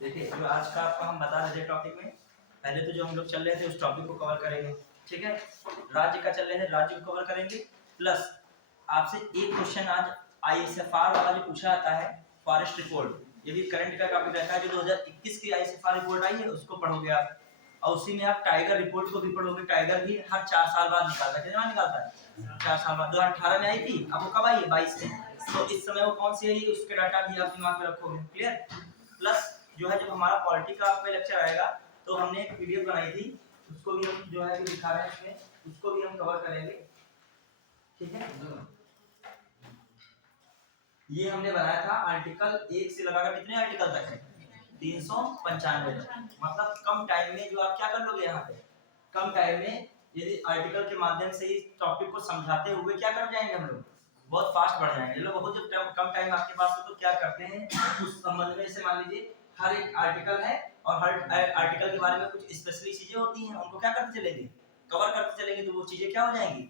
देखिए जो आज का आपको हम बता रहे थे टॉपिक में, पहले तो जो हम लोग चल रहे थे उस टॉपिक को कवर करेंगे। ठीक है, राज्य का चल रहे थे, राज्य को कवर करेंगे। प्लस आपसे एक क्वेश्चन आज आईएसएफआर वाला जो पूछा जाता है, फॉरेस्ट रिपोर्ट, ये भी करंट का टॉपिक रहता है। जो 2021 की आईएसएफआर रिपोर्ट आई है उसको पढ़ोगे आप, और उसी में आप टाइगर रिपोर्ट को भी पढ़ोगे। टाइगर भी हर 4 साल बाद निकालता है। कितना निकालता है? 4 साल बाद। 2018 में आई थी, अब वो कब आई है? 22 में। तो इस समय वो कौन सी आई है उसके डाटा भी आप दिमाग में रखोगे। क्लियर? प्लस जो है जब हमारा पॉलिटी का आपका लेक्चर आएगा तो हमने एक पीडीएफ बनाई थी, उसको भी हम जो है दिखा रहे हैं इसमें, उसको भी हम कवर करेंगे। ठीक है, ये हमने बनाया था आर्टिकल 1 से लगाकर कितने आर्टिकल तक है? 395 तक। मतलब कम टाइम में जो आप क्या कर लोगे यहाँ पे, कम टाइम में यदि आर्टिकल के माध्यम से इस टॉपिक को समझाते हुए क्या कर जाएंगे हम लोग, बहुत फास्ट बढ़ जाएंगे। लोग बहुत जब कम टाइम आपके पास हो तो क्या करते हैं उस संबंध में, से मान लीजिए हर एक आर्टिकल है और हर आर्टिकल के बारे में कुछ स्पेशली चीजें होती हैं, उनको क्या करते चलेंगे, कवर करते चलेंगे, तो वो चीजें क्या हो जाएंगी,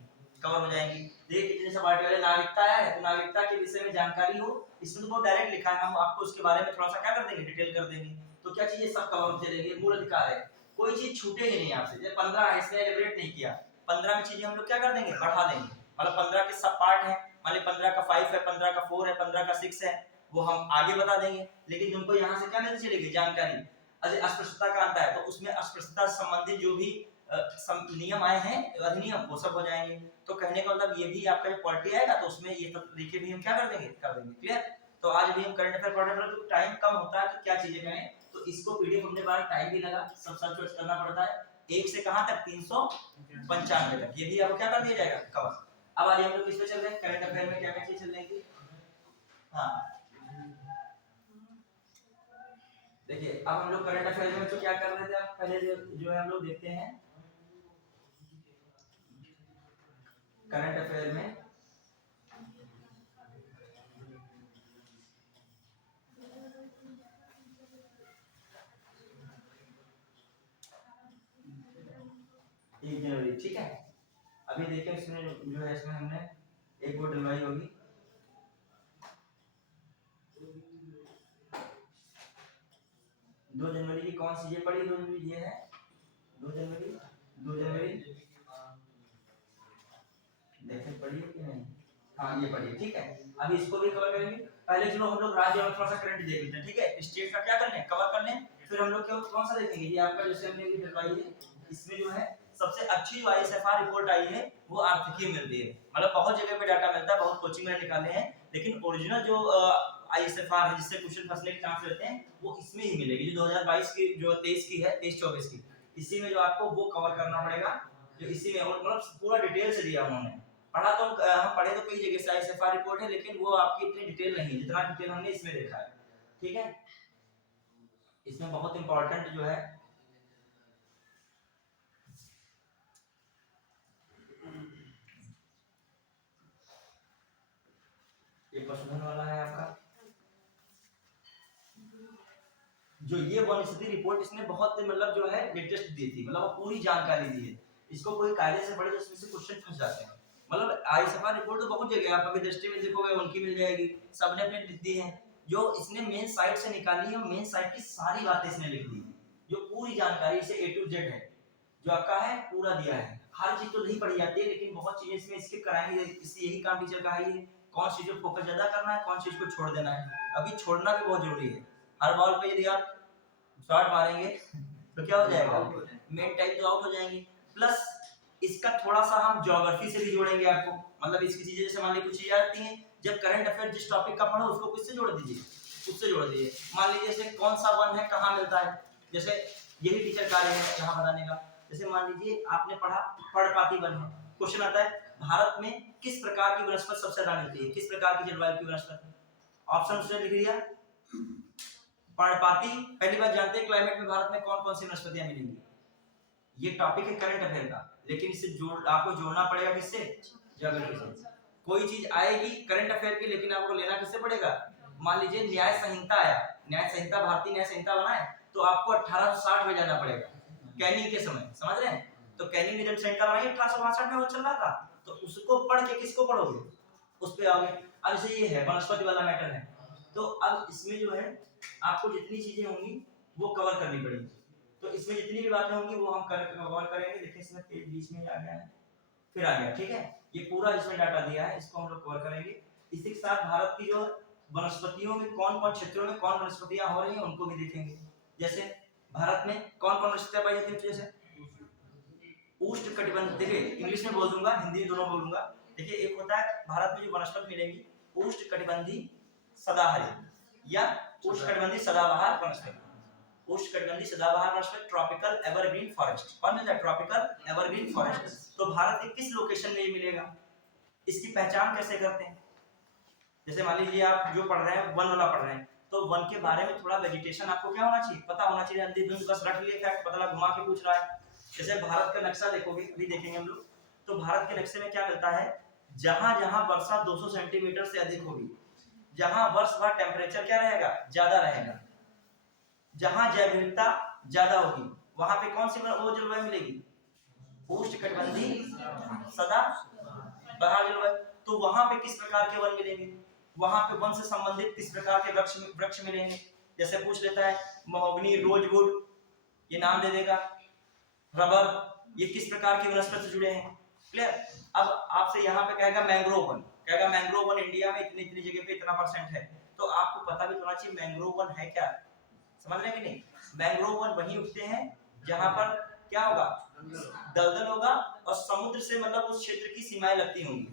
कवर हो जाएंगी। देखिए कितने सब आर्टिकल है, नागरिकता है तो नागरिकता के विषय में जानकारी हो, इसमें तो बहुत डायरेक्ट लिखा है, हम आपको उसके बारे में थोड़ा सा क्या कर देंगे, डिटेल कर देंगे। तो क्या चीजें सब कवर हो चलेंगे। मूल अधिकार है, कोई चीज छूटेगी नहीं आपसे। जैसे 15 है, इसने एलिब्रेट नहीं किया, 15 में चीजें हम लोग क्या कर देंगे, बढ़ा देंगे। मतलब 15 के सब पार्ट है, मान ली 15 का 5 है, 15 का 4 है, 15 का 6 है, वो हम आगे बता देंगे। लेकिन तुमको यहाँ से क्या मिलती चलेगी, जानकारी। अरे अस्पृश्यता का आता है तो उसमें अस्पृश्यता संबंधित जो भी नियम आए हैं, अधिनियम, वो सब हो जाएंगे। तो कहने का मतलब ये भी आपका जो पॉलिटी आएगा तो उसमें ये सब तरीके भी हम क्या कर देंगे, कर देंगे। क्लियर? तो आज भी हम करंट अफेयर पढ़ रहे हैं, तो टाइम कम होता है तो क्या चीजें करें, तो इसको पीडीएफ हमने बार टाइम भी लगा, सब सर्च करना पड़ता है। 1 से कहां तक, 395 तक, ये भी आपको क्या कर दिया जाएगा, कवर। अब आज हम लोग किस पे चल रहे हैं, करंट अफेयर में क्या क्या चीज चल रही थी। हाँ देखिए, अब हम लोग करंट अफेयर में तो क्या कर रहे थे, आप पहले जो है हम लोग देखते हैं करंट अफेयर में। एक जनवरी, ठीक है। अभी देखिए इसमें जो है, इसमें हमने एक वोट डलवाई होगी। दो जनवरी की कौन सी ये पड़ी, 2 जनवरी ये है, 2 जनवरी, 2 जनवरी देखें पढ़ी है कि नहीं। हाँ ये पढ़ी, ठीक है। अभी इसको भी कवर करेंगे। पहले चलो हम लोग राज्य और थोड़ा सा करंट देख लेते हैं, ठीक है। स्टेट का क्या कर लें, कवर कर लें, फिर हम लोग कौन सा देखेंगे, ये आपका जैसे हमने अभी डलवाई है, इसमें जो है सबसे अच्छी जो आईएसएफआर रिपोर्ट आई है वो आर्थिकी मिलती है। मतलब बहुत जगह पे डाटा मिलता है, बहुत कोचिंग में निकाले हैं, लेकिन ओरिजिनल जो आईएसएफआर है जिससे क्वेश्चन फंसने के चांस रहते हैं वो इसमें ही मिलेगी। जो 2022 की, जो 23 की है, 23-24 की, इसी में जो आपको वो कवर करना पड़ेगा, जो इसी में, और मतलब पूरा डिटेल से दिया उन्होंने। पढ़ा तो हम पढ़े तो कई जगह से आईएसएफआर रिपोर्ट है, लेकिन वो आपकी इतनी डिटेल नहीं है जितना डिटेल हमने इसमें देखा है। ठीक है, इसमें बहुत इंपॉर्टेंट जो है ये पशुधन वाला है आपका, जो ये वन स्थिति रिपोर्ट, इसने बहुत मतलब जो है लेटेस्ट दी थी, मतलब वो पूरी जानकारी दी है। इसको कोई कायदे से पढ़े तो इसमें से क्वेश्चन फंस जाते हैं। मतलब आईएसएफआर रिपोर्ट तो बहुत जगह आप अभी दृष्टि में देखोगे उनकी मिल जाएगी, सबने अपने लिख दी है। जो इसने मेन साइट से निकाली है, मेन साइट की सारी बातें इसने लिख दी है, जो पूरी जानकारी से A to Z है, जो आपका है पूरा दिया है। हर चीज तो नहीं पढ़ी जाती है, लेकिन बहुत चीजें इसमें स्किप कराएंगे, इससे यही काम टीचर का है, कौन चीज पर फोकस ज्यादा करना है, कौन चीज को छोड़ देना है। अभी छोड़ना भी बहुत जरूरी है। हर बॉल पे यदि आप शॉट मारेंगे तो क्या हो जाएगा, मेन टाइप तो आउट हो जाएंगे। प्लस इसका थोड़ा सा हम ज्योग्राफी से भी जोड़ेंगे आपको, मतलब इसकी चीजें जैसे मान ली कुछ चीजें आती हैं, जब करंट अफेयर जिस टॉपिक का पढ़ो उसको किससे जोड़ दीजिए, उससे जोड़ दीजिए। मान लीजिए जैसे कौन सा वन है, कहाँ मिलता है, जैसे यही टीचर कार्य है यहाँ बताने का। जैसे मान लीजिए आपने पढ़ा पर्णपाती वन है, क्वेश्चन आता है भारत में किस प्रकार की वनस्पति सबसे ज्यादा मिलती है, किस प्रकार की जलवायु की वनस्पति, ऑप्शन उसने लिख दिया पर्णपाती। पहली बात जानते हैं क्लाइमेट में भारत में कौन कौन सी वनस्पतियां मिलेंगी, ये टॉपिक है करंट अफेयर का, लेकिन इससे जोड़ आपको जोड़ना पड़ेगा किससे, ज्योग्राफी से। कोई चीज आएगी करंट अफेयर की, लेकिन आपको लेना किससे पड़ेगा। मान लीजिए न्याय संहिता आया, न्याय संहिता, भारतीय न्याय संहिता बनाए तो आपको 1860 में जाना पड़ेगा, कैनिंग के समय, समझ रहे हैं। तो कैनिंग ने जब संहिता बनाई 1862 में वो चल रहा था, तो उसको पढ़ के किसको पढ़ोगे, उस पे आओगे। अब जैसे ये है वनस्पति वाला मैटर है, तो अब इसमें जो है आपको जितनी चीजें होंगी वो कवर करनी पड़ेगी। तो इसमें जितनी भी बातें होंगी वो हम कवर करेंगे। देखिए इसमें पेज बीच में आ गया है, फिर आ गया, ठीक है। ये पूरा इसमें डाटा दिया है, इसको हम लोग कवर करेंगे। इसी के साथ भारत की जो वनस्पतियों में कौन कौन क्षेत्रों में कौन वनस्पतियां हो रही हैं उनको भी देखेंगे। जैसे भारत में कौन कौन वनस्पतियां पाई जाती है, जैसे उष्ण कटिबंध, देखिए इंग्लिश में बोल दूंगा हिंदी में दोनों बोलूंगा। देखिए एक होता है भारत में जो वनस्पति मिलेगी उष्ण कटिबंधी सदाहरित या उष्ण कटिबंधी सदाबहार वनस्पति। उष्ण कटिबंधी सदाबहार वनस्पति ट्रॉपिकल एवरग्रीन फॉरेस्ट, कौन है ट्रॉपिकल एवरग्रीन फॉरेस्ट। तो भारत के किस लोकेशन में ये मिलेगा, इसकी पहचान कैसे करते हैं। जैसे मान लीजिए आप जो पढ़ रहे हैं वन वाला पढ़ रहे हैं, तो वन के बारे में थोड़ा वेजिटेशन आपको क्या होना चाहिए, पता होना चाहिए। अंधेधुंध बस रट लिए फैक्ट पता लगा घुमा के पूछ रहा है। जैसे भारत का नक्शा देखोगे, अभी देखेंगे हम लोग, तो भारत के नक्शे में क्या मिलता है, जहां जहां वर्षा 200 सेंटीमीटर से अधिक होगी, जहां वर्ष भर टेम्परेचर क्या रहेगा, ज्यादा रहेगा, जहां जैव विविधता ज्यादा होगी, वहां पे कौन सी वो जलवायु मिलेगी, उष्ण कटिबंधी सदाबहार जलवायु। तो वहां पे किस प्रकार के वन मिलेंगे, वहां पे वन से संबंधित किस प्रकार के वृक्ष मिलेंगे। जैसे पूछ लेता है महोगनी, रोजवुड, ये नाम दे देगा, रबर, ये किस प्रकार के वनस्पति से जुड़े हैं, क्लियर। अब आपसे यहाँ पे कहेगा मैंग्रोव वन, कहेगा मैंग्रोव वन इंडिया में इतनी इतनी जगह पे इतना % है, तो आपको पता भी होना चाहिए मैंग्रोव वन है क्या, समझ रहे हैं कि नहीं। मैंग्रोव वन वहीं उगते हैं जहां पर क्या होगा, दलदल होगा और समुद्र से मतलब उस क्षेत्र की सीमाएं लगती होंगी,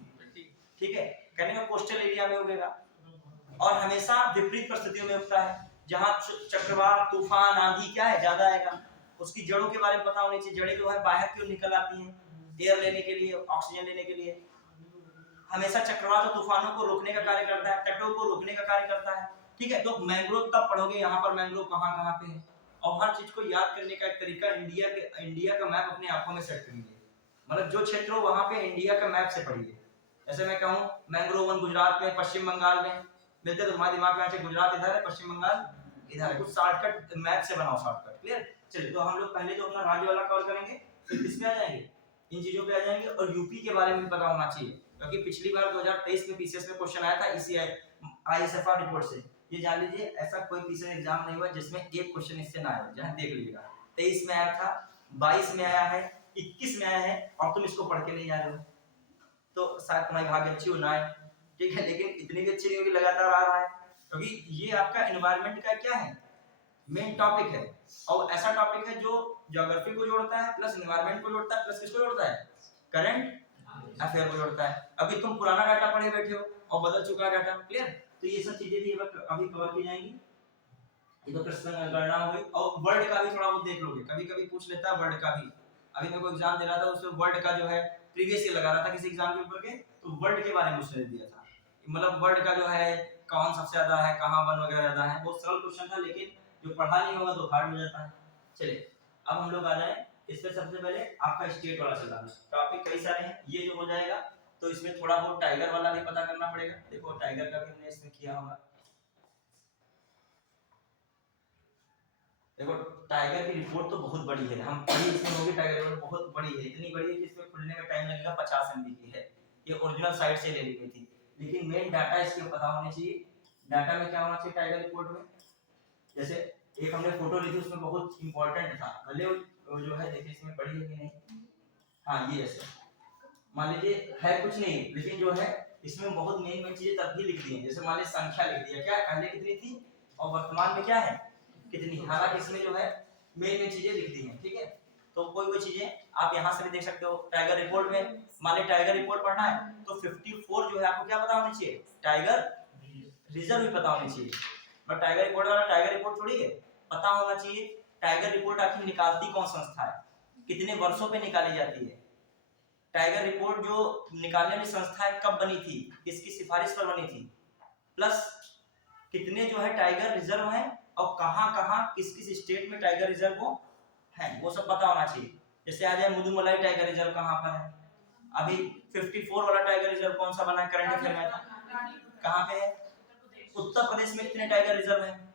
ठीक है, कहने का कोस्टल एरिया में उगेगा और हमेशा विपरीत परिस्थितियों में उगता है, जहां चक्रवात, तूफान, आंधी क्या है ज्यादा आएगा। उसकी जड़ों के बारे में पता होनी चाहिए, जड़ें जो है बाहर की ओर निकल आती हैं एयर लेने के लिए, ऑक्सीजन लेने के लिए, हमेशा चक्रवात और तूफानों को रोकने का कार्य करता है, तटों को रोकने का कार्य करता है, ठीक है। तो मैंग्रोव तब पढ़ोगे यहाँ पर मैंग्रोव कहाँ कहाँ पे है, और हर चीज को याद करने का एक तरीका, इंडिया का मैप अपनी आंखों में सेट करिए, मतलब जो क्षेत्र हो वहां पे इंडिया का मैप से पढ़िए। जैसे मैं कहूँ मैंग्रोव वन गुजरात में, पश्चिम बंगाल में मिलते, तो तुम्हारे दिमाग में गुजरात इधर है, पश्चिम बंगाल इधर है, कुछ शॉर्टकट मैप से बनाओ, शॉर्टकट, क्लियर। चलिए तो हम लोग पहले तो अपना राज्य वाला कवर करेंगे, फिर किस पे आ जाएंगे, इन चीजों पे आ जाएंगे। और यूपी के बारे में पता होना चाहिए, क्योंकि पिछली बार 2023 में पीसीएस में क्वेश्चन आया था इसी आईएसएफआर रिपोर्ट से, ये जान लीजिए ऐसा कोई पीसीएस एग्जाम नहीं हुआ जिसमें एक क्वेश्चन इससे ना आया, जहां देख लीजिएगा 23 में आया था, 22 में आया है, 21 में आया है, और तुम इसको पढ़ के नहीं जा रहे हो, तो शायद तुम्हारी भाग्य अच्छी हो ना है, ठीक है, लेकिन इतनी भी अच्छी नहीं होगी, लगातार आ रहा है, क्योंकि ये आपका एनवायरनमेंट का क्या है, मेन टॉपिक है, और ऐसा टॉपिक है जो ज्योग्राफी को जोड़ता है, प्लस एनवायरनमेंट को जोड़ता है, प्लस किसको जोड़ता है, करंट अफेयर को जोड़ता है। अभी तुम पुराना डाटा पढ़े बैठे हो और बदल चुका है डाटा, क्लियर। तो ये सब चीजें भी अभी कवर की जाएंगी, ये तो प्रश्न गणना हो गई, और वर्ल्ड का भी थोड़ा बहुत देख लोगे, कभी कभी पूछ लेता है वर्ल्ड का भी। अभी मैं कोई एग्जाम दे रहा था, उसमें वर्ल्ड का जो है प्रीवियस ईयर लगा रहा था किसी एग्जाम के ऊपर के, तो वर्ल्ड के बारे में उसने दिया था, मतलब वर्ल्ड का जो है कौन सबसे ज्यादा है, कहाँ वन वगैरह ज्यादा है, बहुत सरल क्वेश्चन था, लेकिन जो पढ़ा नहीं होगा तो हार्ड हो जाता है। चलिए अब हम लोग आ जाए इस पे, सबसे पहले आपका स्टेट वाला चला है, टॉपिक कई सारे हैं, ये जो हो जाएगा तो इसमें थोड़ा बहुत टाइगर वाला भी पता करना पड़ेगा। देखो टाइगर का भी हमने इसमें किया होगा, देखो टाइगर की रिपोर्ट तो बहुत बड़ी है, हम पढ़ी इसमें होगी, टाइगर रिपोर्ट बहुत बड़ी है, इतनी बड़ी है कि इसमें खुलने में टाइम लगेगा 50 MB की है, ये ओरिजिनल साइट से ले ली गई थी, लेकिन मेन डाटा इसके पता होने चाहिए। डाटा में क्या होना चाहिए टाइगर रिपोर्ट में, जैसे एक हमने फोटो ली थी उसमें बहुत इंपॉर्टेंट था, भले वो जो है देखिए इसमें पढ़ी है कि नहीं, हाँ ये ऐसे मान लीजिए है कुछ नहीं, लेकिन जो है इसमें बहुत मेन चीजें तब भी लिख दी हैं, जैसे मान लीजिए संख्या लिख दिया, क्या पहले कितनी थी और वर्तमान में क्या है कितनी, हालांकि इसमें जो है मेन चीजें लिख दी हैं, ठीक है। तो कोई चीजें आप यहाँ से भी देख सकते हो, टाइगर रिपोर्ट में मान लीजिए टाइगर रिपोर्ट पढ़ना है तो 54 जो है आपको क्या पता होनी चाहिए, टाइगर रिजर्व भी पता होनी चाहिए, बट टाइगर रिपोर्ट वाला टाइगर रिपोर्ट थोड़ी है, पता होना चाहिए टाइगर रिपोर्ट आखिर निकालती कौन संस्था है, कितने वर्षों पे निकाली जाती है, टाइगर रिपोर्ट जो निकालने वाली संस्था है कब बनी थी, किसकी सिफारिश पर बनी थी, प्लस कितने जो है टाइगर रिजर्व हैं और कहां कहां किस किस स्टेट में टाइगर रिजर्व वो है, वो सब पता होना चाहिए। जैसे आ जाए मुदुमलाई टाइगर रिजर्व कहां पर है, अभी 54 वाला टाइगर रिजर्व कौन सा बना है करंट अफेयर में था, कहां पे है, उत्तर प्रदेश में कितने टाइगर रिजर्व हैं,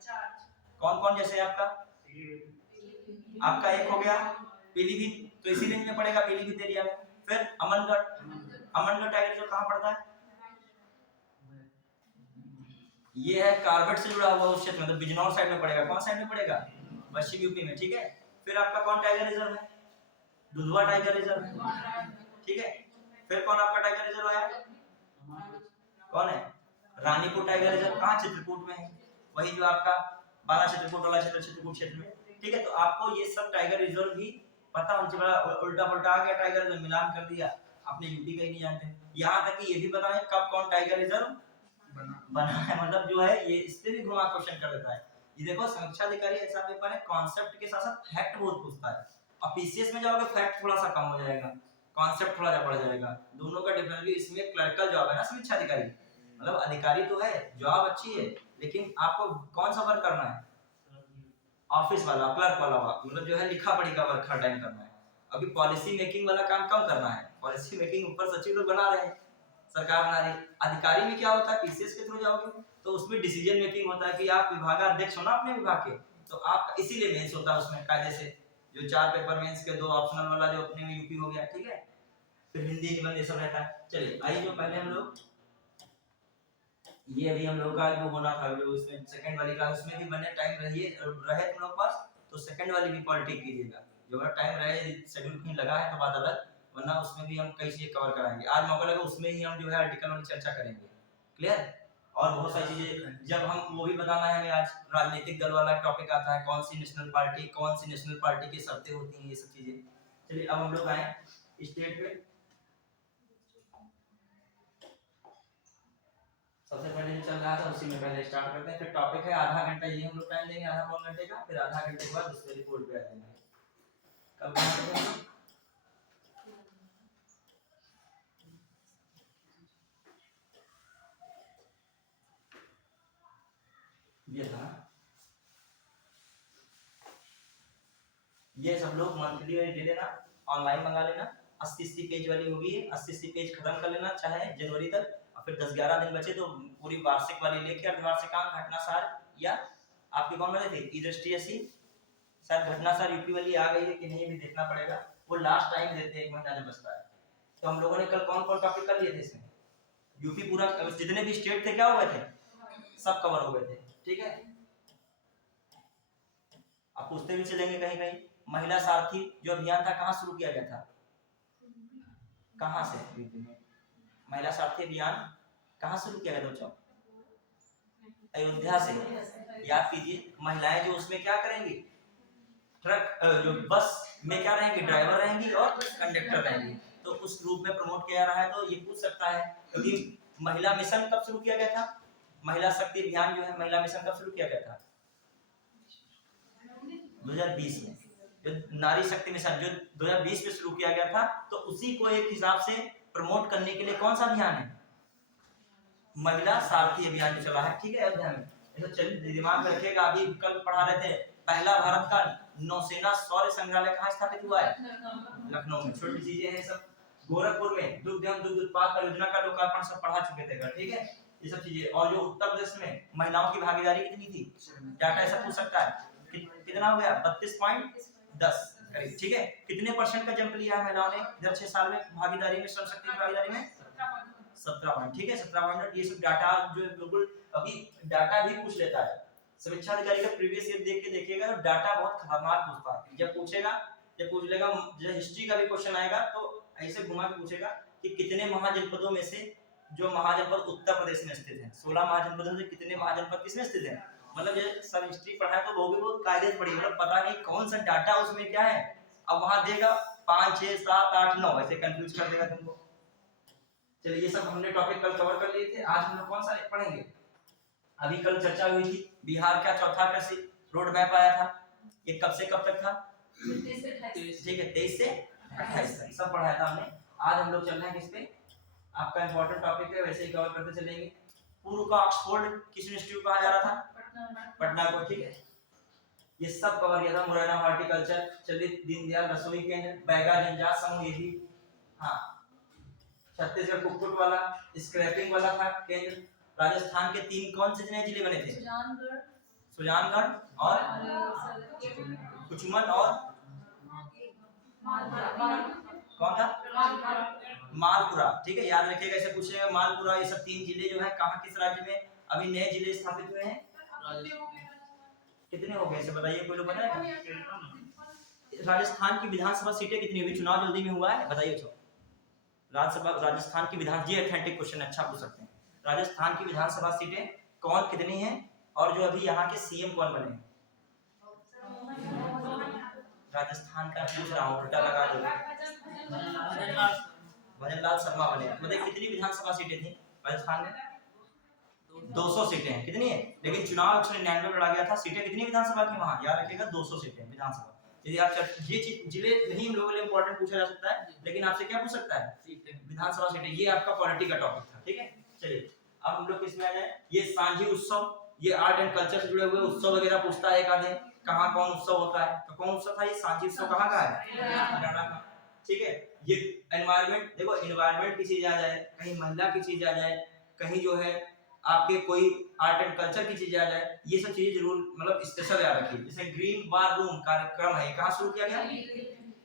कौन कौन, जैसे आपका एक हो गया पीलीभीत, तो इसी रेंज में पड़ेगा पीलीभीत एरिया में, फिर अमनगढ़ टाइगर रिजर्व कहां पड़ता है, ये है कार्बेट से जुड़ा हुआ उस क्षेत्र में, तो बिजनौर साइड में पड़ेगा, कौन साइड में पड़ेगा, पश्चिम यूपी में, ठीक है। फिर आपका कौन टाइगर रिजर्व है? दुधवा टाइगर रिजर्व है, ठीक है। फिर कौन आपका टाइगर रिजर्व आया? कौन है? Ranipur tiger reserve. कहाँ? चित्रकूट में है, वही जो आपका बाला चित्रकूट वाला क्षेत्र, चित्रकूट क्षेत्र में, ठीक है। तो आपको ये सब टाइगर रिजर्व भी पता होना चाहिए। उल्टा पुल्टा आ गया टाइगर रिजर्व, मिलान कर दिया, अपने यूपी का ही नहीं जानते। यहाँ तक कि ये भी पता है कब कौन टाइगर रिजर्व बना है, मतलब जो है ये इस पे भी घुमा क्वेश्चन कर देता है। ये देखो समीक्षा अधिकारी ऐसा पेपर है, कॉन्सेप्ट के साथ साथ फैक्ट बहुत पूछता है। और पीसीएस में जाओगे फैक्ट थोड़ा सा कम हो जाएगा, कॉन्सेप्ट थोड़ा सा बढ़ जाएगा। दोनों का डिफरेंस भी इसमें क्लर्कल जॉब है ना समीक्षा अधिकारी, मतलब अधिकारी तो है, जॉब अच्छी है, लेकिन आपको कौन सा वर्क करना है? ऑफिस वाला, क्लर्क वाला वर्क, मतलब जो है लिखा पढ़ी का वर्क हर टाइम करना है। अभी पॉलिसी मेकिंग वाला काम कम करना है, पॉलिसी मेकिंग ऊपर सचिव लोग बना रहे हैं, सरकार बना रही है। अधिकारी में क्या होता है, पीसीएस के थ्रू जाओगे तो उसमें डिसीजन मेकिंग होता है कि आप विभागाध्यक्ष हो ना अपने विभाग के, तो आप इसीलिए मेंस होता है उसमें कायदे से, जो 4 पेपर मेंस के 2 ऑप्शनल वाला जो अपने में यूपी हो गया, ठीक है। फिर हिंदी निबंध ये सब रहता है। चलिए आइए, जो पहले हम लोग ये अभी हम लोग का जो होना था, जो इसमें सेकंड वाली क्लास, उसमें भी बने टाइम रहे तुम लोग पास, तो सेकंड वाली भी पॉलिटिक कीजिएगा। जो अगर टाइम रहे, शेड्यूल कहीं लगा है तो बात अलग, वरना उसमें भी हम कई चीजें कवर कराएंगे। आज मौका लगा उसमें ही हम जो है आर्टिकल वाली चर्चा करेंगे, क्लियर। और बहुत सारी चीजें जब हम वो भी बताना है हमें, आज राजनीतिक दल वाला टॉपिक आता है, कौन सी नेशनल पार्टी, कौन सी नेशनल पार्टी की शर्तें होती हैं, ये सब चीजें। चलिए अब हम लोग आए स्टेट पे। सबसे पहले जो चल रहा था उसी में पहले स्टार्ट करते हैं। फिर टॉपिक है आधा घंटा, ये हम लोग टाइम लेंगे आधा पौन घंटे का, फिर आधा घंटे के बाद उसके रिपोर्ट पे आ जाएंगे। कब करेंगे? ये था, ये सब लोग मंथली वाली ले लेना, ऑनलाइन मंगा लेना। 80 पेज वाली होगी, 80 पेज खत्म कर लेना चाहे जनवरी तक, और फिर 10-11 दिन बचे तो पूरी वार्षिक वाली लेके अर्धवार्षिकांक, घटनासार, या आपके कौन वाले थे ईडीएसटी, शायद घटनासार यूपी वाली आ गई है कि नहीं भी देखना पड़ेगा, वो लास्ट टाइम देते हैं 1 महीना जब बचता है। तो हम लोगों ने कल कौन कौन टॉपिक कर लिए थे इसमें? यूपी पूरा, जितने भी स्टेट थे क्या हो गए थे, सब कवर हो गए थे, ठीक है। आप पूछते भी चलेंगे कहीं कहीं, महिला सारथी जो अभियान था कहाँ शुरू किया गया था? कहाँ से? महिला सारथी अभियान कहाँ शुरू किया गया था बच्चों? अयोध्या से। याद कीजिए, महिलाएं जो उसमें क्या करेंगी, ट्रक जो बस में क्या रहेंगी, ड्राइवर रहेंगी और कंडक्टर रहेंगी। तो उस ग्रुप में प्रमोट किया रहा है, तो ये पूछ सकता है। क्योंकि महिला मिशन कब शुरू किया गया था? महिला शक्ति अभियान जो है, महिला मिशन कब शुरू किया गया था? 2020 में। जो नारी शक्ति मिशन जो 2020 में शुरू किया गया था, तो उसी को एक हिसाब से प्रमोट करने के लिए कौन सा अभियान है? महिला सारथी अभियान जो चला है, ठीक है, अयोध्या में। तो चलिए दिमाग में रखिएगा, अभी कल पढ़ा रहे थे, पहला भारत का नौसेना शौर्य संग्रहालय कहाँ स्थापित हुआ है? लखनऊ में। छोटी चीजें हैं सब। गोरखपुर में दुग्ध एवं दुग्ध उत्पाद परियोजना का लोकार्पण सब पढ़ा चुके थे, ठीक है, ये सब चीजें। और जो उत्तर प्रदेश में महिलाओं की भागीदारी कितनी थी, डाटा ऐसा पूछ सकता है, कितना हो गया? 32.10 करीब, ठीक है। कितने % का जंप लिया है महिलाओं ने इधर 6 साल में भागीदारी में, श्रम शक्ति की भागीदारी में? 17 ठीक है, 17 ये सब डाटा जो बिल्कुल, अभी डाटा भी पूछ लेता है समीक्षा अधिकारी का प्रीवियस ईयर देख के देखिएगा, तो डाटा बहुत खतरनाक पूछता है। जब पूछेगा, जब पूछ लेगा, जब हिस्ट्री का भी क्वेश्चन आएगा तो ऐसे घुमा के पूछेगा कि कितने महाजनपदों में से जो महाजनपद उत्तर प्रदेश में स्थित है, 16 महाजनपदों में कितने महाजनपद किसमें स्थित है, मतलब ये सब हिस्ट्री पढ़ा है तो वो भी बहुत कायदे से पढ़ी, मतलब पता नहीं कौन सा डाटा उसमें क्या है। अब वहां देगा 5 6 7 8 9 ऐसे कंफ्यूज कर देगा तुमको। चलिए ये सब हमने टॉपिक कल कवर कर लिए थे। आज हम लोग कौन सा पढ़ेंगे? अभी कल चर्चा हुई थी बिहार का चौथा कृषि रोड मैप आया था, ये कब से कब तक था? 23 से 28, ठीक है, 23 से 28 तक सब पढ़ाया था हमने। आज हम लोग चल रहे हैं किस पे? आपका इंपॉर्टेंट टॉपिक है, वैसे ही कवर करते चलेंगे। पूर्व का ऑक्सफोर्ड किस इंस्टीट्यूट कहा जा रहा था? पटना को, ठीक है, ये सब कवर किया था। मुरैना हॉर्टिकल्चर, चलिए दीनदयाल रसोई केंद्र, बैगा जनजात समूह, ये भी, हाँ, छत्तीसगढ़ कुक्कुट वाला, स्क्रैपिंग वाला था केंद्र। राजस्थान के 3 कौन से नए जिले बने थे? सुजानगढ़ और कुचमन और कौन था? मालपुरा, ठीक है, याद रखिएगा, ऐसे पूछेगा मालपुरा। ये सब 3 जिले जो है कहाँ, किस राज्य में अभी नए जिले स्थापित हुए हैं? कितने हो गए इसे बताइए, कोई लोग बताएगा? राजस्थान की विधानसभा सीटें कितनी हुई? चुनाव जल्दी में हुआ है, बताइए तो। राज्यसभा राजस्थान की विधान, ये ऑथेंटिक क्वेश्चन अच्छा पूछ सकते हैं। राजस्थान की विधानसभा सीटें कौन कितनी हैं, और जो अभी यहाँ के सीएम कौन बने हैं? राजस्थान का पूछ रहा हूँ, उल्टा लगा दो। भजनलाल शर्मा बने। मतलब कितनी विधानसभा सीटें थी राजस्थान में? 200 सीटें हैं। कितनी है? लेकिन चुनाव 199 लड़ा गया था। सीटें कितनी विधानसभा की वहां? याद रखिएगा 200 सीटें विधानसभा। यदि आप ये चीज जिले नहीं हम लोगों के लिए इंपॉर्टेंट पूछा जा सकता है, लेकिन आपसे क्या पूछ सकता है? विधानसभा सीटें। ये आपका पॉलिटी का टॉपिक था, ठीक है। चलिए अब हम लोग किसमें आ जाए। ये सांझी उत्सव, ये आर्ट एंड कल्चर से जुड़े हुए उत्सव वगैरह पूछता है एक आधे, कहाँ कौन उत्सव होता है। तो कौन उत्सव था ये? सांझी उत्सव कहाँ का है? हरियाणा का, ठीक है। ये एनवायरमेंट, देखो एनवायरमेंट की चीज आ जाए, कहीं महिला की चीज आ जाए, कहीं जो है आपके कोई आर्ट एंड कल्चर की चीजें आ जाए, ये सब चीजें जरूर मतलब स्पेशल याद रखिए। जैसे ग्रीन वार रूम कार्यक्रम है, कहाँ शुरू किया गया?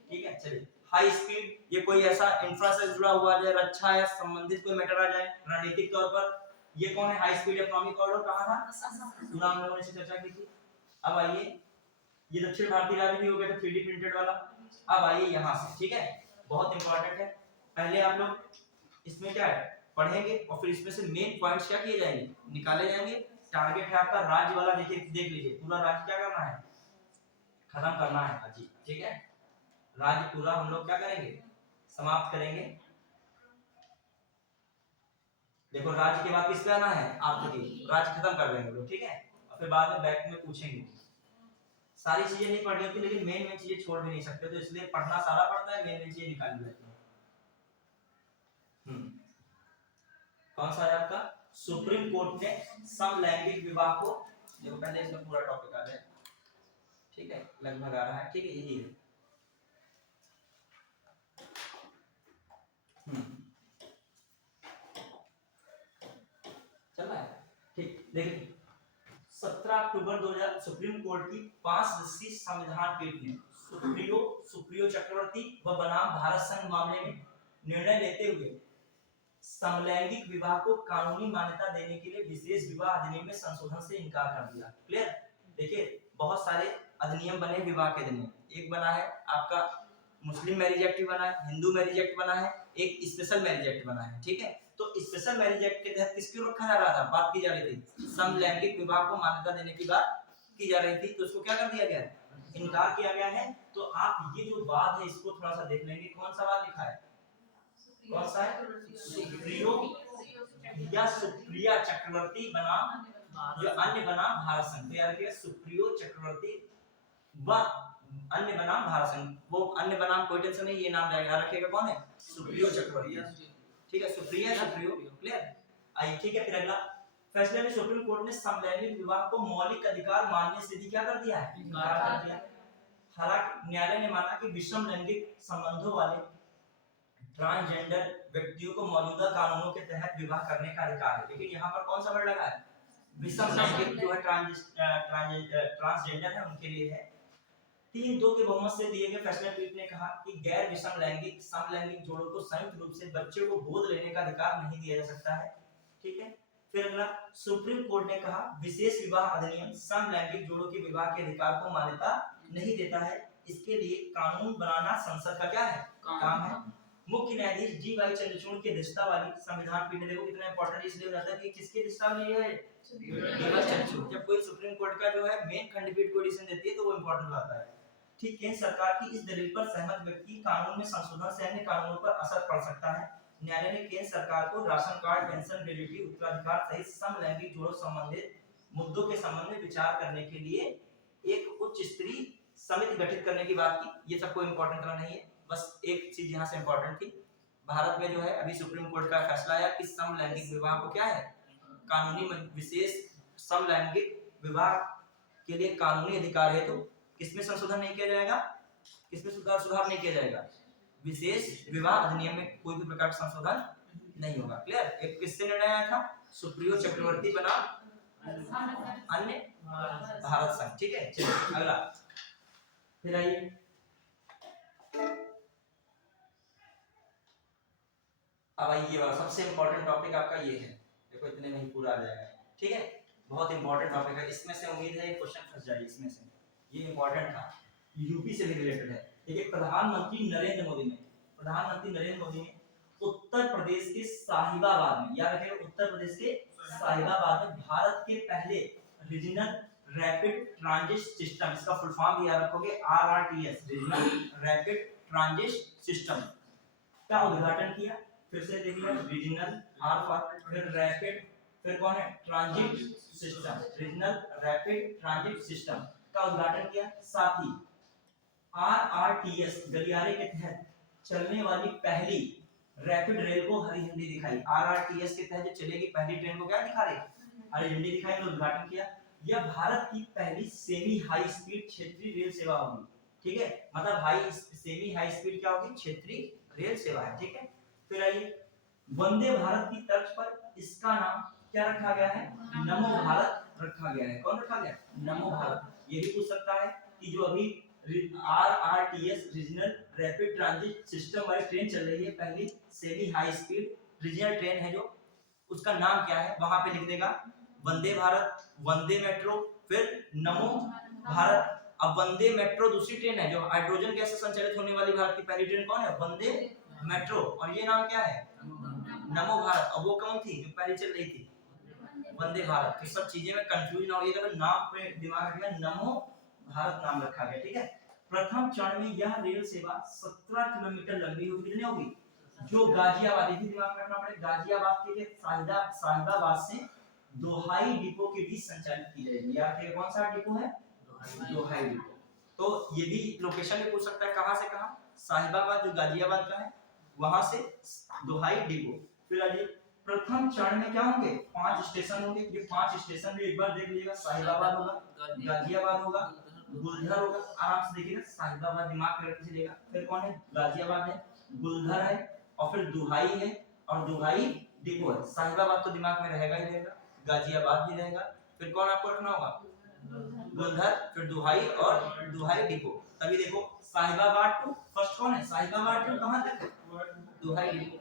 ठीक है। चलिए हाई स्पीड, ये कोई ऐसा इंफ्रा से जुड़ा हुआ जाए, रक्षा या संबंधित कोई मैटर आ जाए रणनीतिक तौर पर, ये कौन है? हाई स्पीड इकोनॉमिक कॉरिडोर कहाँ था? पूरा हम लोगों ने इसे चर्चा की थी। अब आइए, ये दक्षिण भारतीय राज्य भी हो गया था 3D प्रिंटेड वाला। अब आइए यहाँ से, ठीक है, बहुत इंपॉर्टेंट है। पहले आप लोग इसमें क्या है पढ़ेंगे, और फिर इसमें से मेन पॉइंट्स क्या किए जाएंगे, निकाले जाएंगे। टारगेट है आपका राज्य वाला, देखिए देख लीजिए, पूरा राज्य क्या करना है? खत्म करना है अजी, ठीक है। राज्य पूरा हम लोग क्या करेंगे? समाप्त करेंगे। देखो राज्य के बाद किस पे आना है? आर्थिक। राज्य खत्म कर देंगे लोग, ठीक है। और फिर बाद में बैक में पूछेंगे। सारी चीजें नहीं पढ़नी होती, लेकिन मेन मेन चीजें छोड़ भी नहीं सकते, तो इसलिए पढ़ना सारा पड़ता है, मेन मेन चीजें निकाल लेते हैं। कौन सा है आपका? सुप्रीम कोर्ट ने समलैंगिक विवाह को, देखो पहले इसमें पूरा टॉपिक आ जाए, ठीक है, लगभग आ रहा है, ठीक है, यही है। चल रहा है, ठीक। देखिए 17 अक्टूबर 2000 सुप्रीम कोर्ट की 5 सदस्यीय संविधान पीठ ने सुप्रियो चक्रवर्ती व बनाम भारत संघ मामले में निर्णय लेते हुए समलैंगिक विवाह को कानूनी मान्यता देने के लिए विशेष विवाह अधिनियम में संशोधन से इनकार कर दिया। क्लियर? देखिए बहुत सारे अधिनियम बने विवाह के अधिनियम, एक बना है आपका मुस्लिम मैरिज एक्ट बना है, हिंदू मैरिज एक्ट बना है, एक स्पेशल मैरिज एक्ट बना है, ठीक है। तो स्पेशल मैरिज एक्ट के तहत किसको रखा जा रहा था? बात की जा रही थी समलैंगिक विवाह को मान्यता देने की बात की जा रही थी, तो उसको क्या कर दिया गया? इनकार किया गया है। तो आप ये जो बात है इसको थोड़ा सा देख लेंगे, कौन सा बात लिखा है? कौन सा है? सुप्रियो या सुप्रिया चक्रवर्ती बनाम जो अन्य बनाम भारत संघ, तो याद रखिएगा सुप्रियो चक्रवर्ती व अन्य बनाम भारत संघ। वो अन्य बनाम कोई टेंशन नहीं, ये नाम याद रखिएगा कौन है? सुप्रियो चक्रवर्ती, ठीक है, सुप्रिया सुप्रियो। क्लियर? आइए ठीक है, फिर अगला फैसले में सुप्रीम कोर्ट ने समलैंगिक विवाह को मौलिक अधिकार मानने से भी क्या कर दिया है? इनकार कर दिया। हालांकि न्यायालय ने माना कि विषम लैंगिक संबंधों वाले ट्रांसजेंडर व्यक्तियों को मौजूदा कानूनों के तहत विवाह करने का अधिकार है, लेकिन यहाँ पर कौन सा वर्ड लगा है? विषम लैंगिक जो है ट्रांसजेंडर है उनके लिए है। 3-2 के बहुमत से दिए गए फैसले पीठ ने कहा कि गैर विषम लैंगिक समलैंगिक जोड़ों को संयुक्त रूप से बच्चे को गोद लेने का अधिकार नहीं दिया जा सकता है, ठीक है। फिर अगला सुप्रीम कोर्ट ने कहा विशेष विवाह अधिनियम समलैंगिक जोड़ों के विवाह के अधिकार को मान्यता नहीं देता है, इसके लिए कानून बनाना संसद का क्या है? काम है। मुख्य न्यायाधीश जी.वाई. चंद्रचूड़ की अध्यक्षता वाली संविधान पीठ ने, देखो कितना इंपॉर्टेंट इसलिए हो जाता है कि किसकी अध्यक्षता में है? जी.वाई. चंद्रचूड़। जब कोई सुप्रीम कोर्ट का जो है मेन खंडपीठ को डिसीजन देती है तो वो इंपॉर्टेंट हो जाता है। ठीक, केंद्र सरकार की इस दलील पर सहमत व्यक्ति कानून में संशोधन से अन्य कानूनों पर असर पड़ सकता है। न्यायालय ने केंद्र सरकार को राशन कार्ड, पेंशन, ग्रेजुटी, उत्तराधिकार सहित समलैंगिक जोड़ों संबंधित मुद्दों के संबंध में विचार करने के लिए एक उच्च स्तरीय समिति गठित करने की बात की। ये सब कोई इंपॉर्टेंट करना नहीं है, बस एक चीज यहाँ से इंपॉर्टेंट थी। भारत में जो है अभी सुप्रीम कोर्ट का फैसला आया कि समलैंगिक विवाह को क्या है? कानूनी विशेष समलैंगिक विवाह के लिए कानूनी अधिकार है, तो किसमें संशोधन नहीं किया जाएगा? किसमें सुधार नहीं किया जाएगा? विशेष विवाह अधिनियम में कोई भी प्रकार का संशोधन नहीं होगा। क्लियर? एक किससे निर्णय आया था? सुप्रियो चक्रवर्ती बना अन्य भारत संघ, ठीक है। चलिए अगला फिर आइए, अब आइए ये वाला सबसे इंपॉर्टेंट टॉपिक आपका ये है, देखो इतने में ही पूरा आ जाएगा, ठीक है। बहुत इंपॉर्टेंट टॉपिक है, इसमें से उम्मीद है क्वेश्चन फंस जाए इसमें से, ये इंपॉर्टेंट था, यूपी से भी रिलेटेड है। ठीक है, प्रधानमंत्री नरेंद्र मोदी ने उत्तर प्रदेश के साहिबाबाद में, याद रखिएगा उत्तर प्रदेश के साहिबाबाद में भारत के पहले रीजनल रैपिड ट्रांजिट सिस्टम, इसका फुल फॉर्म भी याद रखोगे RRTS, regional rapid transit system का उद्घाटन किया। फिर से देख लिया, रीजनल आर फॉर, फिर रैपिड, फिर कौन है transit system, regional rapid transit system का उद्घाटन किया। साथ ही RRTS गलियारे के तहत चलने वाली पहली रैपिड रेल को हरी झंडी दिखाई। RRTS के तहत जो चलेगी पहली ट्रेन को क्या दिखा रही, हरी झंडी दिखाई, तो उद्घाटन किया। यह भारत की पहली सेमी हाई स्पीड क्षेत्रीय रेल सेवा होगी। ठीक है, मतलब सेमी हाई स्पीड क्या होगी, क्षेत्रीय रेल सेवा है। ठीक है, फिर आइए, वंदे भारत की तर्ज पर इसका नाम क्या रखा गया है, नमो भारत रखा गया है। कौन रखा गया, नमो भारत। ये भी पूछ सकता है कि जो अभी RRTS regional rapid transit system वाली ट्रेन चल रही है, पहली semi high speed regional train है जो, उसका नाम क्या है, वहां पे लिख देगा वंदे भारत, वंदे मेट्रो, फिर नमो भारत। अब वंदे मेट्रो दूसरी ट्रेन है जो हाइड्रोजन गैस से संचालित होने वाली भारत की पहली ट्रेन कौन है, वंदे मेट्रो, और ये नाम क्या है, नमो भारत। अब वो कौन थी जो पहले चल रही थी, वंदे भारत। तो सब चीजें में कंफ्यूज ना होइएगा, तो नाम पे दिमाग रखिएगा, नमो भारत नाम रखा गया। ठीक है, प्रथम चरण में यह रेल सेवा 17 किलोमीटर लंबी होगी। कितनी होगी, जो गाजियाबाद, ये भी दिमाग में रखना पड़ेगा, गाजियाबाद के साहिबाबाद से दोहाई डिपो के बीच संचालित की जाएगी। याद रखिएगा कौन सा डिपो है, दोहाई डिपो। तो ये भी लोकेशन भी पूछ सकता है, कहां से कहां, साहिबाबाद जो गाजियाबाद का है वहां से दोहाई डिपो। फिर आइए, प्रथम चरण में क्या होंगे, 5 स्टेशन होंगे। ये 5 स्टेशन भी एक बार देख लीजिएगा, साहिबाबाद होगा, गाजियाबाद होगा, गुलधर होगा। आराम से देखिएगा, साहिबाबाद दिमाग में रख लीजिएगा। फिर कौन है, गाजियाबाद है, गुलधर है, और फिर दुहाई है, और दुहाई डिपो है। साहिबाबाद तो दिमाग में रहेगा ही रहेगा, गाजियाबाद भी रहेगा, फिर कौन आपको रखना होगा, गुलधर, फिर दुहाई और दुहाई डिपो। तभी देखो साहिबाबाद टू फर्स्ट कौन है, साहिबाबाद टू कहां तक, दुहाई डिपो।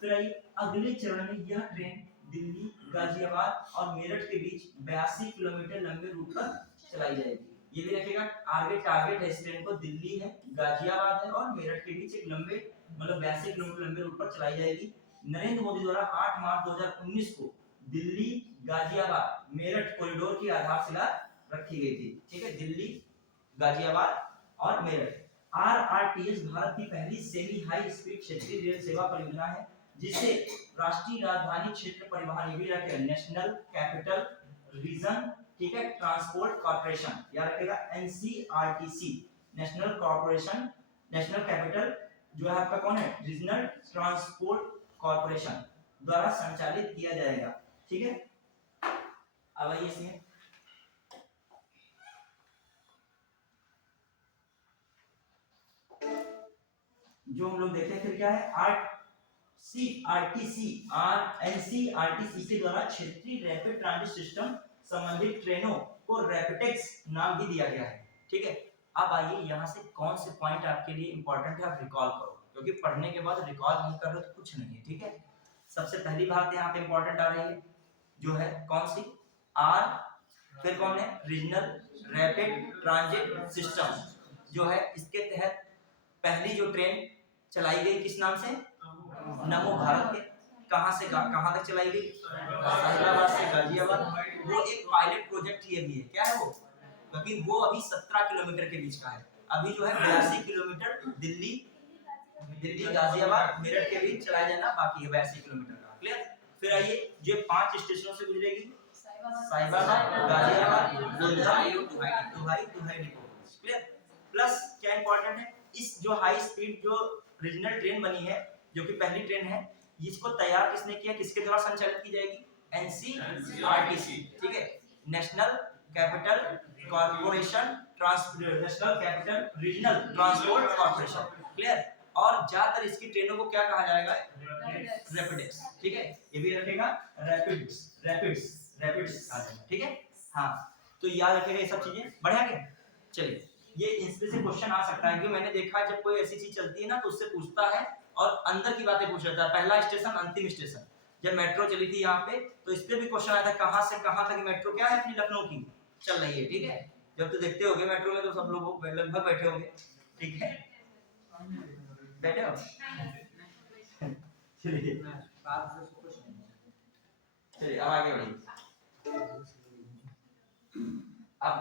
फिर आइए, अगले चरण में यह ट्रेन दिल्ली, गाजियाबाद और मेरठ के बीच 82 किलोमीटर लंबे रूट पर चलाई जाएगी। ये भी रखिएगा, आगे टारगेट है इस ट्रेन को, दिल्ली है, गाजियाबाद है और मेरठ के बीच एक लंबे, मतलब 82 किलोमीटर लंबे रूट पर चलाई जाएगी। नरेंद्र मोदी द्वारा 8 मार्च 2019 को दिल्ली गाजियाबाद मेरठ कॉरिडोर की आधारशिला रखी गई थी। ठीक है, दिल्ली, गाजियाबाद और मेरठ। RRTS भारत की पहली सेमी हाई स्पीड क्षेत्रीय रेल सेवा परियोजना है, जिसे राष्ट्रीय राजधानी क्षेत्र परिवहन, ये भी रखे, नेशनल कैपिटल रीजन, ठीक है, ट्रांसपोर्ट कॉर्पोरेशन, याद रखिएगा NCRTC, national corporation, national capital जो है आपका कौन है, रीजनल ट्रांसपोर्ट कॉर्पोरेशन द्वारा संचालित किया जाएगा। ठीक है, अब आइए इसमें जो हम लोग देखे, फिर क्या है, NCRTC के द्वारा क्षेत्रीय रैपिड ट्रांजिट सिस्टम संबंधित ट्रेनों को रैपिडेक्स नाम भी दिया गया है। ठीक है, अब आइए यहाँ से कौन से पॉइंट आपके लिए इंपॉर्टेंट है, आप रिकॉल करो, क्योंकि पढ़ने के बाद रिकॉल नहीं कर रहे तो कुछ नहीं है। ठीक है, सबसे पहली बात यहाँ पे इंपॉर्टेंट आ रही है, जो है कौन सी, आर, फिर कौन है, रीजनल रैपिड ट्रांजिट सिस्टम, जो है इसके तहत पहली जो ट्रेन चलाई गई किस नाम से, नमो भारत के, कहां से कहां तक चलाई गई, साहिबाबाद से गाजियाबाद। वो एक पायलट प्रोजेक्ट ही अभी है, क्या है वो, क्योंकि वो अभी 17 किलोमीटर के बीच का है। अभी जो है 82 किलोमीटर दिल्ली गाजियाबाद मेरठ के बीच चलाया जाना बाकी है, 82 किलोमीटर का। क्लियर, फिर आइए, जो 5 स्टेशनों से गुजरेगी, साहिबाबाद, गाजियाबाद, गुलधर, दुहाई डिपो। क्लियर, प्लस क्या इंपॉर्टेंट है, इस जो हाई स्पीड जो रीजनल ट्रेन बनी है, जो कि पहली ट्रेन है, इसको तैयार किसने किया, किसके द्वारा संचालित की जाएगी, NCRTC। ठीक है, national capital corporation, national capital regional transport corporation. Clear, और ज्यादातर इसकी ट्रेनों को क्या कहा जाएगा, रैपिडेक्स। ठीक है, ये भी रखेगा, रैपिड्स आ जाएगा। ठीक है, हाँ, तो याद रखेगा ये सब चीजें, बढ़िया क्या। चलिए, ये इसमें से क्वेश्चन आ सकता है, क्योंकि मैंने देखा जब कोई ऐसी चीज चलती है ना तो उससे पूछता है और अंदर की बातें पूछ लेता है, पहला स्टेशन अंतिम स्टेशन। जब मेट्रो चली थी यहाँ पे तो इस पे भी क्वेश्चन आया था कहाँ से कहाँ तक मेट्रो क्या है अपनी लखनऊ की चल रही है, ठीक है। जब तो देखते होगे मेट्रो में तो सब लोग लगभग बैठे होंगे, ठीक है, बैठे हो चलिए चलिए अब आगे बढ़िए। अब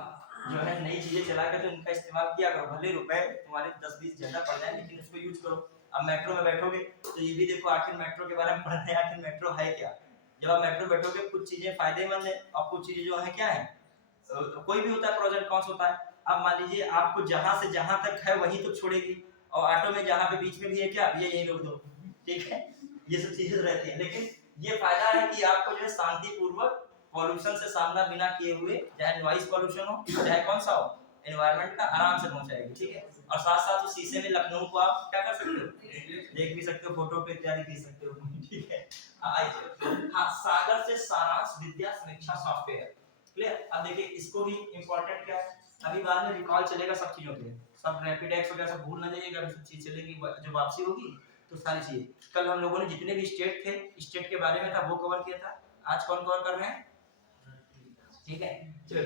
जो है नई चीजें चला कर तो इनका इस्तेमाल किया करो, भले रुपए तुम्हारे 10-20 ज्यादा पड़ जाए लेकिन उसको यूज करो। अब मेट्रो में बैठोगे तो ये भी देखो आखिर मेट्रो के बारे में पढ़ना है, आखिर मेट्रो है क्या। जब आप मेट्रो बैठोगे कुछ चीजें फायदेमंद है और कुछ चीजें जो है क्या है, कोई भी होता है प्रोजेक्ट कौन सा होता है। अब मान लीजिए आपको जहां से जहां तक है वहीं तक छोड़ेगी और ऑटो में जहां पे बीच में भी है क्या ये यहीं रोक दो, ठीक है, ये सब चीजें रहती है। लेकिन ये फायदा है कि आपको जो है शांतिपूर्वक पॉल्यूशन से सामना बिना किए हुए, चाहे नॉइज पॉल्यूशन हो चाहे कौन सा हो, एनवायरनमेंट का आराम से पहुंचाएगी, ठीक है। और साथ साथ उस शीशे में लखनऊ को आप क्या कर सकते हो, देख भी सकते हो, फोटो पे इत्यादि खींच सकते हो, ठीक है। हाँ, सागर से सारांश विद्या समीक्षा सॉफ्टवेयर, क्लियर। अब देखिए इसको भी इंपॉर्टेंट क्या है, अभी बाद में रिकॉल चलेगा सब चीजों पे, सब रैपिड एक्स वगैरह सब भूल ना जाइएगा, सब चीज चलेगी जो वापसी होगी तो सारी चीजें। कल हम लोगों ने जितने भी स्टेट थे, स्टेट के बारे में था वो कवर किया था, आज कौन कवर कर रहे हैं, ठीक है। चलो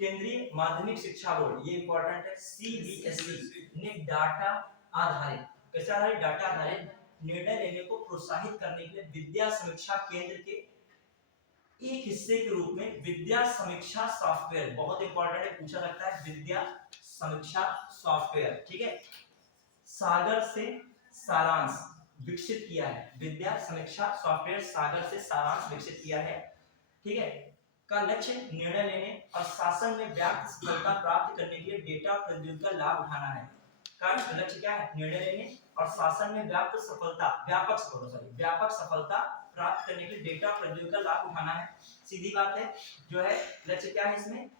केंद्रीय माध्यमिक शिक्षा बोर्ड, ये इंपॉर्टेंट है, सीबीएसई ने डाटा आधारित, कैसे आधारित, डाटा आधारित निर्णय लेने को प्रोत्साहित करने के लिए विद्या समीक्षा केंद्र के एक हिस्से के रूप में विद्या समीक्षा सॉफ्टवेयर, बहुत इंपॉर्टेंट है, पूछा सकता है, विद्या समीक्षा सॉफ्टवेयर, ठीक है, सागर से सारांश विकसित किया है। विद्या समीक्षा सॉफ्टवेयर सागर से सारांश विकसित किया है, ठीक है, का लक्ष्य निर्णय लेने और शासन में व्यापक सफलता प्राप्त करने के लिए डेटा और प्रौद्योगिकी का लाभ उठाना है। का लक्ष्य क्या है, निर्णय लेने और शासन में व्यापक सफलता प्राप्त करने के लिए डेटा और प्रौद्योगिकी का लाभ उठाना है। सीधी बात है, जो है लक्ष्य क्या है इसमें,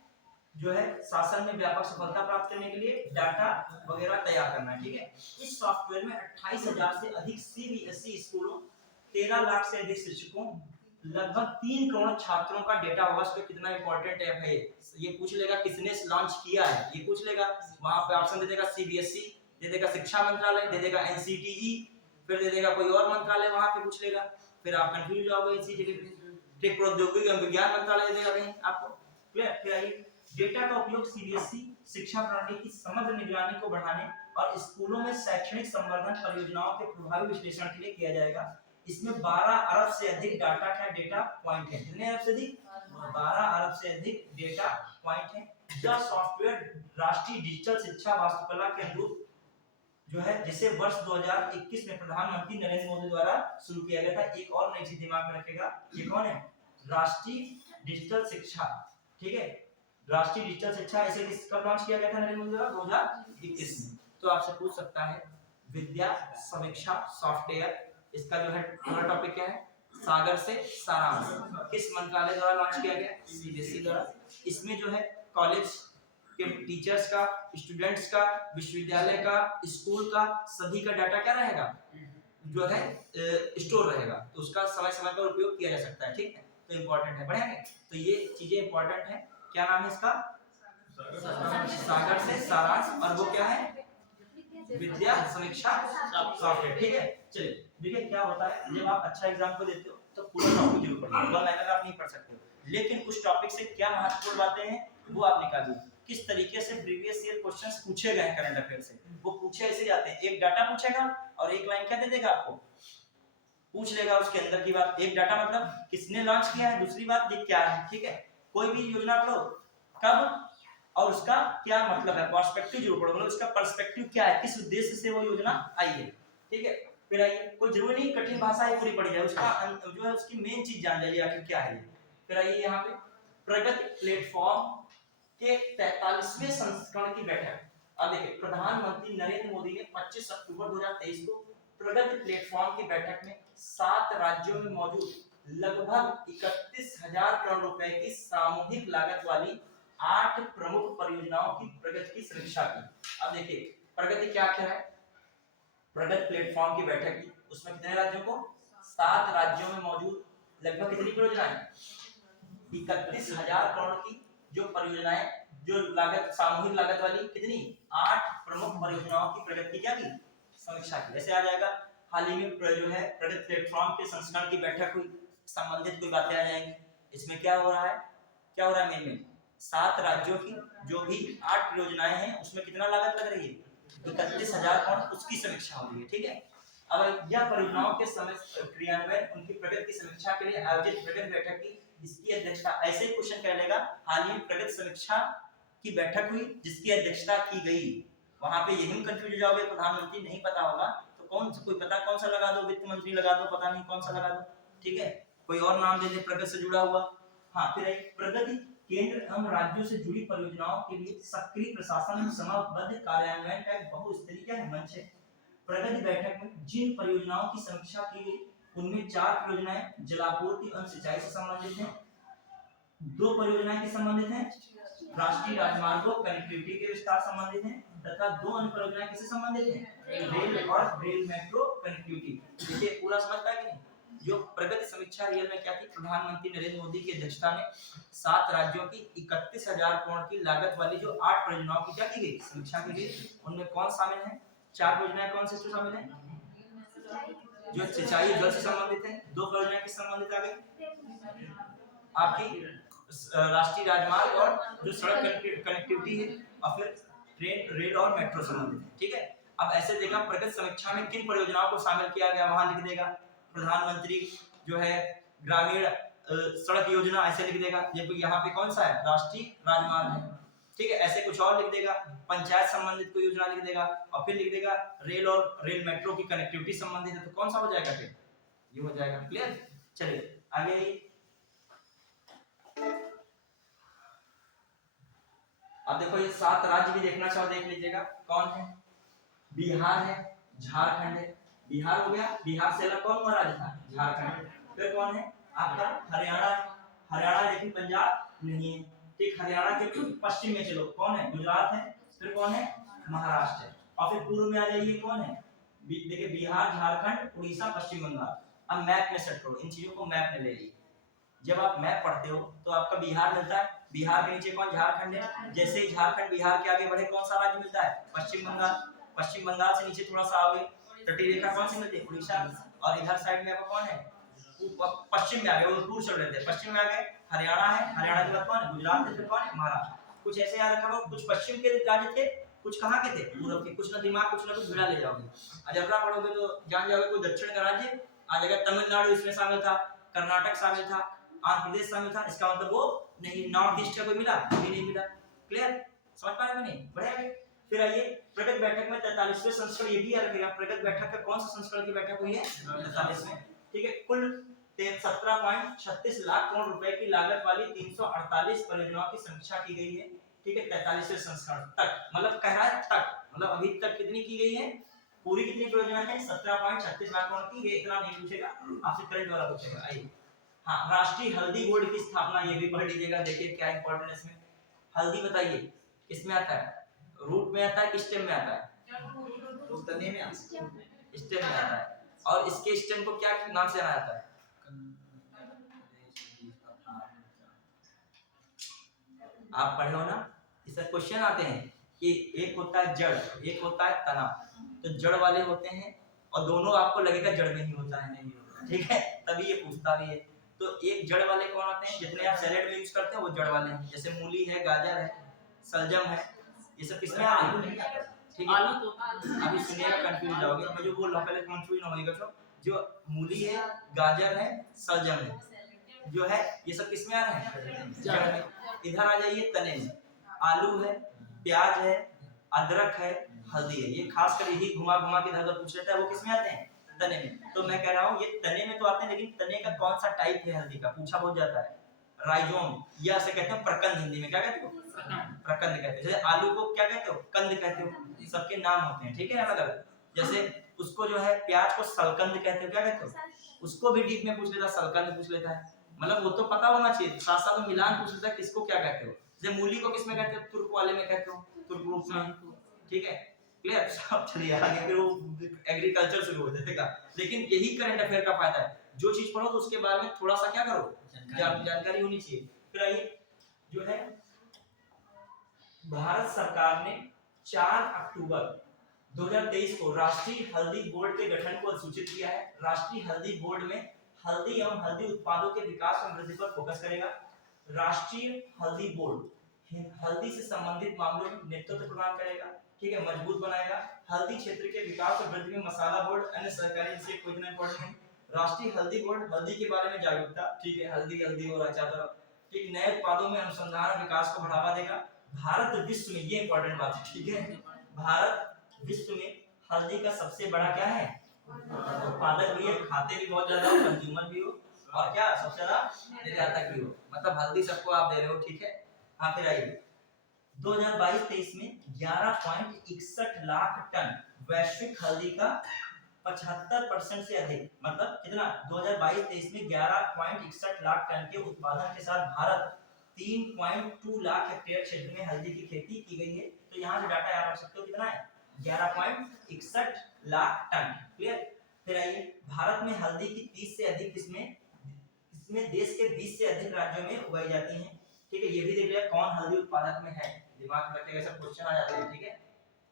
जो है शासन में व्यापक सफलता प्राप्त करने के लिए डाटा वगैरह तैयार करना है, ठीक है। इस सॉफ्टवेयर में 28,000 से अधिक सीबीएसई स्कूलों, 13 लाख से अधिक शिक्षकों, लगभग 3 करोड़ छात्रों का डेटा होगा। इसमें कितना इंपॉर्टेंट ऐप है ये पूछ लेगा, किसने लॉन्च किया है ये पूछ लेगा, वहां पे ऑप्शन दे देगा सीबीएसई, दे देगा शिक्षा मंत्रालय, दे देगा एनसीटीई, फिर दे देगा कोई और मंत्रालय, वहां पे पूछ लेगा, फिर आप कंफ्यूज हो जाओगे इसी जगह पे, ठीक, प्रौद्योगिकी और विज्ञान मंत्रालय देगा कहीं आपको, क्लियर। फिर आइए, डेटा का उपयोग सीबीएसई शिक्षा प्रणाली की समग्र निगरानी को बढ़ाने और स्कूलों में शैक्षणिक संवर्धन परियोजनाओं के प्रभावी विश्लेषण के लिए किया जाएगा। इसमें 12 अरब से अधिक डेटा पॉइंट है, कितने अरब से अधिक, 12 अरब से अधिक डेटा पॉइंट है। यह सॉफ्टवेयर राष्ट्रीय डिजिटल शिक्षा वास्तुकला के अनुरूप जो है, जिसे वर्ष 2021 में प्रधानमंत्री नरेंद्र मोदी द्वारा शुरू किया गया था। एक और नई चीज दिमाग में रखेगा, ये कौन है, राष्ट्रीय डिजिटल शिक्षा, ठीक है, राष्ट्रीय डिजिटल शिक्षा इसे कब लॉन्च किया गया था नरेंद्र मोदी द्वारा, 2021 में। तो आपसे पूछ सकता है विद्या समीक्षा सॉफ्टवेयर, इसका जो है पूरा टॉपिक क्या है, सागर से सारांश, किस मंत्रालय द्वारा लॉन्च किया गया, सीबीएसई द्वारा। इसमें जो है कॉलेज के टीचर्स का, स्टूडेंट्स का, विश्वविद्यालय का, स्कूल का, सभी का डाटा क्या रहेगा, जो है स्टोर रहेगा, तो उसका समय समय पर उपयोग किया जा सकता है, ठीक है। तो इंपॉर्टेंट है, पढ़ेंगे तो ये चीजें इंपॉर्टेंट है। क्या नाम है इसका, सागर से सारांश, और वो क्या है, विद्या समीक्षा सॉफ्टवेयर, ठीक है। चलिए देखिए क्या होता है, जब आप अच्छा एग्जाम को देते हो तो पूरा टॉपिक जरूर पढ़िए, वन लाइनर आप नहीं पढ़ सकते हो, लेकिन उस टॉपिक से क्या महत्वपूर्ण बातें हैं वो आप निकालिए, किस तरीके से प्रीवियस ईयर क्वेश्चंस पूछे गए हैं करंट अफेयर से, वो पूछे ऐसे जाते हैं, एक डाटा पूछेगा और एक लाइन क्या दे देगा आपको, पूछ लेगा उसके अंदर की बात। एक डाटा मतलब किसने लॉन्च किया है, दूसरी बात ये क्या है, ठीक है। कोई भी योजना पढ़ो कब और उसका क्या मतलब है, पर्सपेक्टिव जरूर पढ़ो, मतलब उसका पर्सपेक्टिव क्या है, किस उद्देश्य से वो योजना आई है, ठीक है। फिर आइए, कोई जरूरी नहीं कठिन भाषा ही पूरी पढ़ी जाए, उसका जो है उसकी मेन चीज जान जाइए आखिर क्या है। फिर आइए यहाँ पे प्रगति प्लेटफॉर्म के 43वें संस्करण की बैठक। अब देखिए प्रधानमंत्री नरेंद्र मोदी ने 25 अक्टूबर 2023 को प्रगति प्लेटफॉर्म की बैठक में 7 राज्यों में मौजूद लगभग 31,000 करोड़ रुपए की सामूहिक लागत वाली 8 प्रमुख परियोजनाओं की प्रगति की समीक्षा की। अब देखिए प्रगति क्या क्या है, प्रगति प्लेटफॉर्म की बैठक की, उसमें कितने राज्यों को, 7 राज्यों में मौजूद लगभग कितनी परियोजनाएं, 31,000 करोड़ की जो परियोजनाएं, जो लागत सामूहिक लागत वाली कितनी, 8 प्रमुख परियोजनाओं की प्रगति क्या की, समीक्षा की। ऐसे आ जाएगा हाल ही में जो है प्रगति प्लेटफॉर्म के संस्करण की बैठक हुई, संबंधित कोई बातें आ जाएंगी। इसमें क्या हो रहा है, क्या हो रहा है मेन में 7 राज्यों की जो भी 8 योजनाएं हैं उसमें कितना लागत लग रही है 31,000 करोड़, उसकी समीक्षा हो रही है। ठीक है, अब यह परियोजनाओं के समय क्रियान्वयन उनकी प्रगति की समीक्षा के लिए आयोजित प्रगति बैठक की इसकी अध्यक्षता, ऐसे क्वेश्चन कह लेगा हाल ही प्रगति समीक्षा की बैठक हुई जिसकी अध्यक्षता की गई। वहां पे यही कंफ्यूज हो जाओगे, प्रधानमंत्री नहीं पता होगा तो कौन सा, कोई पता कौन सा लगा दो, वित्त मंत्री लगा दो, पता नहीं कौन सा लगा दो। ठीक है, कोई और नाम दे दे प्रगति से जुड़ा हुआ। हाँ, फिर प्रगति केंद्र एवं राज्यों से जुड़ी परियोजनाओं के लिए सक्रिय प्रशासन में समयबद्ध कार्यान्वयन का एक बहुस्तरीय मंच है। प्रगति बैठक में जिन परियोजनाओं की समीक्षा की गई उनमें 4 परियोजनाएं जलापूर्ति एवं सिंचाई से संबंधित हैं, 2 परियोजनाएं किस संबंधित हैं, राष्ट्रीय राजमार्गों कनेक्टिविटी के विस्तार संबंधित हैं, तथा 2 अन्य परियोजनाएं किससे संबंधित हैं, रेल और रेल मेट्रो कनेक्टिविटी। देखिए पूरा समझ पाए कि नहीं। जो प्रगति समीक्षा रियल में क्या थी, प्रधानमंत्री नरेंद्र मोदी की अध्यक्षता में 7 राज्यों की 31,000 करोड़ की लागत वाली जो 8 परियोजनाओं की क्या की गई, समीक्षा की गई। उनमें कौन शामिल है, 4 परियोजनाएं कौन से शामिल है, जो सिंचाई जल से संबंधित है, 2 परियोजनाएं किस संबंधित आ गई आपकी राष्ट्रीय राजमार्ग और जो सड़क कनेक्टिविटी है, और फिर ट्रेन रेल और मेट्रो संबंधित है। ठीक है, अब ऐसे देखा प्रगति समीक्षा में किन परियोजनाओं को शामिल किया गया, वहां लिख देगा प्रधानमंत्री जो है ग्रामीण सड़क योजना ऐसे लिख देगा, जबकि यहाँ पे कौन सा है, राष्ट्रीय राजमार्ग है। ठीक है, ऐसे कुछ और लिख देगा, पंचायत संबंधित कोई योजना लिख देगा, और फिर लिख देगा रेल और रेल मेट्रो की कनेक्टिविटी संबंधित है, तो कौन सा हो जाएगा, फिर ये हो जाएगा। क्लियर, चलिए आगे। अब देखो ये 7 राज्य भी देखना चाहो देख लीजिएगा कौन है, बिहार है, झारखंड है, बिहार हो गया, बिहार से अलग कौन राज्य था, झारखंड। फिर कौन है आपका, हरियाणा है, हरियाणा लेकिन पंजाब नहीं है। ठीक, हरियाणा के पश्चिम में चलो कौन है, गुजरात है। फिर कौन है, महाराष्ट्र है। और फिर पूर्व में आ जाइए कौन है, देखिए बिहार, झारखंड, उड़ीसा, पश्चिम बंगाल। अब मैप में सेट करो, इन चीजों को मैप में ले लीजिए। जब आप मैप पढ़ते हो तो आपका बिहार मिलता है, बिहार के नीचे कौन, झारखंड है। जैसे ही झारखंड बिहार के आगे बढ़े कौन सा राज्य मिलता है, पश्चिम बंगाल। पश्चिम बंगाल से नीचे थोड़ा सा आगे तटीय रेखा कौन सी मिलती है, उड़ीसा। और इधर साइड में आपका कौन है, पश्चिम में आ गए, पूर्व चल रहे थे, पश्चिम में आ गए हरियाणा है, हरियाणा के बाद कौन है, गुजरात है, फिर कौन है, महाराष्ट्र। कुछ ऐसे याद रखा, कुछ पश्चिम के राज्य थे, कुछ कहाँ के थे, पूर्व के। कुछ ना दिमाग कुछ ना कुछ भिड़ा ले जाओगे, अलजबरा पढ़ोगे तो जान जाओगे कोई दक्षिण का राज्य आ जाएगा, तमिलनाडु इसमें शामिल था, कर्नाटक शामिल था, आंध्र प्रदेश शामिल था, इसका मतलब वो नहीं, नॉर्थ ईस्ट का कोई मिला, भी नहीं मिला। क्लियर, समझ पा रहे हो नहीं, बढ़िया। फिर आइए प्रगति बैठक में 43वें संस्करण, ये भी याद रखिएगा प्रगति बैठक का कौन सा संस्करण की बैठक हुई है, 43वें। ठीक है, कुल 17.36 लाख करोड़ रुपए की लागत वाली 348 परियोजनाओं की समीक्षा की गई है। ठीक है, 43वें संस्करण तक, मतलब कह रहा है तक, मतलब अभी तक कितनी की गई है, पूरी कितनी परियोजना है, 17.36 लाख करोड़ की। ये इतना नहीं पूछेगा आपसे, करंट वाला पूछेगा। आइए, हाँ, राष्ट्रीय हल्दी बोर्ड की स्थापना, ये भी पढ़ लीजिएगा, देखिए क्या इंपॉर्टेंट है इसमें। हल्दी बताइए किसमें आता है, रूट में आता है कि स्टेम में आता है, तने में आता है, स्टेम में आता है। और इसके स्टेम को क्या नाम से जाना जाता है, आप पढ़े हो ना, इससे क्वेश्चन आते हैं कि एक होता है जड़, एक होता है तना। तो जड़ वाले होते हैं, और दोनों आपको लगेगा जड़ में ही होता है, नहीं होता, ठीक है, तभी ये पूछता भी है। तो एक जड़ वाले कौन होते हैं, जितने आप सैलेड में यूज करते हैं वो जड़ वाले हैं, जैसे मूली है, गाजर है, सलजम है, ये सब किसमें आ रहे हैं, ठीक है। अभी सुनिएगा, कंफ्यूज जाओगे, मैं जो बोल रहा हूं पहले कंफ्यूज ना होइएगा। जो मूली है, गाजर है, सलजम है, जो है ये सब किसमें आ रहे हैं, जड़ में। इधर आ जाइए तने में, आलू है, प्याज है, अदरक है, हल्दी है। ये खासकर यही घुमा घुमा के इधर पूछ लेता है, वो किसमें आते हैं, तने में। तो मैं कह रहा हूँ ये तने में तो आते हैं, लेकिन तने का कौन सा टाइप है हल्दी का, पूछा बहुत जाता है। राइजोम, या से कहते हैं प्रकंद, हिंदी में क्या कहते हो, प्रकंद कहते हैं। जैसे आलू को क्या कहते हो, कंद कहते हो, सबके नाम होते हैं, ठीक है, अलग अलग। जैसे उसको जो है प्याज को सलकंद कहते हो, क्या कहते हो, उसको भी डीप में पूछ लेता है, सलकंद पूछ लेता है, मतलब वो तो पता होना चाहिए, साथ साथ में मिलान पूछ लेता है किसको क्या कहते हो। जैसे मूली को किसमें कहते हो, तुर्क वाले में कहते हो, तुर्क रूप में, ठीक है, क्लियर। सब चलिए आगे, फिर वो एग्रीकल्चर शुरू हो जाएगा। लेकिन यही करंट अफेयर का फायदा है, जो चीज पढ़ो तो उसके बारे में थोड़ा सा क्या करो, जानकारी होनी चाहिए। फिर आइए, जो है भारत सरकार ने 4 अक्टूबर 2023 को राष्ट्रीय हल्दी बोर्ड के गठन को सूचित किया है। राष्ट्रीय हल्दी बोर्ड में हल्दी एवं हल्दी उत्पादों के विकास और वृद्धि पर फोकस करेगा। राष्ट्रीय हल्दी बोर्ड हल्दी से संबंधित मामलों में नेतृत्व प्रदान करेगा, ठीक है, मजबूत बनाएगा। हल्दी क्षेत्र के विकास और वृद्धि में मसाला बोर्ड अन्य सरकारी से कोई इतना इंपॉर्टेंट नहीं। राष्ट्रीय हल्दी बोर्ड हल्दी के बारे में जागरूकता, ठीक है, हल्दी हल्दी हो रहा है चारों तरफ, ठीक, नए उत्पादों में अनुसंधान और विकास को बढ़ावा देगा। भारत विश्व में, ये इंपॉर्टेंट बात है, ठीक है, भारत विश्व में हल्दी का सबसे बड़ा क्या है, उत्पादक भी है, खाते भी बहुत ज्यादा हो, कंज्यूमर भी हो, और क्या सबसे ज्यादा निर्यातक भी हो, मतलब हल्दी सबको आप दे रहे हो, ठीक है। हाँ, फिर आइए 2022-23 में 11.61 लाख टन वैश्विक हल्दी का 75% से अधिक, मतलब कितना, 2022-23 में 11.61 लाख टन के उत्पादन के साथ भारत 3.2 लाख हेक्टेयर क्षेत्र में हल्दी की खेती की गई है। तो यहाँ से डाटा याद रख सकते हो, कितना है, 11.61 लाख टन, क्लियर। फिर आइए, भारत में हल्दी की 30 से अधिक इसमें देश के 20 से अधिक राज्यों में उगाई जाती है, ठीक है। ये भी देख लिया कौन हल्दी उत्पादक में है, दिमाग में रखिएगा, सब क्वेश्चन आ जाते हैं, ठीक है।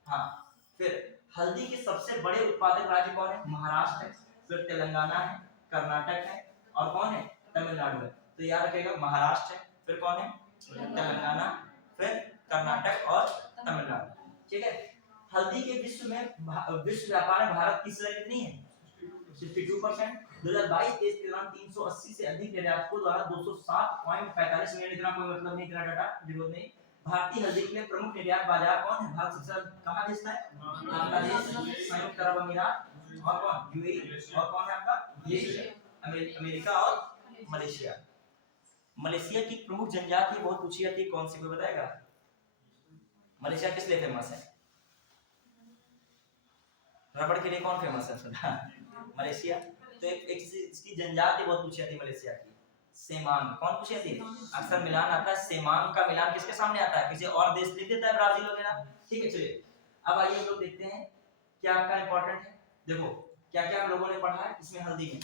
हाँ, फिर हल्दी के सबसे बड़े उत्पादक राज्य कौन है, महाराष्ट्र है, फिर तेलंगाना है, कर्नाटक है, और कौन है, तमिलनाडु है। तो याद रखिएगा, महाराष्ट्र है, फिर कौन है, तेलंगाना, फिर कर्नाटक और तमिलनाडु, ठीक है। हल्दी के विश्व व्यापार में भारत की हिस्सेदारी कितनी है, 62%। 2022-23 के दौरान 380 से अधिक निर्यातकों द्वारा 207.45 मिलियन, इतना कोई मतलब नहीं, इतना डाटा जरूरत नहीं। भारतीय हल्दी के लिए प्रमुख निर्यात बाजार कौन है, भारत सबसे कहां देश है, बांग्लादेश, संयुक्त अरब अमीरात, और कौन, यूएई, और कौन है आपका, अमेरिका और मलेशिया। मलेशिया की प्रमुख जनजाति बहुत पूछी जाती है, कौन सी, कोई बताएगा? मलेशिया किस लिए फेमस है? रबड़ के लिए कौन फेमस है? मलेशिया। तो एक इसकी जनजाति बहुत पूछी जाती है मलेशिया की, सेमांग। कौन पूछी जाती है? अक्सर मिलान आता है, सेमांग का मिलान किसके सामने आता है, किसी और देश लिख देता है, ब्राजील वगैरह, ठीक है। चलिए अब आइए लोग देखते हैं क्या आपका इंपॉर्टेंट है। देखो क्या क्या हम लोगों ने पढ़ा है इसमें। हल्दी में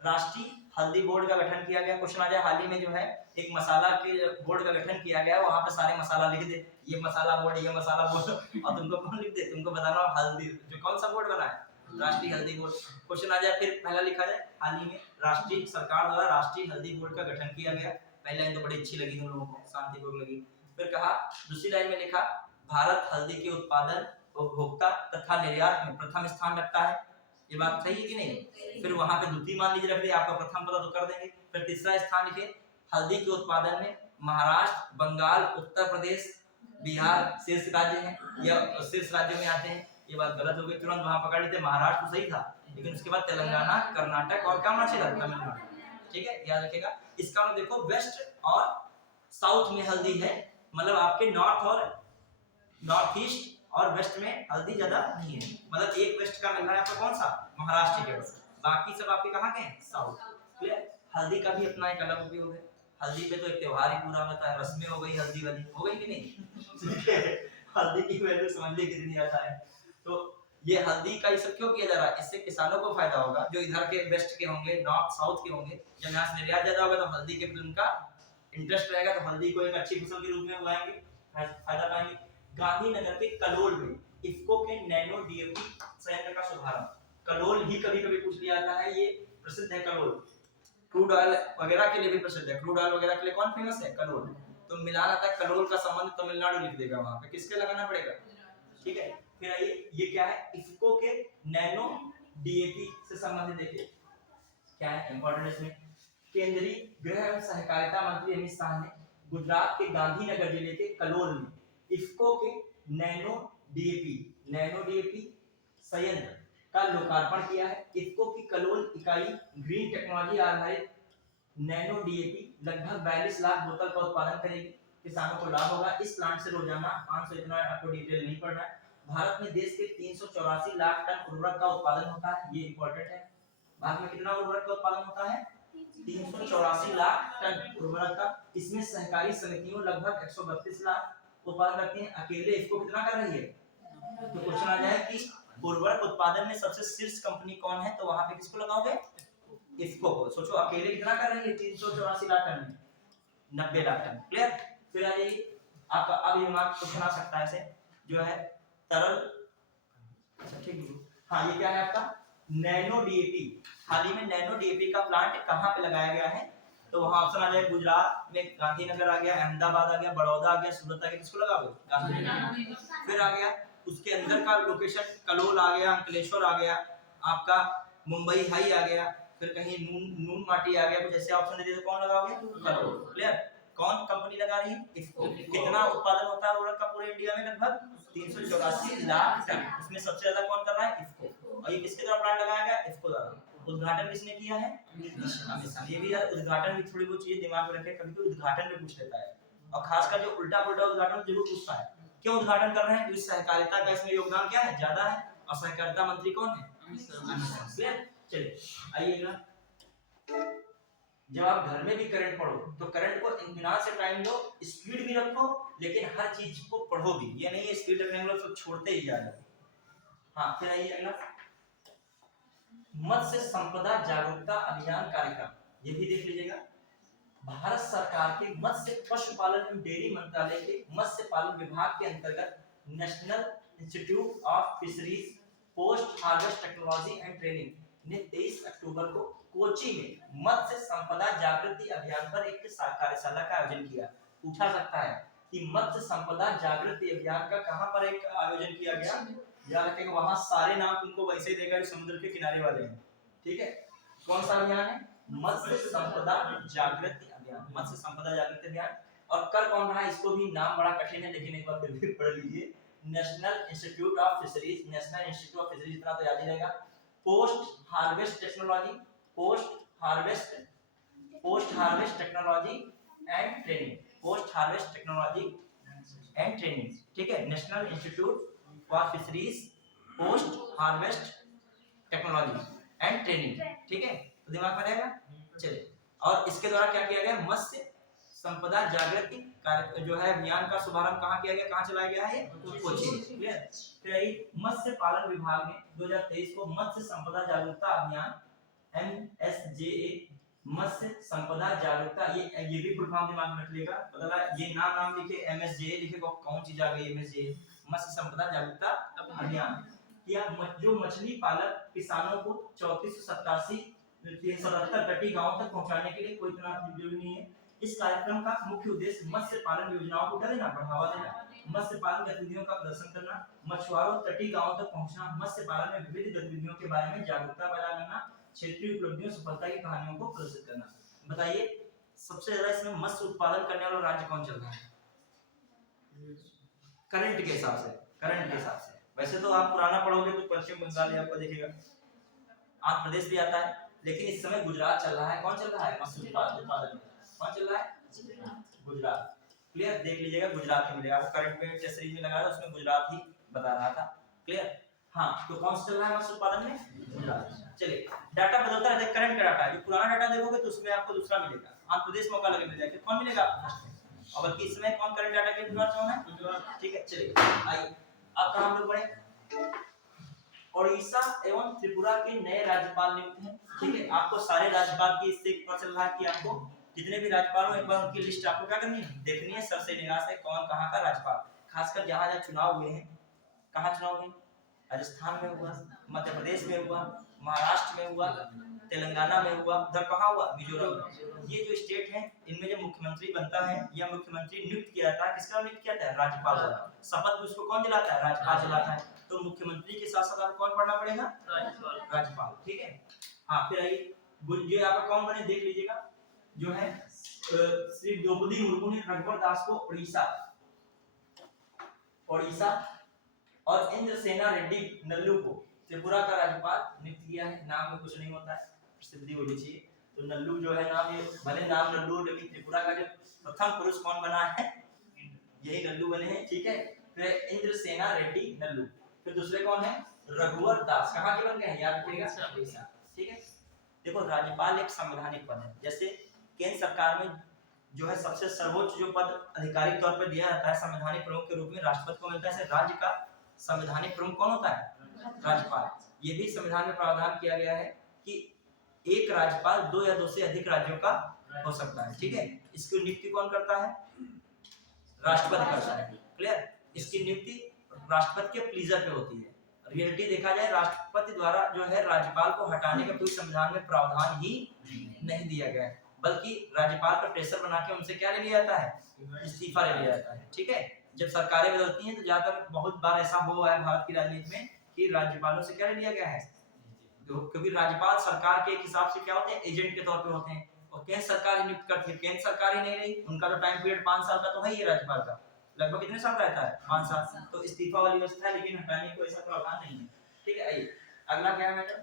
राष्ट्रीय हल्दी बोर्ड का गठन किया गया, क्वेश्चन आ जाए, हाल ही में जो है एक मसाला के बोर्ड का गठन किया गया, वहां पे सारे मसाला लिख दे, ये मसाला बोर्ड, ये मसाला बोर्ड, और तुमको कौन लिख दे, तुमको बताना हल्दी जो कौन सा बोर्ड बना है, राष्ट्रीय हल्दी बोर्ड। क्वेश्चन आ जाए, फिर पहला लिखा जाए, हाल ही में राष्ट्रीय सरकार द्वारा राष्ट्रीय हल्दी बोर्ड का गठन किया गया। पहली लाइन तो बड़ी अच्छी लगी तुम लोगों को, शांतिपूर्वक लगी। फिर कहा, दूसरी लाइन में लिखा, भारत हल्दी के उत्पादन, उपभोक्ता तथा निर्यात में प्रथम स्थान रखता है। ये बात सही है कि नहीं? फिर वहां पे द्वितीय मान लीजिए रख दिया, आपका प्रथम पता तो कर देंगे। फिर तीसरा स्थान लिखे, हल्दी के उत्पादन में महाराष्ट्र, बंगाल, उत्तर प्रदेश, बिहार शीर्ष राज्य हैं, या शीर्ष राज्यों में आते हैं। ये बात गलत हो गई, तुरंत वहां पकड़ लेते, महाराष्ट्र तो सही था, लेकिन उसके बाद तेलंगाना, कर्नाटक और क्या होना चाहिए, तमिलनाडु, ठीक है, याद रखिएगा। इसका मतलब देखो, वेस्ट और साउथ में हल्दी है, मतलब आपके नॉर्थ और नॉर्थ ईस्ट और वेस्ट में हल्दी ज्यादा नहीं है, मतलब एक वेस्ट का मिल रहा है आपको, कौन सा, महाराष्ट्र के, बाकी सब आपके कहाँ के हैं, साउथ, क्लियर। हल्दी का भी अपना एक अलग उपयोग है। हल्दी पे तो एक त्योहार ही पूरा होता है, रस्में हो गई हल्दी वाली, हो गई कि नहीं? हल्दी की वैल्यू समझ ली कितनी ज्यादा है। तो ये हल्दी का ये सब क्यों किया जा रहा है, इससे किसानों को फायदा होगा, जो इधर के वेस्ट के होंगे, नॉर्थ साउथ के होंगे, जब यहाँ से निर्यात ज्यादा होगा तो हल्दी के प्रति उनका इंटरेस्ट रहेगा, तो हल्दी को एक अच्छी फसल के रूप में उगाएंगे, फायदा पाएंगे। गांधीनगर के कलोल में इफ्को के नैनो डीएपी संयंत्र का शुभारंभ। कलोल ही कभी कभी पूछ लिया जाता है, ये प्रसिद्ध है कलोल, क्रूड ऑयल वगैरह के लिए भी प्रसिद्ध है, क्रूड ऑयल वगैरह के लिए कौन फेमस है, कलोल। तो मिलान आता है, कलोल का संबंध तमिलनाडु लिख देगा, वहां पे किसके लगाना पड़ेगा, ठीक है। फिर आइए, ये क्या है, इफ्को के नैनो डीएपी से संबंधित देखिए क्या है इंपॉर्टेंट इसमें। केंद्रीय गृह एवं सहकारिता मंत्री अमित शाह ने गुजरात के गांधीनगर जिले के कलोल में इफ्को के नैनो डीएपी संयंत्र का लोकार्पण किया है। इफ्को की कलोल इकाई ग्रीन टेक्नोलॉजी आधारित नैनो डीएपी लगभग 42 लाख बोतल का उत्पादन करेगी, किसानों को लाभ होगा। इस प्लांट से रोजाना 500, इतना आपको डिटेल नहीं पढ़ना है। भारत में देश के 384 लाख टन उर्वरक का उत्पादन होता है, ये इंपॉर्टेंट है। भारत में कितना उर्वरक का उत्पादन होता है, 384 लाख टन उर्वरक का। इसमें सहकारी समितियों लगभग 132 लाख उत्पादन करती हैं, अकेले इसको कितना कर रही है। तो क्वेश्चन आ जाए कि उर्वरक उत्पादन में सबसे शीर्ष कंपनी कौन है, तो वहां पे किसको लगाओगे, इफ्को को। सोचो अकेले कितना कर रही है, 384 लाख टन में 90 लाख टन, क्लियर। फिर आ जाइए आपका, अब ये मार्क क्वेश्चन आ सकता है ऐसे, जो है तरल अच्छा ठीक है। हाँ ये क्या है आपका नैनो डीएपी। हाल ही में नैनो डीएपी का प्लांट कहाँ पे लगाया गया है? तो वहाँ ऑप्शन आ जाएगा गुजरात में गांधीनगर आ गया, अहमदाबाद आ गया, बड़ौदा आ गया, सूरत आ गया। किसको लगाओगे? गांधीनगर। फिर आ गया उसके अंदर का लोकेशन कलोल आ गया, अंकलेश्वर आ गया, आपका मुंबई हाई आ गया, फिर कहीं नून माटी आ गया। कुछ ऐसे ऑप्शन दे दिए तो कौन लगाओगे? कलोल। क्लियर? कौन कंपनी लगा रही है? इफको। कितना उत्पादन होता है उर्वरक का पूरे इंडिया में? लगभग 384 लाख टन। इसमें सबसे ज्यादा कौन कर रहा है? इफको। और ये किसके द्वारा प्लांट लगाया गया? इफको द्वारा। उद्घाटन किसने किया है? ये भी यार उद्घाटन भी थोड़ी बहुत चीजें दिमाग में रखे, कभी कोई उद्घाटन में पूछ लेता है और खासकर जो उल्टा पुल्टा उद्घाटन जरूर पूछता है। क्यों उद्घाटन कर रहे हैं? क्योंकि सहकारिता का इसमें योगदान क्या है? ज्यादा है। और सहकारिता मंत्री कौन है? चलिए आइए अगला। जब आप घर में भी करंट पढ़ो तो करंट को इत्मीनान से टाइम लो, स्पीड भी रखो, लेकिन हर चीज को पढ़ो भी। ये नहीं है स्पीड रखने के लिए छोड़ते ही जा रहे हो। हाँ फिर आइए अगला, मत्स्य संपदा जागरूकता अभियान कार्यक्रम, ये भी देख लीजिएगा। भारत सरकार के मत्स्य पशुपालन एवं डेयरी मंत्रालय के मत्स्य पालन विभाग के अंतर्गत national institute of fisheries post harvest technology and training ने 23 अक्टूबर को कोची में मत्स्य संपदा जागृति अभियान पर एक कार्यशाला का आयोजन किया। पूछा सकता है कि मत्स्य संपदा जागृति अभियान का कहां पर एक आयोजन किया गया? याद रखेगा वहां सारे नाम तुमको वैसे ही देगा जो समुद्र के किनारे वाले हैं। ठीक है, कौन सा अभियान है? मत्स्य संपदा जागृति अभियान। मत्स्य संपदा जागृति अभियान। और कर कौन रहा है? इसको भी नाम बड़ा कठिन है, लेकिन एक बार फिर भी पढ़ लीजिए। National institute of fisheries, national institute of fisheries इतना तो याद ही रहेगा। Post harvest technology, post harvest technology and training, post harvest technology and training. ठीक है, national institute for fisheries post harvest technology and training. ठीक है, तो दिमाग में रहेगा। चलिए, और इसके द्वारा क्या किया गया? मत्स्य संपदा जागृति कार्य जो है अभियान का शुभारंभ कहाँ किया गया? कहाँ चलाया गया है? कोची। क्लियर? फिर मत्स्य पालन विभाग ने 2023 को मत्स्य संपदा जागरूकता अभियान MSJA मत्स्य संपदा जागरूकता, ये भी फुल फॉर्म दिमाग में रख लेगा। पता ये नाम लिखे MSJA लिखे, कौन चीज आ गई MSJA? मत्स्य संपदा जागरूकता अभियान। या जो मछली पालक किसानों को 3487 तटीय गांव तक पहुंचाने के लिए कोई इतना जरूरी नहीं है। इस कार्यक्रम का मुख्य उद्देश्य मत्स्य पालन योजनाओं को क्या देना? बढ़ावा देना, मत्स्य पालन गतिविधियों का प्रदर्शन करना, मछुआरों तटीय गांवों तक पहुंचना, मत्स्य पालन में विविध गतिविधियों के बारे में जागरूकता पैदा करना, क्षेत्रीय उपलब्धियों सफलता की कहानियों को प्रदर्शित करना। बताइए सबसे ज्यादा इसमें मत्स्य उत्पादन करने वाला राज्य कौन चल रहा है करंट के हिसाब से? करंट के हिसाब से वैसे तो आप पुराना पढ़ोगे तो पश्चिम बंगाल ही आपको दिखेगा, आंध्र प्रदेश भी आता है, लेकिन इस समय गुजरात चल रहा है। कौन चल रहा है मत्स्य उत्पादन में? कौन चल रहा है? गुजरात। क्लियर? देख लीजिएगा गुजरात में मिलेगा। वो करंट में टेस्ट सीरीज में लगाया था, उसमें गुजरात ही बता रहा था। क्लियर? हाँ, तो कौन सा चल रहा है मत्स्य उत्पादन में? गुजरात। चलिए, डाटा बदलता रहता है, करंट का डाटा है। जो पुराना डाटा देखोगे तो उसमें आपको दूसरा मिलेगा, आंध्र प्रदेश मौका लगे मिल जाएगा। कौन मिलेगा आपको? और बल्कि इसमें कौन करंट डाटा के लिए गुजरात कौन है? ठीक है, चलिए आइए अब कहां हम लोग पढ़े? ओडिशा एवं त्रिपुरा के नए राज्यपाल नियुक्त हैं। ठीक है, आपको सारे राज्यपाल की इससे पता चल रहा है कि आपको जितने भी राज्यपाल हो एक बार उनकी लिस्ट आपको क्या करनी है? देखनी है सबसे निगाह से कौन कहां का राज्यपाल। खासकर जहां जहां चुनाव हुए हैं, कहां चुनाव हुए? राजस्थान में हुआ, मध्य प्रदेश में हुआ, महाराष्ट्र में हुआ, तेलंगाना में हुआ, उधर कहां हुआ? मिजोरम में। ये जो स्टेट है इनमें जो मुख्यमंत्री बनता है या मुख्यमंत्री नियुक्त किया जाता है, किसका नियुक्त किया जाता है? राज्यपाल द्वारा। शपथ उसको कौन दिलाता है? राज्यपाल दिलाता है। तो मुख्यमंत्री के साथ साथ आपको कौन पढ़ना पड़ेगा? राज्यपाल। ठीक है, हाँ फिर आइए जो यहाँ पर कौन बने देख लीजिएगा। जो है श्री द्रौपदी मुर्मू ने रघुवर दास को ओडिशा और इंद्रसेना रेड्डी नल्लू को त्रिपुरा का राज्यपाल नियुक्त किया है। नाम में कुछ नहीं होता है, प्रसिद्धि होनी चाहिए। तो नल्लू जो है नाम, ये भले नाम नल्लू, लेकिन त्रिपुरा का जो प्रथम पुरुष कौन बना है? यही नल्लू बने हैं। ठीक है, फिर इंद्रसेना रेड्डी नल्लू। फिर दूसरे कौन है? रघुवर दास। कहाँ के बन गए हैं? याद रखिएगा। ठीक है, देखो राज्यपाल एक संवैधानिक पद है। जैसे केंद्र सरकार में जो है सबसे सर्वोच्च जो पद आधिकारिक तौर पर दिया जाता है संवैधानिक प्रमुख के रूप में राष्ट्रपति को मिलता है। राज्य का संवैधानिक प्रमुख कौन होता है? राज्यपाल। ये भी संविधान में प्रावधान किया गया है कि एक राज्यपाल 2 या 2 से अधिक राज्यों का हो सकता है। ठीक है, इसकी नियुक्ति कौन करता है? राष्ट्रपति करता है। क्लियर? इसकी नियुक्ति राष्ट्रपति के प्लीजर पे होती है। रियलिटी देखा जाए, राष्ट्रपति द्वारा जो है राज्यपाल को हटाने का कोई संविधान में प्रावधान ही नहीं दिया गया है, बल्कि राज्यपाल पर प्रेशर बना के उनसे क्या ले लिया जाता है, इस्तीफा ले लिया जाता है। ठीक है, जब सरकारें बदलती हैं तो ज्यादातर बहुत बार ऐसा हुआ है भारत की राजनीति में कि राज्यपालों से क्या ले लिया गया है, क्योंकि राज्यपाल सरकार के एक हिसाब से क्या होते हैं, एजेंट के तौर पे होते हैं, और केंद्र सरकार ही नियुक्त करती है। केंद्र सरकार ही नहीं रही, उनका तो टाइम पीरियड 5 साल का तो है ही राज्यपाल का, लगभग कितने साल रहता है, 5 साल, तो इस्तीफा वाली व्यवस्था है, लेकिन हटाने को ऐसा प्रावधान नहीं है। ठीक है, आइए अगला क्या है मैडम,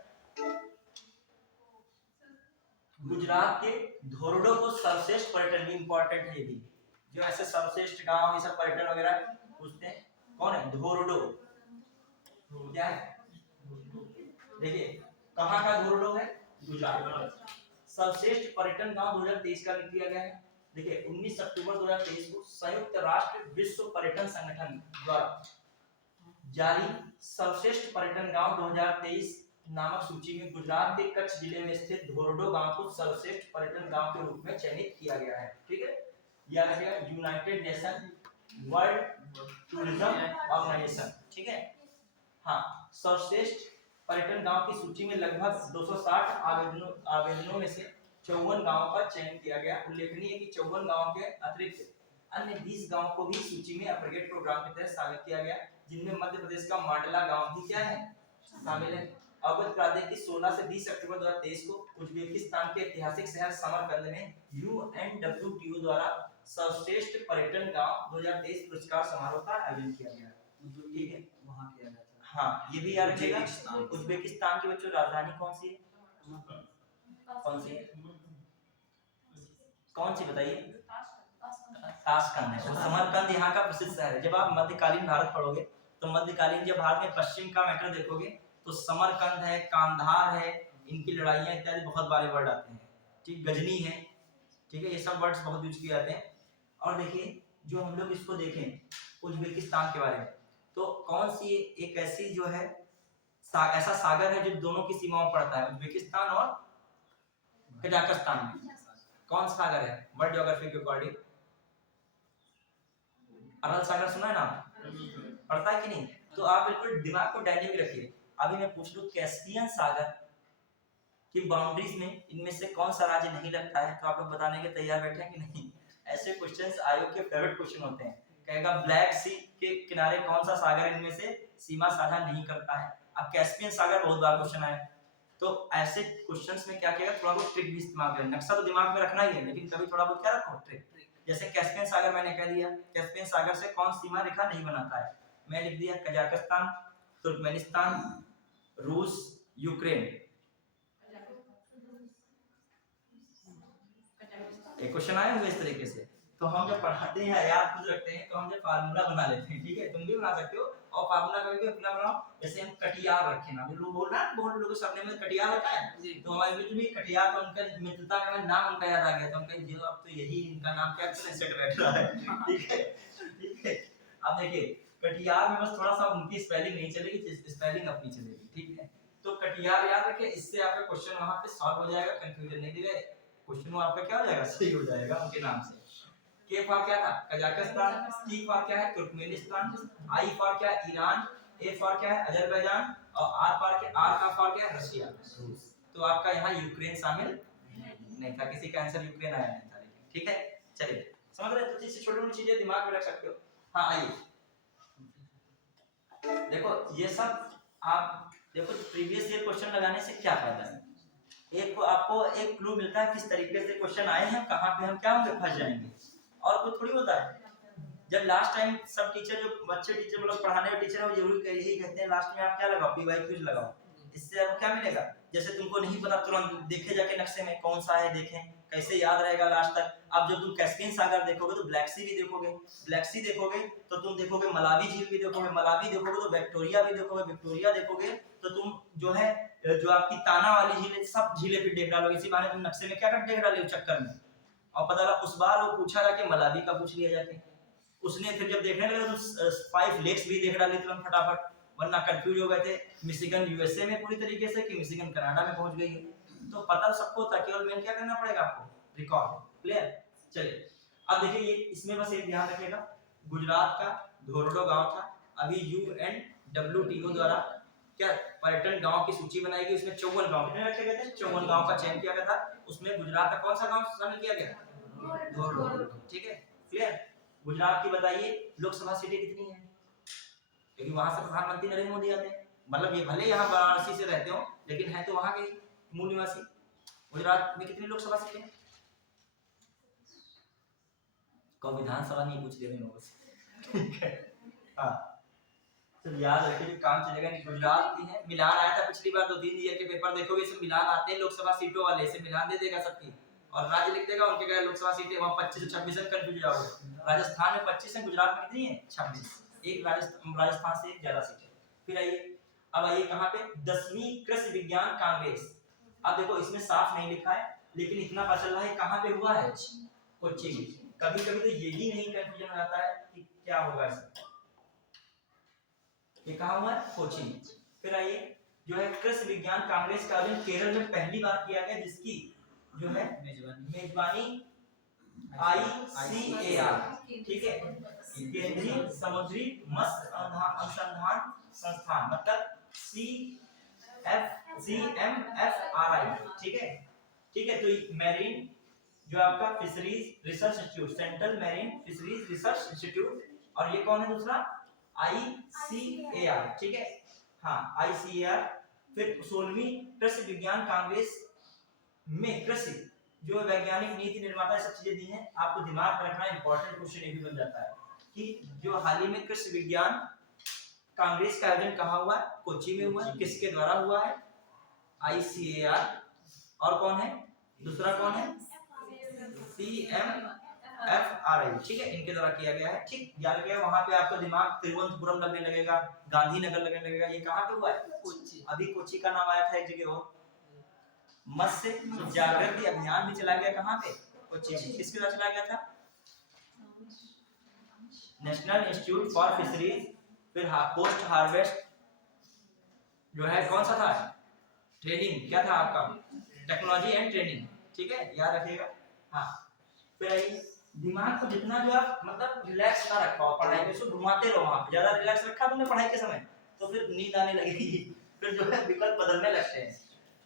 गुजरात के धोरडो को सर्वश्रेष्ठ पर्यटन, भी इंपॉर्टेंट है ये भी, जो ऐसे सर्वश्रेष्ठ गांव ये सब पर्यटन वगैरह पूछते हैं, कौन है धोरडो, क्या है, देखिए कहाँ का धोरडो है, गुजरात। सर्वश्रेष्ठ पर्यटन गांव 2023 का लिख दिया गया है। देखिए 19 अक्टूबर 2023 को संयुक्त राष्ट्र विश्व पर्यटन संगठन द्वारा जारी सर्वश्रेष्ठ पर्यटन गांव 2023 नामक सूची में गुजरात के कच्छ जिले में स्थित धोरडो गांव को सर्वश्रेष्ठ पर्यटन गांव के रूप में चयनित किया गया है। ठीक है, यह रहेगा United Nation World Tourism Organization. ठीक है, हाँ, सर्वश्रेष्ठ पर्यटन गांव की सूची में लगभग 260 आवेदनों में से 54 गांवों का चयन किया गया। उल्लेखनीय है कि 54 गांवों के अतिरिक्त अन्य 20 गांवों को भी सूची में अपग्रेड प्रोग्राम के तहत शामिल किया गया, जिनमें मध्य प्रदेश का मांडला गांव भी क्या है, शामिल है। अवगत करा दें कि 16 से 20 अक्टूबर 2023 को उज्बेकिस्तान के ऐतिहासिक शहर समरकंद में UNWTO द्वारा सर्वश्रेष्ठ पर्यटन गांव 2023 पुरस्कार समारोह का आयोजन किया गया। ठीक है, वहां किया गया था। हाँ, ये भी याद रखिएगा। उज्बेकिस्तान की बच्चों राजधानी कौन सी है, कौन सी है, कौन सी बताइए, ताशकंद है। समरकंद यहाँ का प्रसिद्ध शहर है। जब आप मध्यकालीन भारत पढ़ोगे तो मध्यकालीन जब भारत में पश्चिम का मैटर देखोगे तो समरकंद है, कांधार है, इनकी लड़ाइयाँ इत्यादि बहुत बारे वर्ड आते हैं। ठीक, गजनी है, ठीक है, ये सब वर्ड्स बहुत यूज किए जाते हैं। और देखिए जो हम लोग इसको देखें उज्बेकिस्तान के बारे में, तो कौन सी एक ऐसी जो है ऐसा सागर है जो दोनों की सीमाओं पड़ता है, उज्बेकिस्तान और कजाकिस्तान में, कौन सा सागर है वर्ल्ड ज्योग्राफी के अकॉर्डिंग, अरल सागर सुना है नाम, पड़ता है कि नहीं, तो आप बिल्कुल दिमाग को डायनेमिक रखिए। अभी मैं पूछ लूं कैस्पियन सागर की बाउंड्रीज में इनमें से कौन सा राज्य नहीं लगता है, तो आप लोग बताने के तैयार बैठे हैं कि नहीं। ऐसे क्वेश्चंस आयोग के फेवरेट क्वेश्चन होते हैं, कहेगा ब्लैक सी के किनारे कौन सा सागर इनमें से सीमा साझा नहीं करता है। अब कैस्पियन सागर बहुत बार क्वेश्चन आया, तो ऐसे क्वेश्चंस में क्या किया, थोड़ा बहुत ट्रिक भी इस्तेमाल करें। नक्शा तो दिमाग में रखना ही है, लेकिन कभी थोड़ा बहुत क्या रखो ट्रिक। जैसे कैस्पियन सागर मैंने कह दिया, कैस्पियन सागर से कौन सीमा रेखा नहीं बनाता है, मैं लिख दिया कजाकिस्तान, तुर्कमेनिस्तान, रूस, यूक्रेन। एक क्वेश्चन आए हुए इस तरीके से, तो हम जब पढ़ाते हैं याद खुद रखते हैं, तो हम जब फार्मूला बना लेते हैं। ठीक है, तुम भी बना सकते हो, और फार्मूला कभी भी अपना बनाओ। जैसे हम कटियार रखे ना, लोग बोल रहा है बहुत लोगों के सपने में कटियार होता है, तो हमारे बीच में कटियार, तो उनका मित्रता का नाम उनका याद आ गया, तो हम कहें अब तो यही इनका नाम क्या सेट बैठ रहा है। ठीक है, ठीक है, अब देखिए कटियार में बस थोड़ा सा उनकी स्पेलिंग नहीं चलेगी, स्पेलिंग अपनी चलेगी। ठीक है, तो कटियार याद रखिए, इससे आपका क्वेश्चन वहां पे सॉल्व हो जाएगा, कंफ्यूजन नहीं दिए, क्वेश्चन आपका क्या हो जाएगा, सही हो जाएगा उनके नाम से। के फॉर क्या था, कजाकिस्तान, टी फॉर क्या है, तुर्कमेनिस्तान, आई फॉर क्या है, ईरान, ए फॉर क्या है, अजरबैजान, और आर फॉर क्या, आर का फॉर क्या है, रशिया, रूस। तो आपका यहाँ यूक्रेन शामिल नहीं था, किसी का आंसर यूक्रेन आया नहीं था। ठीक है, चलिए समझ रहे, तो चीजें छोटी छोटी चीजें दिमाग में रख सकते हो। हाँ आइए देखो, ये सब आप देखो प्रीवियस ईयर क्वेश्चन लगाने से क्या फायदा है, एक आपको एक क्लू मिलता है किस तरीके से क्वेश्चन आए हैं, कहां पे हम क्या होंगे, फंस जाएंगे, और कुछ थोड़ी होता है। जब लास्ट टाइम सब टीचर, जो बच्चे टीचर लोग पढ़ाने वाले टीचर है, वो जरूर यही कहते हैं लास्ट में आप क्या लगाओ, पीवाई क्यूज लगाओ। इससे आपको क्या मिलेगा, जैसे तुमको नहीं पता तुरंत देखे जाके नक्शे में कौन सा है, देखें कैसे याद रहेगा लास्ट तक। अब जब तुम कैस्पियन सागर देखोगे तो ब्लैक सी भी देखोगे, ब्लैक सी देखोगे तो तुम देखोगे मलावी झील भी देखोगे, मलावी देखोगे तो विक्टोरिया भी देखोगे, विक्टोरिया देखोगे तो तुम जो है जो आपकी ताना वाली झील, सब झीलें फिर देख डालोगे। इसी बहाने तुम नक्शे में क्या कर देख डाले चक्कर में, और पता लगा उस बार वो पूछा जाके मलावी का पूछ लिया जाके, उसने फिर जब देखने लगा तो 5 लेक्स भी देख डाले तुरंत फटाफट, वरना कंफ्यूज हो गए थे मिशिगन यूएसए में पूरी तरीके से कि मिशिगन कनाडा में पहुंच गई है। तो पता सबको था, केवल मेन क्या करना पड़ेगा आपको, रिकॉर्ड। क्लियर, चलिए अब देखिए ये इसमें बस एक ध्यान रखिएगा, गुजरात का धोरडो गांव था, अभी UNWTO द्वारा क्या पर्यटन गांव की सूची बनाई गई, उसमें 54 गांव कितने रखे गए थे, 54 गांव का चयन किया गया था। उसमें गुजरात का कौन सा गांव शामिल किया गया, धोरडो। ठीक है, क्लियर। गुजरात की बताइए लोकसभा सीटें कितनी है, क्योंकि वहां से प्रधानमंत्री नरेंद्र मोदी आते हैं, मतलब ये भले यहाँ वाराणसी से रहते हो लेकिन है तो वहां के मूल निवासी। गुजरात में कितनी लोकसभा सीटें, को विधानसभा नहीं पूछ लेने होगा, ठीक है। हाँ तो याद रखिए, काम चलेगा नहीं। गुजरात की है, मिलान आया था पिछली बार, 2-3 ईयर के पेपर देखोगे इसमें मिलान आते हैं लोकसभा सीटों वाले, इसे मिलान दे देगा सबकी और राज्य लिख देगा उनके क्या लोकसभा सीटें, वहां 25 से 26 कंफ्यूज जाओगे। राजस्थान में 25 है, गुजरात में कितनी है 26, एक राजस्थान से एक ज्यादा सीट है। फिर आइए, अब आइए कहां पे, 10वीं कृषि विज्ञान कांग्रेस। अब देखो इसमें साफ नहीं लिखा है लेकिन इतना पता चल रहा है कहां पे हुआ है, कोच्चि में। कभी कभी तो ये भी नहीं कंफ्यूजन हो जाता है कि क्या होगा इसमें, ये कहा हुआ है कोच्चि में। फिर आइए, जो है कृषि विज्ञान कांग्रेस का आयोजन केरल में पहली बार किया गया, जिसकी जो है मेजबानी ICAR, ठीक है, केंद्रीय समुद्री मत्स्य अनुसंधान संस्थान, मतलब CMFRI, ठीक है। ठीक है, तो मैरीन जो आपका fisheries research institute, central marine fisheries research institute, और ये कौन है दूसरा, ICAR, ठीक है, हाँ ICAR। फिर 16वीं कृषि विज्ञान कांग्रेस में कृषि जो वैज्ञानिक नीति निर्माता सब चीजें दी हैं, आपको दिमाग में रखना, इंपॉर्टेंट क्वेश्चन ये भी बन जाता है कि जो हाल ही में कृषि विज्ञान कांग्रेस का आयोजन कहाँ हुआ है, कोच्चि में हुआ है, किसके द्वारा हुआ है, ICAR, और कौन है दूसरा, कौन है CMFRI, ठीक है, इनके द्वारा किया गया है। ठीक, याद रखिएगा, वहां पे आपको दिमाग तिरुवनंतपुरम लगने लगेगा, गांधीनगर लगने लगेगा, ये कहां पे हुआ है, कोच्चि। अभी कोच्चि का नाम आया था एक जगह और, मत्स्य जागृति अभियान भी चला गया कहां पे, कोच्चि में। किसके द्वारा चलाया गया था, नेशनल इंस्टीट्यूट फॉर फिशरीज। फिर पोस्ट हार्वेस्ट जो है कौन सा था, ट्रेनिंग, क्या था आपका, टेक्नोलॉजी एंड ट्रेनिंग, ठीक है, याद रखिएगा। हाँ, फिर आइए, दिमाग को जितना जो आप मतलब रिलैक्स ना रखा हो पढ़ाई में, उसको घुमाते रहो, वहां पे ज्यादा रिलैक्स रखा तुमने पढ़ाई के समय तो फिर नींद आने लगेगी, फिर जो है विकल्प बदलने लगते हैं।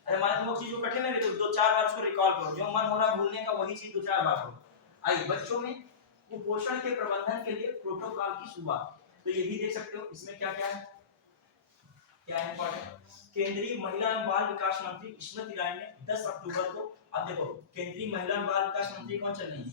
अरे मान लो चीज जो कठिन है तो 2-4 बार उसको रिकॉल करो, जो मन हो रहा है भूलने का वही चीज 2-4 बार करो। आइए, बच्चों में कुपोषण के प्रबंधन के लिए प्रोटोकॉल की शुरुआत, तो ये भी देख सकते हो इसमें क्या क्या है, क्या इंपॉर्टेंट। केंद्रीय महिला एवं बाल विकास मंत्री स्मृति ईरानी ने 10 अक्टूबर को, अब देखो केंद्रीय महिला एवं बाल विकास मंत्री कौन चल रही है,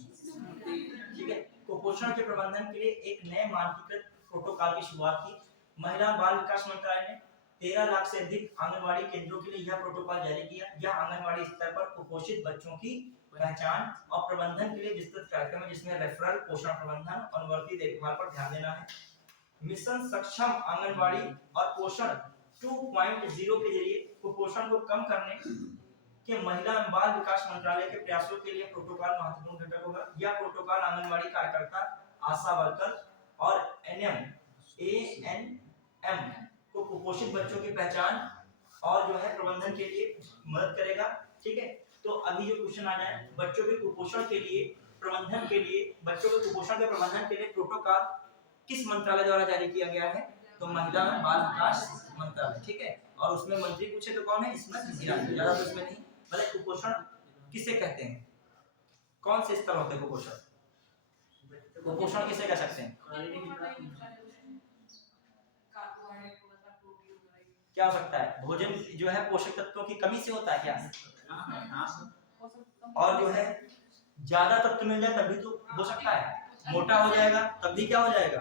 ठीक है, कुपोषण के प्रबंधन के लिए एक नए मानकीकृत प्रोटोकॉल की शुरुआत की। महिला एवं बाल विकास मंत्रालय ने 13 लाख से अधिक आंगनवाड़ी केंद्रों के लिए यह प्रोटोकॉल जारी किया। यह आंगनवाड़ी स्तर पर कुपोषित बच्चों की पहचान और प्रबंधन के लिए विस्तृत कार्यक्रम है, जिसमें रेफरल, पोषण प्रबंधन, अनुवर्ती देखभाल पर ध्यान देना है। मिशन सक्षम आंगनवाड़ी और पोषण 2.0 के जरिए कुपोषण को कम करने के महिला एवं बाल विकास मंत्रालय के प्रयासों के लिए प्रोटोकॉल महत्वपूर्ण घटक होगा। यह प्रोटोकॉल आंगनवाड़ी कार्यकर्ता, आशा वर्कर और ANM को कुपोषित बच्चों की पहचान और जो है प्रबंधन के लिए मदद करेगा, ठीक है। तो अभी जो क्वेश्चन आ जाए, बच्चों के कुपोषण के लिए प्रबंधन के लिए, बच्चों के कुपोषण के प्रबंधन के लिए प्रोटोकॉल किस मंत्रालय द्वारा जारी किया गया है, तो महिला एवं बाल विकास मंत्रालय, ठीक है। और उसमें मंत्री पूछे तो कौन है, स्मृति ईरानी, ज्यादा तो इसमें नहीं। मतलब कुपोषण किसे कहते हैं, कौन से स्तर होते हैं कुपोषण, कुपोषण किसे कह सकते हैं, क्या हो सकता है, भोजन जो है पोषक तत्वों की कमी से होता है क्या, और जो है ज्यादा तत्व मिल जाए तभी तो हो सकता है, मोटा हो जाएगा तब भी क्या हो जाएगा,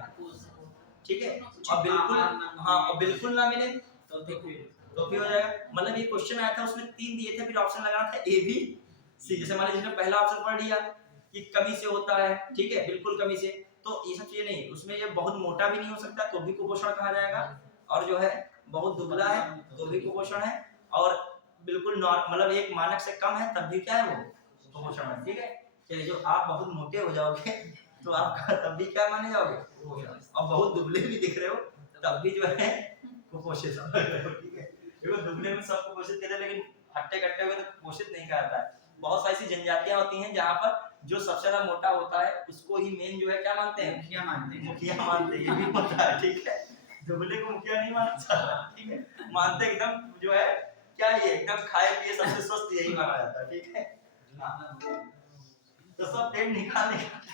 ठीक है, और बिल्कुल, हाँ, और बिल्कुल ना मिले तो फिर हो जाएगा। मतलब ये क्वेश्चन आया था उसमें 3 दिए थे, फिर ऑप्शन लगाना था A B C, जैसे मान लीजिए जिसने पहला ऑप्शन पढ़ लिया कि कमी से होता है, ठीक है, बिल्कुल कमी से, तो ये सब चीजें नहीं, उसमें ये बहुत मोटा भी नहीं हो सकता तो भी कुपोषण कहा जाएगा, और जो है बहुत दुबला है तो भी कुपोषण है, और बिल्कुल मतलब एक मानक से कम है तब भी क्या है, वो कुपोषण है, ठीक है। चलिए, जो आप बहुत मोटे हो जाओगे तो आप तब भी क्या माने जाओगे, और बहुत दुबले भी दिख रहे हो तब भी जो है कुपोषित, ठीक है। देखो दुबले में सब कुपोषित कहते हैं, लेकिन हट्टे कट्टे हुए तो कुपोषित नहीं कहता है। बहुत सारी ऐसी जनजातियां होती हैं जहाँ पर जो सबसे ज्यादा मोटा होता है उसको ही मेन जो है क्या मानते हैं, मुखिया मानते हैं, ये भी होता है, ठीक है। दुबले को मुखिया नहीं माना जाता, ठीक है, मानते एकदम जो है क्या ये एकदम खाए पिए सबसे स्वस्थ यही माना जाता है, ठीक है। हाँ। तो सब पेट निकाल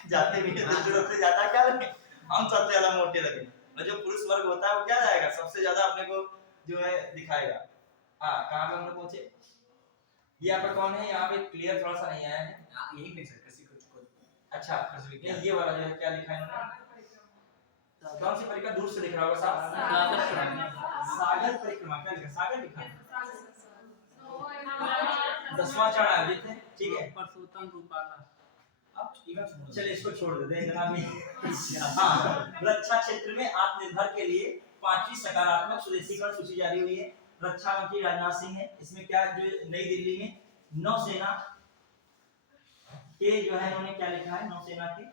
जाते भी है तो जरूरत से ज्यादा क्या लगे, हम सबसे ज्यादा मोटे लगे, और जो पुरुष वर्ग होता है वो क्या जाएगा सबसे ज्यादा अपने को जो है दिखाएगा। हाँ कहाँ पे हम लोग पहुंचे, ये आपका कौन है, यहाँ पे क्लियर थोड़ा सा नहीं आया है, यही पे सर किसी को अच्छा ये वाला जो है क्या लिखा है इन्होंने, कौन सी परिक्रमा दूर से दिख रहा होगा साहब, सागर परिक्रमा, क्या लिखा सागर लिखा है, 10वां चरण आयोजित है, ठीक है, परसोत्तम रूपाला। चलिए इसको छोड़ देते हैं इतना भी। हाँ, रक्षा क्षेत्र में आत्मनिर्भर के लिए 5वीं सकारात्मक स्वदेशीकरण सूची जारी हुई है। रक्षा मंत्री राजनाथ सिंह है, इसमें क्या जो नई दिल्ली में नौसेना के जो है उन्होंने क्या लिखा है, नौसेना के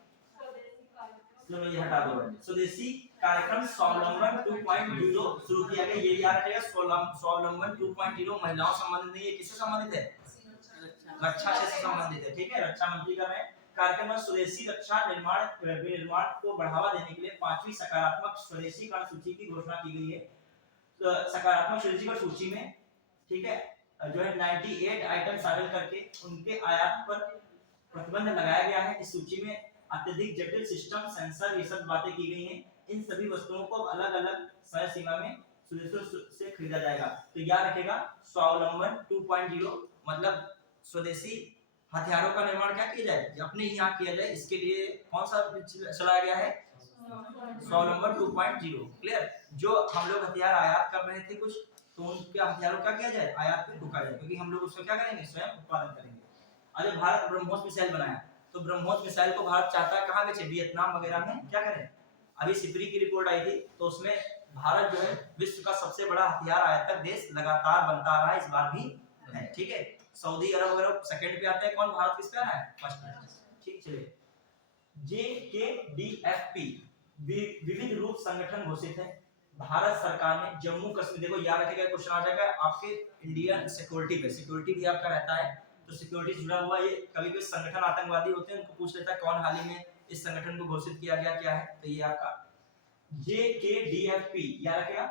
चलो ये हटा दो, स्वदेशी कार्यक्रम स्वावलंबन 2.0 शुरू किया गया, ये याद रखिएगा, स्वावलंबन 2.0 महिलाओं संबंधित नहीं है, किससे संबंधित है, रक्षा से संबंधित है, ठीक है, रक्षा मंत्री कर रहे हैं। कार्यक्रम में स्वदेशी रक्षा विनिर्माण को बढ़ावा देने के लिए 5वीं सकारात्मक स्वदेशीकरण सूची की घोषणा की गई है। तो सकारात्मक स्वदेशीकरण सूची में, ठीक है, जो है 98 आइटम शामिल करके उनके आयात पर प्रतिबंध लगाया गया है। इस सूची में अत्यधिक जटिल सिस्टम सेंसर ये सब बातें की गई हैं। इन सभी वस्तुओं को अलग अलग समय सीमा में स्वदेशी से खरीदा जाएगा। तो याद रखेगा स्वावलंबन 2.0 मतलब स्वदेशी हथियारों का निर्माण क्या किया जाए, अपने ही यहाँ किया जाए, इसके लिए कौन सा चलाया गया है, स्वावलंबन 2.0, क्लियर। जो हम लोग हथियार आयात कर रहे थे कुछ, तो उनके हथियारों का क्या जाए, आयात पे रुका जाए, क्योंकि हम लोग उसका क्या करेंगे, स्वयं उत्पादन करेंगे। अरे भारत ब्रह्मोस मिसाइल बनाया, तो ब्रह्मोस मिसाइल को भारत चाहता है कहाँ बेचे, वियतनाम वगैरह में क्या करें। अभी सिपरी की रिपोर्ट आई थी, तो उसमें भारत जो है विश्व का सबसे बड़ा हथियार आयातक देश लगातार बनता आ रहा है, इस बार भी है, ठीक है। सऊदी अरब वगैरह सेकंड पे आते हैं, कौन भारत किस पे आ रहा है, फर्स्ट पे, ठीक। चलिए JKDFP विविध रूप संगठन घोषित है। भारत सरकार ने जम्मू कश्मीर, देखो याद रखिएगा क्वेश्चन आ जाएगा आपके इंडियन सिक्योरिटी पे, सिक्योरिटी भी आपका रहता है, तो सिक्योरिटी से जुड़ा हुआ ये कभी भी संगठन आतंकवादी होते हैं, उनको पूछ लेता है कौन हाल ही में इस संगठन को घोषित किया गया, क्या है, तो ये आपका JKDFP याद रखिएगा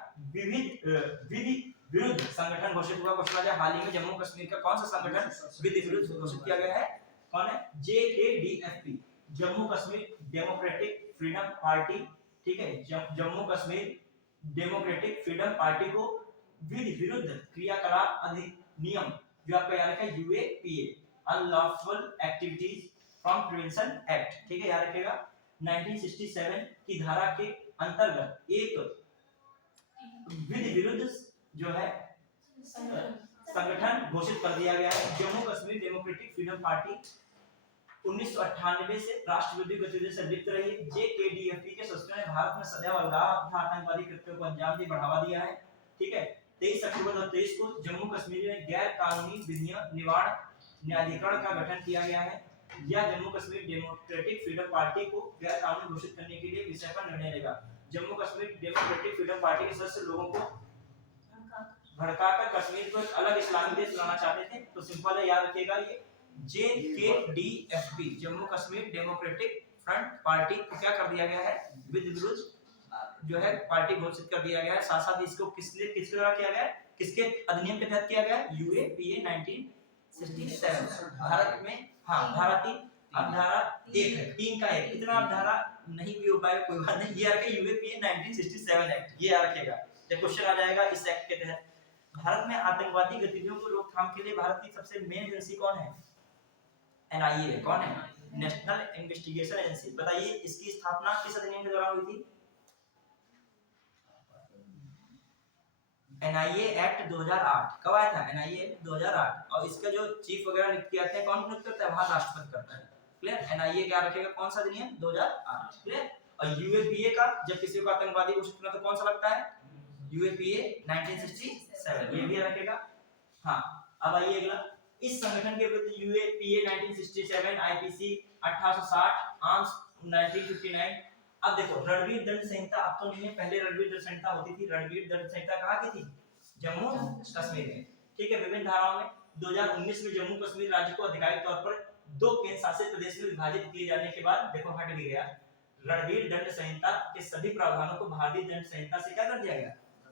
विरुद्ध संगठन घोषित हुआ। क्वेश्चन आ जाए हाल ही में जम्मू कश्मीर का कौन सा संगठन विरुद्ध घोषित किया गया है, कौन है, JKDFP Jammu Kashmir democratic freedom party, ठीक है, Jammu Kashmir democratic freedom party को विरुद्ध क्रियाकलाप अधिनियम जो आपका याद रखा UAPA unlawful activities from prevention act, ठीक है, याद रखिएगा 1967 की धारा के अंतर्गत एक विरुद्ध जो है संगठन घोषित कर दिया गया है। Jammu Kashmir democratic freedom party 1998 से राष्ट्रविरोधी गतिविधियों से लिप्त रही है। JKDFP के सदस्यों ने भारत में सदैव अलगाव तथा आतंकवादी कृत्यों को अंजाम दे बढ़ावा दिया है, ठीक है। 23 अक्टूबर 2023 को जम्मू कश्मीर में गैर कानूनी विधियां निवारण न्यायाधिकरण का गठन किया गया है। यह Jammu Kashmir democratic freedom party को गैर कानूनी घोषित करने के लिए विषय पर निर्णय लेगा। Jammu Kashmir democratic freedom party के सदस्य लोगों को भड़काकर कश्मीर को एक अलग इस्लामी देश बनाना चाहते थे, तो सिंपल है, याद रखिएगा ये JKDFP Jammu Kashmir democratic front party को क्या कर दिया गया है, विरुद्ध जो है पार्टी घोषित कर दिया गया है। साथ साथ इसको किसके द्वारा किया गया है, किसके अधिनियम के तहत किया गया है, UAPA 1967 भारत में, हाँ भारतीय अब धारा 1 है, 3 का 1, इतना अब धारा नहीं भी हो पाएगा कोई बात नहीं, ये रखे UAPA 1967 एक्ट, ये याद रखेगा। जब क्वेश्चन आ जाएगा इस एक्ट के तहत भारत में आतंकवादी गतिविधियों को रोकथाम के लिए भारत की सबसे मेन एजेंसी कौन है, NIA, कौन है, नेशनल इन्वेस्टिगेशन एजेंसी। बताइए इसकी स्थापना किस अधिनियम के द्वारा हुई थी, NIA एक्ट 2008, कब आया था, NIA एक्ट 2008, और इसका जो चीफ वगैरह नियुक्त किया था कौन नियुक्त करता है, वहां राष्ट्रपति करता है, क्लियर। NIA क्या रखेगा, कौन सा अधिनियम, 2008, क्लियर। और UAPA का जब किसी को आतंकवादी घोषित करना तो कौन सा लगता है, UAPA 1967, ये भी रखेगा। हाँ अब आइए अगला, इस संगठन के विरुद्ध UAPA 1967, IPC 1860, आर्म्स 1959। अब देखो रणवीर दंड संहिता अब तो नहीं है, पहले रणवीर दंड संहिता होती थी। रणवीर दंड संहिता कहाँ की थी, जम्मू कश्मीर में, ठीक है। विभिन्न धाराओं में 2019 में जम्मू कश्मीर राज्य को आधिकारिक तौर पर 2 केंद्र शासित प्रदेश में विभाजित किए जाने के बाद देखो हट भी गया, रणवीर दंड संहिता के सभी प्रावधानों को भारतीय दंड संहिता से क्या कर दिया गया,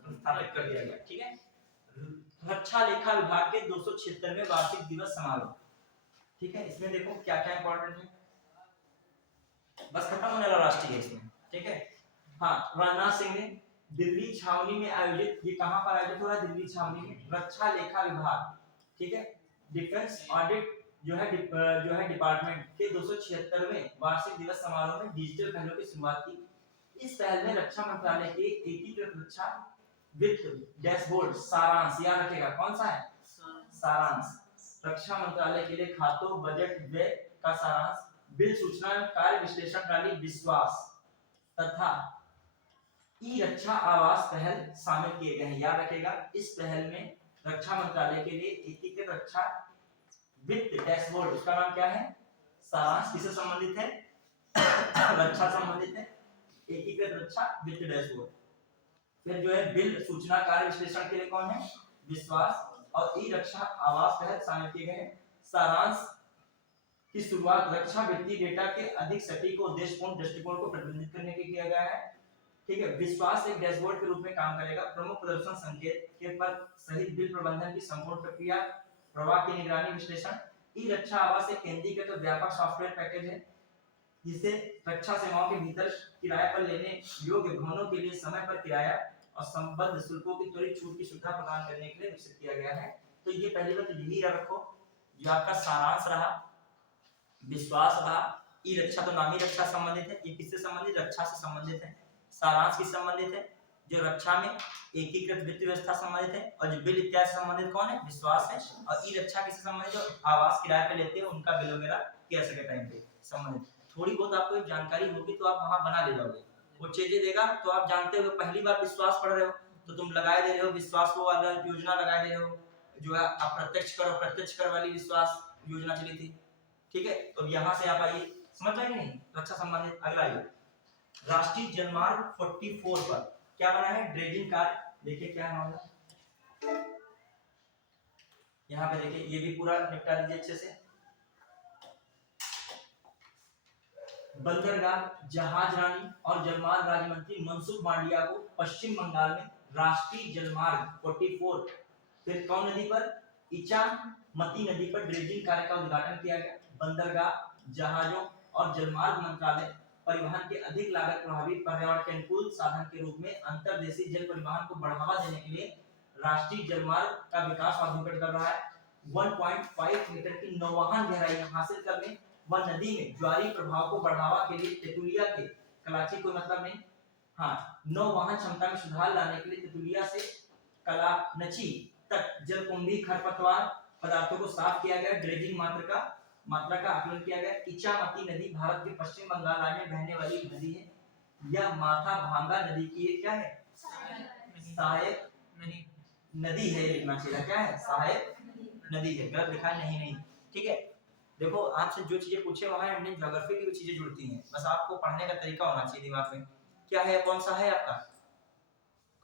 स्थापित कर दिया गया। ठीक है, रक्षा लेखा विभाग के 276वें वार्षिक दिवस समारोह। ठीक है, इसमें देखो क्या क्या इंपॉर्टेंट है, बस खत्म होने वाला राष्ट्रीय है इसमें। ठीक है, हाँ, राजनाथ सिंह ने दिल्ली छावनी में आयोजित, ये कहां पर आयोजित हो रहा है, दिल्ली छावनी में, रक्षा लेखा विभाग, ठीक है, डिफेंस ऑडिट जो है डिपार्टमेंट के 276वें वार्षिक दिवस समारोह में डिजिटल पहलों की शुरुआत की। इस पहल में रक्षा मंत्रालय के एकीकृत रक्षा वित्त डैशबोर्ड सारांश, याद रखेगा कौन सा है, सारांश, रक्षा मंत्रालय के लिए खातों बजट व्यय का सारांश, बिल सूचना कार्य विश्लेषण प्रणाली विश्वास तथा ई रक्षा आवास पहल शामिल किए गए हैं। याद रखेगा, इस पहल में रक्षा मंत्रालय के लिए एकीकृत रक्षा वित्त डैशबोर्ड, उसका नाम क्या है, सारांश, किससे संबंधित है, रक्षा संबंधित है, एकीकृत रक्षा वित्त डैशबोर्ड। फिर जो है बिल सूचना कार्य विश्लेषण के लिए कौन है, विश्वास, और ई रक्षा आवास पहल शामिल किए गए हैं। सारांश की शुरुआत रक्षा वित्तीय डेटा के अधिक सटीक और उद्देश्यपूर्ण दृष्टिकोण को प्रतिबंधित करने के किया गया है। ठीक है, विश्वास एक डैशबोर्ड के रूप में काम करेगा, प्रमुख प्रदर्शन संकेत के पद सहित बिल प्रबंधन की संपूर्ण प्रक्रिया, प्रवाह की निगरानी विश्लेषण। ई रक्षा आवास एक केंद्रीकृत तो व्यापक सॉफ्टवेयर पैकेज है जिसे रक्षा सेवाओं के भीतर किराए पर लेने योग्य भवनों के लिए समय पर किराया और संबद्ध शुल्कों की त्वरित छूट की सुविधा प्रदान करने के लिए विकसित किया गया है। तो ये पहली बात यही याद रखो, जो आपका सारांश रहा, विश्वास रहा, ई रक्षा तो नामी रक्षा संबंधित है, ये किससे संबंधित, रक्षा से संबंधित है। सारांश किससे संबंधित है, जो रक्षा में एकीकृत वित्त व्यवस्था संबंधित है, और जो बिल इत्यादि से संबंधित कौन है, विश्वास है। और ई रक्षा किससे संबंधित, जो आवास किराए पे लेते हैं उनका बिल वगैरह कैसे के टाइम पे संबंधित। थोड़ी बहुत आपको जानकारी होगी तो आप वहां बना ले जाओगे, वो चीजें देगा तो आप जानते हो। पहली बार विश्वास पढ़ रहे हो तो तुम लगाए दे रहे हो, विश्वास वो वाला योजना लगाए दे रहे हो, जो है अप्रत्यक्ष कर वाली विश्वास योजना चली थी। ठीक है, तो यहाँ से आप आइए, समझ में नहीं, रक्षा संबंधित। अगला आइए, राष्ट्रीय जलमार्ग 44 पर क्या बना है, ड्रेजिंग कार्य। देखिए क्या है मामला, यहाँ पे देखिए, ये भी पूरा निपटा दीजिए अच्छे से। बंदरगाह, जहाज रानी और जलमार्ग राज्य मंत्री मनसुख मांडविया को पश्चिम बंगाल में राष्ट्रीय जलमार्ग 44 फिर कौन नदी पर, इचामती नदी पर ड्रेजिंग कार्य का उद्घाटन किया गया। बंदरगाह, जहाजों और जलमार्ग मंत्रालय परिवहन के अधिक लागत प्रभावी पर्यावरण के अनुकूल साधन के रूप में अंतर्देशीय जल परिवहन को बढ़ावा देने के लिए राष्ट्रीय जलमार्ग का विकास अभिगत कर रहा है। 1.5 मीटर की नौवहन गहराई हासिल करने व नदी में ज्वारी प्रभाव को बढ़ावा के लिए तेतुलिया के कलाची, कोई मतलब नहीं, हाँ, नौवहन क्षमता में सुधार लाने के लिए तेतुलिया से कलानची तक जलकुंभी खरपतवार पदार्थों को साफ किया गया। ड्रेजिंग मात्रा का आकलन किया गया। इचामती नदी भारत के पश्चिम बंगाल राज्य में बहने वाली नदी है। यह माथा भांगा नदी की एक क्या है, सहायक नदी है, लिखना चाहिए क्या है, सहायक नदी है, गलत लिखा है, नहीं। ठीक है, देखो आपसे जो चीजें पूछे वहां इंडियन ज्योग्राफी की भी चीजें जुड़ती हैं, बस आपको पढ़ने का तरीका होना चाहिए दिमाग में। क्या है, कौन सा है आपका,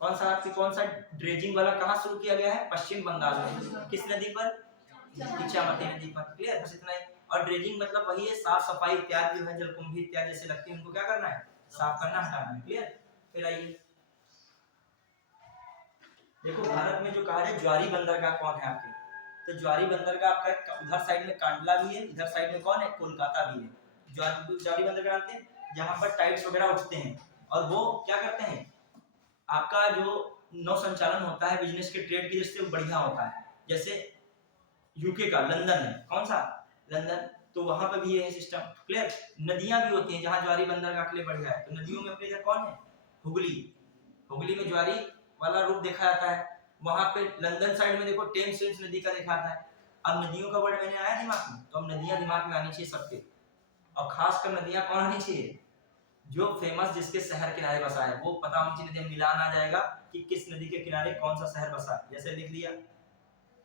कौन सा ड्रेजिंग वाला कहाँ शुरू किया गया है, पश्चिम बंगाल में, किस नदी पर, इचामती नदी पर। क्लियर, बस इतना ही। और ड्रेजिंग मतलब वही है, साफ सफाई इत्यादि जो है, जलकुंभी इत्यादि जैसे लगती है उनको क्या करना है, साफ करना, हटाना है। क्लियर, फिर आइए देखो, भारत में जो कहा है ज्वारी बंदरगाह कौन है आपके, तो ज्वारी बंदरगाह आपका उधर साइड में कांडला भी है, इधर साइड में कौन है, कोलकाता भी है। ज्वारी बंदरगाह जानते हैं, जहां पर टाइड्स वगैरह उठते हैं, और वो क्या करते हैं, आपका जो नौ संचालन होता है बिजनेस के ट्रेड की दृष्टि से बढ़िया होता है। जैसे यूके का लंदन है, कौन सा, लंदन, तो वहां पर भी ये है सिस्टम। क्लियर, नदियां भी होती हैं जहां ज्वारी बंदरगाह के लिए बढ़िया है, तो नदियों में अपने इधर कौन है, हुगली में ज्वारी वाला रूप देखा जाता है। वहां पे लंदन साइड में देखो टेम्स नदी का दिखाता है। अब नदियों का वर्ड मैंने आया दिमाग में, तो अब नदियां दिमाग में आनी चाहिए सबके, और खासकर नदियां कौन आनी चाहिए, जो फेमस जिसके शहर किनारे बसा है, वो पता होनी चाहिए। मिलान आ जाएगा कि किस नदी के किनारे कौन सा शहर बसा है। जैसे लिख लिया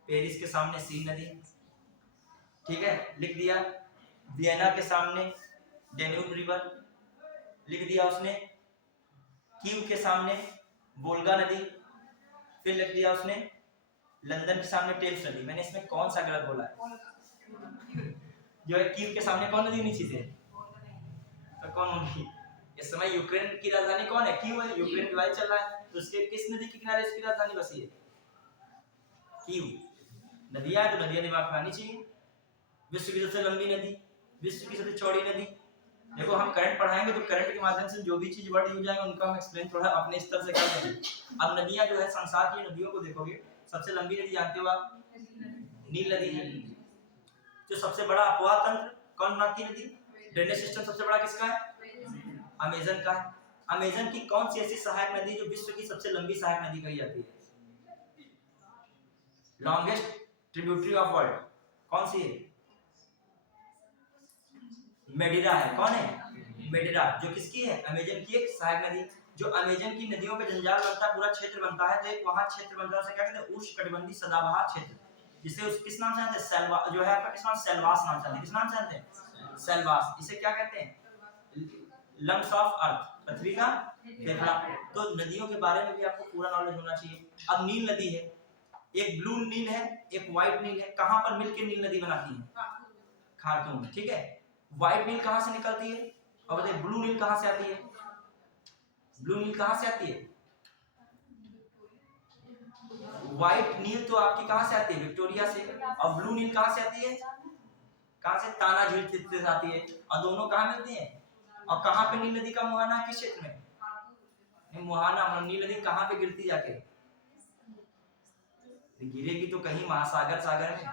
पेरिस के सामने सीन नदी, ठीक है, लिख दिया वियना के सामने डेन्यूब रिवर, लिख दिया उसने कीव के सामने वोल्गा नदी, फिर लिख दिया उसने लंदन के सामने टेम्स नदी। मैंने इसमें कौन सा गलत बोला है, जो है कीव के सामने कौन नदी नीचे थे, तो कौन होगी, इस समय यूक्रेन की राजधानी कौन है? कीव है। यूक्रेन विवाद चल रहा है, तो उसके किस नदी के किनारे इसकी राजधानी बसी है? कीव। नदियां तो नदियां दिमाग में आनी चाहिए। विश्व की सबसे लंबी नदी, विश्व की सबसे चौड़ी नदी। देखो हम करंट पढ़ाएंगे तो करंट के माध्यम से जो भी चीज वर्ड यूज आएंगे उनका हम एक्सप्लेन थोड़ा अपने स्तर से कर देंगे। अब नदियां जो है संसार की नदियों को देखोगे, सबसे लंबी नदी जानते हो आप? नील नदी है। जो सबसे बड़ा अपवाह तंत्र कौन बनाती है नदी? ड्रेनेज सिस्टम सबसे बड़ा किसका है? अमेजन का है। अमेजन की कौन सी ऐसी सहायक नदी जो विश्व की सबसे लंबी सहायक नदी कही जाती है? लॉन्गेस्ट ट्रिब्यूटरी ऑफ वर्ल्ड कौन सी है? मेडिरा है। कौन है? मेडिरा, जो किसकी है? अमेजन की एक सहायक नदी। जो अमेजन की नदियों पे जंजाल बनता है, पूरा क्षेत्र बनता है, तो एक वहां क्षेत्र बनता है, उसे क्या कहते हैं? उष्णकटिबंधीय सदाबहार क्षेत्र, जिसे उस किस नाम से जानते हैं? सेल्वा, जो है आपका किस नाम? सेल्वास नाम से जानते हैं। किस नाम से जानते हैं? सेल्वास। इसे क्या कहते हैं? लंग्स ऑफ अर्थ, पृथ्वी का फेफड़ा। तो नदियों के बारे में भी आपको पूरा नॉलेज होना चाहिए। अब नील नदी है, एक ब्लू नील है, एक व्हाइट नील है। कहां पर मिलकर नील नदी बनाती है? खार्तूम में, ठीक है। व्हाइट नील कहां से निकलती है? और बताइए ब्लू नील कहां से आती है? ब्लू नील कहां से आती है? व्हाइट नील तो आपकी कहां से आती है? विक्टोरिया से। और ब्लू नील कहां से आती है? कहां से? ताना झील से आती है। और दोनों कहां मिलती हैं? और कहां पे नील नदी का मुहाना है? किस क्षेत्र में? मुहाना, नील नदी कहां पे गिरती जाके? गिरेगी तो कहीं महासागर सागर में।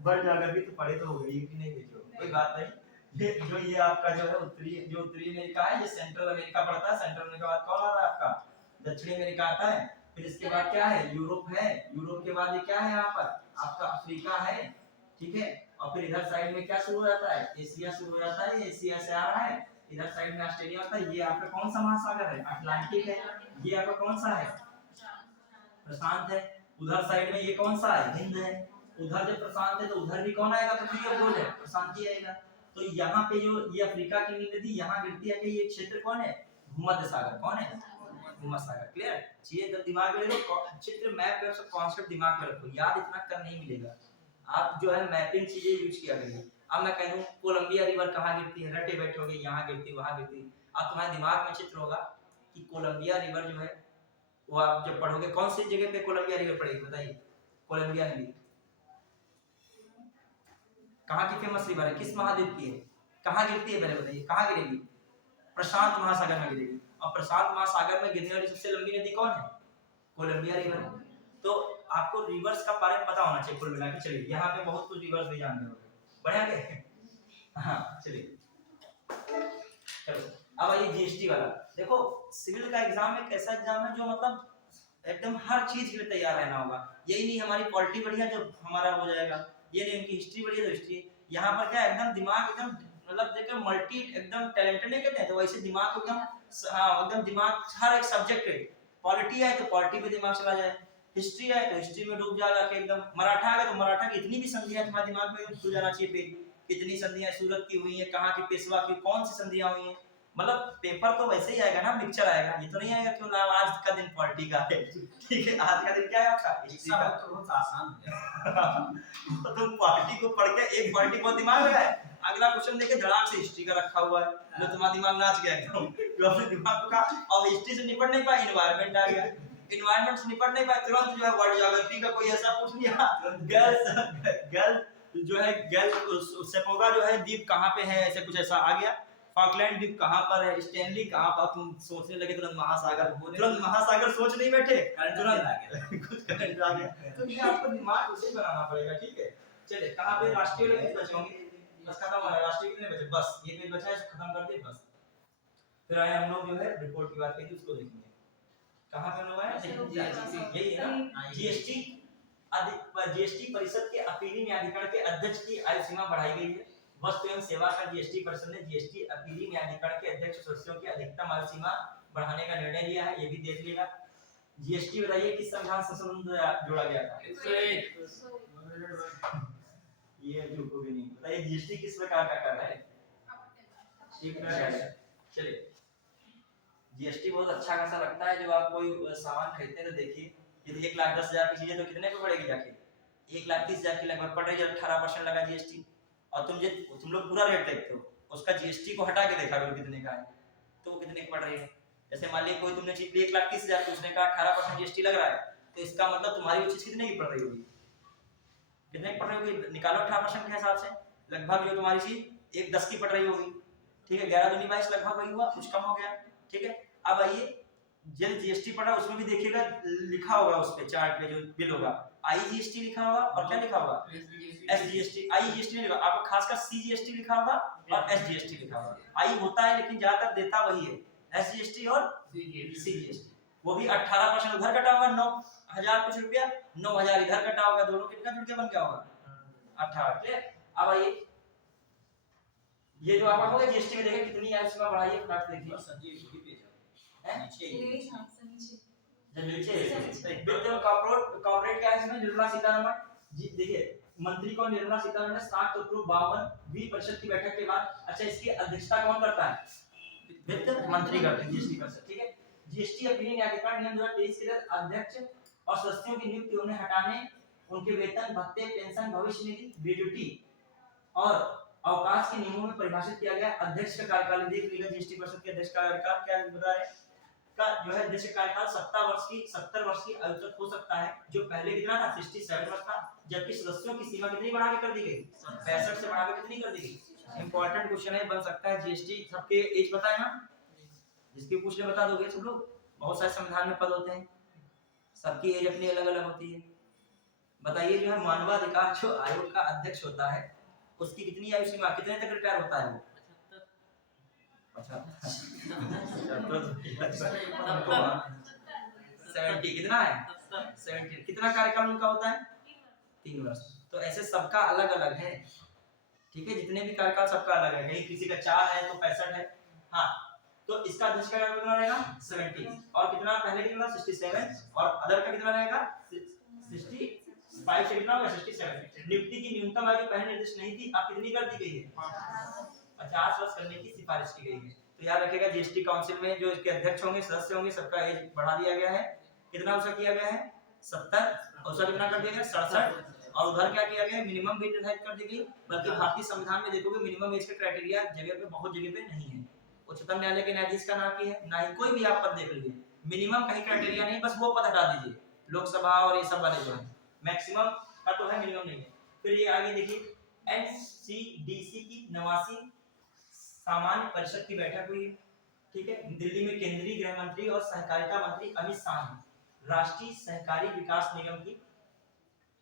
बट अगर भी तो पढ़े तो हो गई कि नहीं? देखो कोई बात नहीं। ये आपका जो है उत्तरी अमेरिका है, ये सेंट्रल अमेरिका पड़ता है। सेंट्रल अमेरिका बाद कौन आ रहा है आपका? दक्षिणी अमेरिका आता है। फिर इसके बाद क्या है? यूरोप है। यूरोप के बाद ये क्या है यहाँ पर? आपका अफ्रीका है, ठीक है। और फिर इधर साइड में क्या शुरू हो जाता है? एशिया शुरू हो जाता है। ये एशिया से आ रहा है, इधर साइड में ऑस्ट्रेलिया होता है। ये आपका कौन सा महासागर है? अटलांटिक है। ये आपका कौन सा है? प्रशांत है। उधर साइड में ये कौन सा है? हिंद है। उधर जब प्रशांत है तो उधर भी कौन आएगा? पृथ्वी का गोल है, प्रशांत ही आएगा। तो यहाँ पे जो ये अफ्रीका की नील नदी यहाँ गिरती है, कि ये क्षेत्र कौन है? भूमध्य सागर। कौन है? भूमध्य सागर। क्लियर? चीजें जब दिमाग में रखो, चित्र मैप कर सब कॉन्सेप्ट दिमाग में रखो, याद इतना कर नहीं मिलेगा। आप जो है मैपिंग चीजें यूज किया करिए। अब मैं कह दूं कोलंबिया रिवर कहाँ गिरती है, रटे बैठोगे यहाँ गिरती वहां गिरती। अब तुम्हारे दिमाग में चित्र होगा कि कोलंबिया रिवर जो है वो आप जब पढ़ोगे, कौन सी जगह पे कोलंबिया रिवर पड़ेगी बताइए? कोलंबिया नदी कहाँ की फेमस रिवर है? किस महाद्वीप की है? कहाँ गिरती है पहले बताइए? कहाँ गिरेगी? प्रशांत महासागर में गिरेगी। और प्रशांत महासागर में गिरने वाली सबसे लंबी नदी कौन है? Columbia river. तो आपको रिवर्स का बारे में पता होना चाहिए कुल मिला के। चलिए यहाँ पे बहुत कुछ रिवर्स भी जानते होंगे, बढ़िया के? हाँ चलिए, चलो अब आइए जीएसटी वाला। देखो सिविल का एग्जाम एक ऐसा एग्जाम है जो मतलब एकदम हर चीज के लिए तैयार रहना होगा। यही नहीं हमारी पॉलिटी बढ़िया जो हमारा हो जाएगा, ये नहीं उनकी हिस्ट्री बढ़िया तो हिस्ट्री। यहाँ पर क्या एकदम दिमाग एकदम मतलब देखो मल्टी एकदम टैलेंटेड नहीं कहते हैं, तो वैसे दिमाग को एकदम हाँ एकदम दिमाग हर एक सब्जेक्ट पे। पॉलिटी है तो पॉलिटी पे दिमाग चला जाए, हिस्ट्री है तो हिस्ट्री में डूब जाएगा कि एकदम। मराठा है तो मराठा की इतनी भी संधियां तुम्हारे दिमाग में घुस जाना चाहिए पेज, कितनी संधियां सूरत की हुई है, कहाँ की पेशवा की कौन सी संधियां हुई है। मतलब पेपर तो वैसे ही आएगा ना, पिक्चर आएगा, ये तो नहीं आएगा क्यों ना आज का दिन पॉलिटी का है। ठीक है, आज का दिन क्या है आपका? हिस्ट्री का। तो बहुत आसान है। तो तुम पॉलिटी को पढ़ के एक पॉलिटी को दिमाग में लगाए, अगला क्वेश्चन देखे धड़ाक से हिस्ट्री का रखा हुआ है, तो तुम्हारा दिमाग नाच गया एकदम। तो अपने दिमाग को कहा और हिस्ट्री से निपट नहीं पाए, एनवायरनमेंट आ गया, एनवायरनमेंट से निपट नहीं पाए, तुरंत जो है वर्ल्ड ज्योग्राफी का कोई ऐसा पूछ लिया, गर्ल्स जो है गर्ल्स सेपोगा जो है द्वीप कहाँ पे है, ऐसे कुछ ऐसा आ गया। फॉकलैंड द्वीप कहाँ पर है, स्टैनली कहाँ पर, तुम सोचने लगे तुरंत महासागर, तुरंत महासागर सोच नहीं बैठे, तुरंत आ गया कुछ करंट आ गया। तो ये आपको दिमाग उसे बनाना पड़ेगा, ठीक है। चलिए कहाँ पे राष्ट्रीय वाले कितने बचे होंगे? बस खत्म हो रहा है, राष्ट्रीय कितने बचे? बस ये पेज बचा है, इसको खत्म कर दे बस। फिर आए हम लोग जो है रिपोर्ट की बात की, उसको देखेंगे। कहाँ पे हम लोग आए? यही है ना, जीएसटी। जीएसटी परिषद के अपीली न्यायाधिकरण के अध्यक्ष की आयु सीमा बढ़ाई गई है। वस्तु एवं सेवा कर जीएसटी परिषद ने जीएसटी अपीली न्यायाधिकरण के अध्यक्ष सदस्यों की अधिकतम आयु सीमा बढ़ाने का निर्णय लिया है, ये भी देख लेगा। जीएसटी बताइए किस संविधान संशोधन जोड़ा गया था? ये जो भी नहीं बताइए, जीएसटी किस प्रकार का कर रहा है? चलिए जीएसटी बहुत अच्छा खासा लगता है, जब आप कोई सामान खरीदते हैं तो देखिए यदि 1,10,000 की चीज है तो कितने पे पड़ेगी जाके? 1,30,000 की लगभग पड़ रही है, 18% लगा जीएसटी। और तुम लोग पूरा रेट देखते हो, उसका जीएसटी को हटा के देखा करो कितने का है, तो वो कितने की पड़ रही है। जैसे मान लीजिए कोई तुमने चीज ली 1,30,000 तो उसने कहा 18% जीएसटी लग रहा है, तो इसका मतलब तुम्हारी वो चीज कितने की पड़ रही होगी, कितने की पड़ रही होगी, निकालो 18% के हिसाब से, लगभग जो तुम्हारी चीज 1,10 की पड़ रही होगी। ठीक है, 11 दूनी 22 लगभग वही हुआ, कुछ कम हो गया। ठीक है, अब आइए जब जीएसटी पड़ा उसमें भी देखिएगा लिखा होगा उस पे चार्ट पे जो बिल होगा, आईजीएसटी लिखा होगा और क्या लिखा होगा, एसजीएसटी। आईजीएसटी नहीं लिखा, आपको खासकर सीजीएसटी लिखा होगा और एसजीएसटी लिखा होगा। आई होता है लेकिन ज्यादातर देता वही है, एसजीएसटी और सीजीएसटी। वो भी 18% उधर कटा होगा, 9,000 कुछ रुपया, 9,000 इधर कटा होगा, दोनों कितना जुड़ के बन गया होगा 18। क्लियर। अब आइए ये जो आपका होगा जीएसटी में देखिए कितनी है, इसमें बढ़ाइए फटाक से देखिए सर जीएसटी पे हैं नीचे नीचे कॉर्पोरेट क्या है इसमें, निर्मला सीतारमण जी। देखिए मंत्री कौन, निर्मला सीतारमण 7 अक्टूबर 20% की बैठक के बाद। अच्छा, इसकी अध्यक्षता कौन करता है, वित्त मंत्री करते हैं जीएसटी पर। ठीक है, जीएसटी अपील न्यायाधिकरण नियम 2023 के तहत अध्यक्ष और सदस्यों की नियुक्ति, उन्हें हटाने, उनके वेतन भत्ते, पेंशन, भविष्य निधि, ग्रेजुटी और अवकाश के नियमों में परिभाषित किया गया। अध्यक्ष का कार्यकाल देख लीजिए, जीएसटी परिषद के अध्यक्ष का कार्यकाल क्या बता रहे हैं का जो है अध्यक्ष का कार्यकाल 70 वर्ष की आयु तक हो सकता है, जो पहले कितना था 67 वर्ष था। जबकि सदस्यों की सीमा कितनी बढ़ा के कर दी गई, 65 से बढ़ा के कितनी कर दी गई। इंपॉर्टेंट क्वेश्चन है, बन सकता है जीएसटी। सबके एज पता है ना, जिसके पूछने बता दोगे सब लोग। बहुत सारे संविधान में पद होते हैं, सबकी एज अपनी अलग अलग होती है। बताइए जो है मानवाधिकार जो आयोग का अध्यक्ष होता है उसकी कितनी आयु सीमा, कितने तक रिटायर होता है वो, 70 कितना है 70। कितना कार्यकाल उनका होता है 3 वर्ष। तो ऐसे सबका अलग अलग है। ठीक है, जितने भी कार्यकाल सबका अलग है, कहीं किसी का 4 है तो 65 है। हाँ, तो इसका अध्यक्ष का कितना रहेगा 70 और कितना पहले कितना 67 और अदर का कितना रहेगा 65 से कितना होगा 67। नियुक्ति की न्यूनतम आयु पहले निर्दिष्ट नहीं थी, अब कितनी कर दी गई है 50 वर्ष करने की सिफारिश की गई है। तो याद रखिएगा जीएसटी काउंसिल में जो इसके अध्यक्ष होंगे, सदस्य होंगे, सबका एज बढ़ा दिया गया है। कितना उसका किया गया है 70 और उसका कितना कर दिया गया 67 और उधर क्या किया गया है मिनिमम भी निर्धारित कर दी गई। बल्कि भारतीय संविधान में देखोगे मिनिमम एज का क्राइटेरिया जगह पे बहुत जगह पे नहीं है। उच्चतम न्यायालय के न्यायाधीश का नाम की है, ना ही कोई भी आप पद देख लीजिए मिनिमम कहीं क्राइटेरिया नहीं, बस वो पद हटा दीजिए। लोकसभा और ये सब वाले जो है मैक्सिमम का तो है, मिनिमम नहीं है। फिर ये आगे देखिए एनसीडीसी की 89 सामान्य परिषद की बैठक हुई। ठीक है, दिल्ली में केंद्रीय गृह मंत्री और सहकारिता मंत्री अमित शाह ने राष्ट्रीय सहकारी विकास निगम की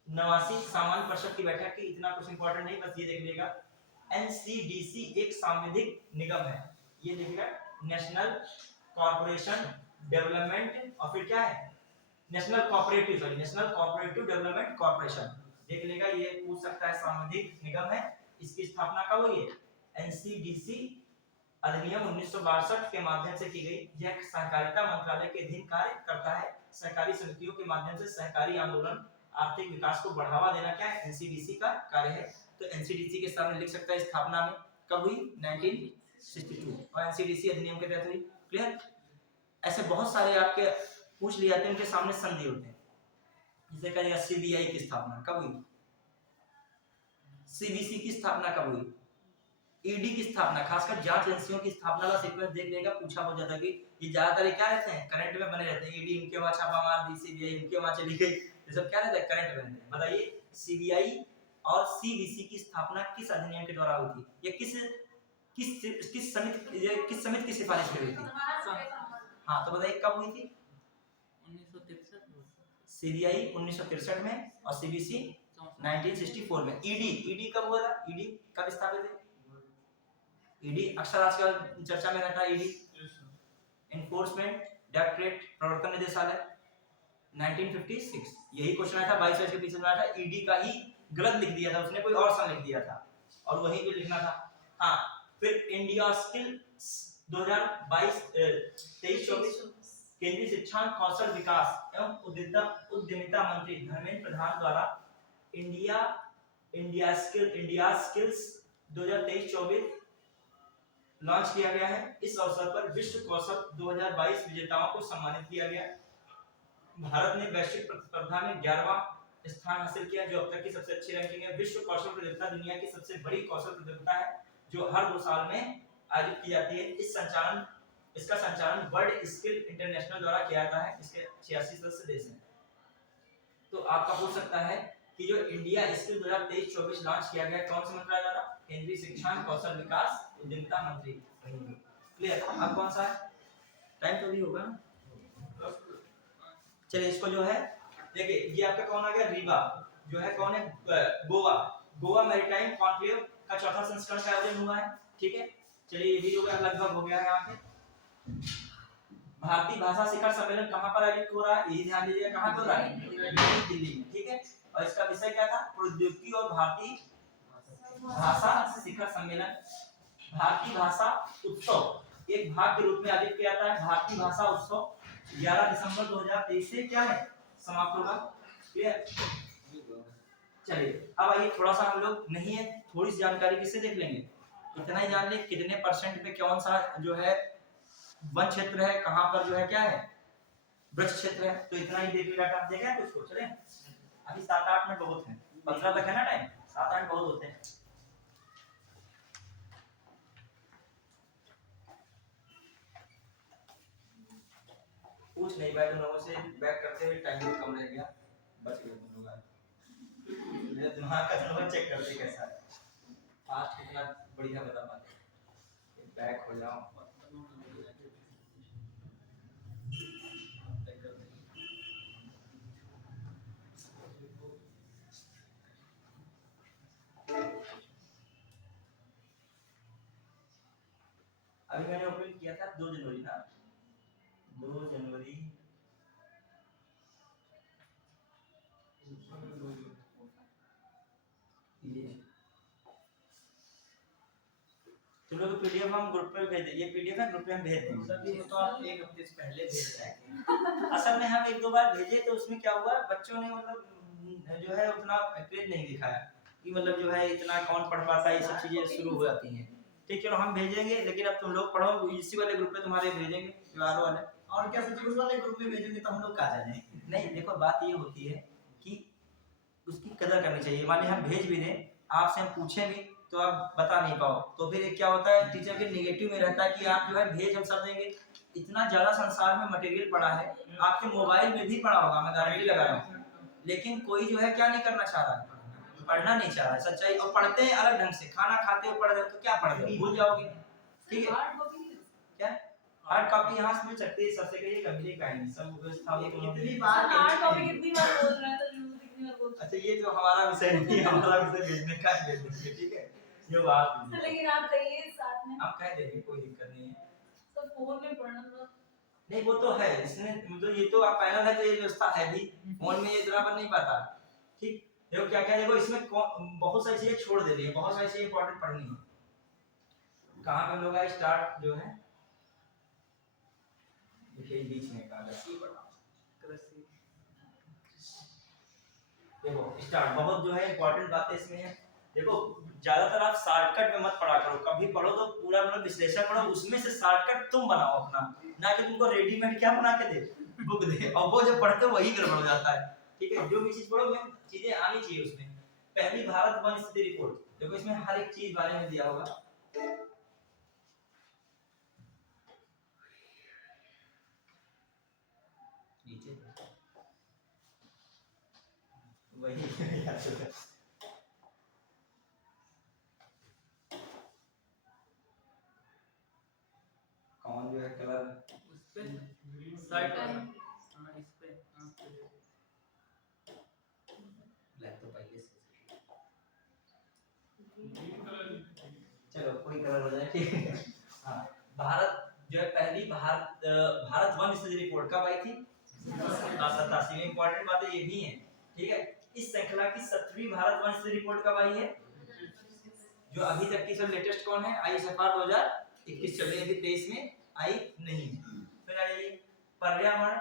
89 सामान्य परिषद की बैठक की। इतना कुछ इंपॉर्टेंट नहीं, बस ये देख लीजिएगा एनसीडीसी एक सांविधिक निगम है। ये देखिएगा नेशनल कॉर्पोरेशन डेवलपमेंट और फिर क्या है नेशनल कोऑपरेटिव डेवलपमेंट कॉर्पोरेशन। देख लेगा, ये पूछ सकता है सांविधिक निगम है। इसकी स्थापना कब हुई है एनसीडीसी अधिनियम 1962 के माध्यम से की गई। यह सहकारिता मंत्रालय के अधीन कार्य करता है। सहकारी समितियों के माध्यम से सहकारी आंदोलन आर्थिक विकास को बढ़ावा देना क्या है एनसीडीसी का कार्य है। तो एनसीडीसी के सामने लिख सकता है स्थापना में कब हुई 1962 और एनसीडीसी अधिनियम के तहत हुई। क्लियर। ऐसे बहुत सारे आपके पूछ लिए जाते हैं, उनके सामने संधि होते हैं। जैसे कहेगा सीबीआई की स्थापना कब हुई, सीबीसी की स्थापना कब हुई, ईडी की स्थापना, खासकर जांच एजेंसियों की स्थापना का सीक्वेंस देख लेगा, पूछा बहुत ज्यादा कि ये ज्यादातर क्या रहते हैं करंट में बने रहते हैं। ईडी इनके वहां छापा मार दी, सीबीआई इनके वहां चली गई, ये सब क्या रहता है करंट में रहते हैं। बताइए सीबीआई और सीबीसी की स्थापना किस अधिनियम के द्वारा हुई थी, ये किस समिति की सिफारिश की गई थी। हाँ, तो बताइए कब हुई थी 1963 सीबीआई 1963 में और सीबीसी 1964 में। ईडी कब हुआ था, ईडी कब स्थापित है, ईडी अक्सर आजकल चर्चा में रहता है। ईडी एनफोर्समेंट डायरेक्टरेट प्रवर्तन निदेशालय 1956। यही क्वेश्चन आया था 22 वर्ष के पीछे में आया था, ईडी का ही गलत लिख दिया था उसने, कोई और सा लिख दिया था और वही पे लिखना था। हाँ, फिर इंडिया स्किल 2022-23-24 केंद्रीय शिक्षा कौशल विकास एवं उद्यमिता मंत्री धर्मेंद्र प्रधान द्वारा इंडिया स्किल्स 2023-24 लॉन्च किया गया है। इस अवसर पर विश्व कौशल 2022 विजेताओं को सम्मानित किया गया। भारत ने वैश्विक प्रतिस्पर्धा में 11वां स्थान हासिल किया, जो अब तक की सबसे अच्छी रैंकिंग है। विश्व कौशल प्रतियोगिता दुनिया की सबसे बड़ी कौशल प्रतियोगिता है जो हर 2 साल में आयोजित की जाती है। इसका संचालन वर्ल्ड स्किल इंटरनेशनल द्वारा किया जाता है। इसके 86 सदस्य देश हैं। तो आपका पूछ सकता है कि जो इंडिया स्किल 2023-24 लॉन्च किया गया कौन से मंत्रालय द्वारा? केंद्रीय शिक्षा कौशल विकास उद्यमिता मंत्री। क्लियर? अब कौन सा है? टाइम तो भी होगा ना। चलिए इसको जो है देखिए, ये आपका कौन आ गया? रीवा जो है कौन है? गोवा मैरीटाइम कॉन्क्लेव का चौथा संस्करण का आयोजन हुआ है। ठीक है, चलिए ये भी हो गया, लगभग हो गया है। यहाँ पे भारतीय भाषा शिखर सम्मेलन कहाँ पर आयोजित हो रहा है? यही ध्यान दीजिए, कहाँ हो रहा है? दिल्ली में। ठीक है, और इसका विषय क्या था? प्रौद्योगिकी और भारतीय भाषा शिखर सम्मेलन। भारतीय भाषा उत्सव एक भाग के रूप में आयोजित किया जाता है। भारतीय भाषा उत्सव 11 दिसंबर 2023 से क्या है? समाप्त होगा। क्लियर? चलिए अब आइए थोड़ा सा हम लोग नहीं है, थोड़ी सी जानकारी किससे देख लेंगे? इतना ही जान ले कितने परसेंट पे कौन सा जो है वन क्षेत्र है, कहां पर जो है क्या है वृक्ष क्षेत्र है। तो इतना ही देख ले डाटा देखें कुछ को। चले अभी 7-8 मिनट बहुत है, 15 तक है ना टाइम, 7-8 बहुत होते हैं। पूछ नहीं पाए तुम लोगों से, बैक करते हुए टाइम भी कम रह गया, बच गए तुम लोग। मेरे दिमाग का नंबर चेक करते कैसा है, फास्ट कितना बढ़िया बता पाते। बैक हो जाओ। अभी मैंने ओपन किया था 2 जनवरी ना, 2 जनवरी तुम लोग पीडीएफ हम ग्रुप पे भेज देंगे। ये पीडीएफ है ग्रुप पे हम भेज देंगे। सर ये तो आप एक हफ्ते से पहले भेज रहे हैं। असल में हम 1-2 बार भेजे तो उसमें क्या हुआ, बच्चों ने मतलब जो है उतना क्रेज नहीं दिखाया कि मतलब जो है इतना कौन पढ़ पाता है, ये सब चीजें शुरू हो जाती हैं। ठीक, चलो हम भेजेंगे, लेकिन अब तुम लोग पढ़ो, इसी वाले ग्रुप पे तुम्हारे भेजेंगे व्यवहार वाले। और क्या सर उस वाले ग्रुप में भेजेंगे तो हम लोग कहाँ जाने? नहीं देखो बात ये होती है कि उसकी कदर करनी चाहिए। मान ली हम भेज भी दें, आपसे हम पूछें भी तो आप बता नहीं पाओ, तो फिर क्या होता है टीचर के नेगेटिव में रहता है कि आप जो है भेज हम सब देंगे। इतना ज्यादा संसार में मटेरियल पड़ा है, आपके मोबाइल में भी पड़ा होगा, मैं गारंटी लगा रहा हूँ, लेकिन कोई जो है क्या नहीं करना चाह रहा है, पढ़ना नहीं चाह रहा है सच्चाई। और पढ़ते हैं अलग ढंग से, खाना खाते हो पढ़ रहे हो तो क्या पढ़ रहे हो, भूल जाओगे। ठीक है, क्या हार्ड कॉपी यहाँ से मिल सकती है, सबसे कहिए कभी का ही सब व्यवस्था हो। कितनी बार हार्ड कॉपी कितनी बार बोल रहा है, तो कितनी बार बोल। अच्छा ये तो हमारा विषय नहीं है, हमारा विषय भेजने का है, ठीक है जो बात तो लेकिन आप कहिए साथ में, आप कह देंगे, कोई दिक्कत नहीं है। तो फोन में पढ़ना तो नहीं वो तो है, इसमें मतलब ये तो आप पैनल है तो ये व्यवस्था है भी, फोन में ये इतना बन नहीं पाता। ठीक, देखो क्या क्या, देखो इसमें बहुत सारी चीजें छोड़ दे रही है, बहुत सारी चीजें इंपॉर्टेंट पढ़नी है। कहाँ पे हम लोग स्टार्ट जो है देखिए बीच में कहा कृषि पढ़ा, कृषि देखो स्टार्ट बहुत जो है इंपॉर्टेंट बातें इसमें है। देखो ज्यादातर आप शॉर्टकट में मत पढ़ा करो, कभी पढ़ो तो पूरा मतलब विश्लेषण पढ़ो, उसमें से शॉर्टकट तुम बनाओ अपना, ना कि तुमको रेडीमेड क्या बना के दे बुक दे, और वो जो पढ़ते हो वही गड़बड़ हो जाता है। ठीक है, जो भी चीज पढ़ो मेन चीजें आनी चाहिए उसमें। पहली भारत वन स्थिति रिपोर्ट, देखो इसमें हर एक चीज बारे में दिया होगा। नीचे वही कौन जो है कलर उस पे साइड पर हां इस पे ब्लैक तो पहले से, चलो कोई कलर हो जाए, ठीक है। हाँ, भारत जो है पहली भारत वन स्थिति रिपोर्ट कब आई थी? 87 में। इंपॉर्टेंट बातें ये भी हैं, ठीक है। इस श्रृंखला की 7वीं भारत वन स्थिति रिपोर्ट कब आई है? जो अभी तक की सब लेटेस्ट कौन है? ISFR 2021 चल रही है, अभी 23 में आई नहीं। फिर आई पर्यावरण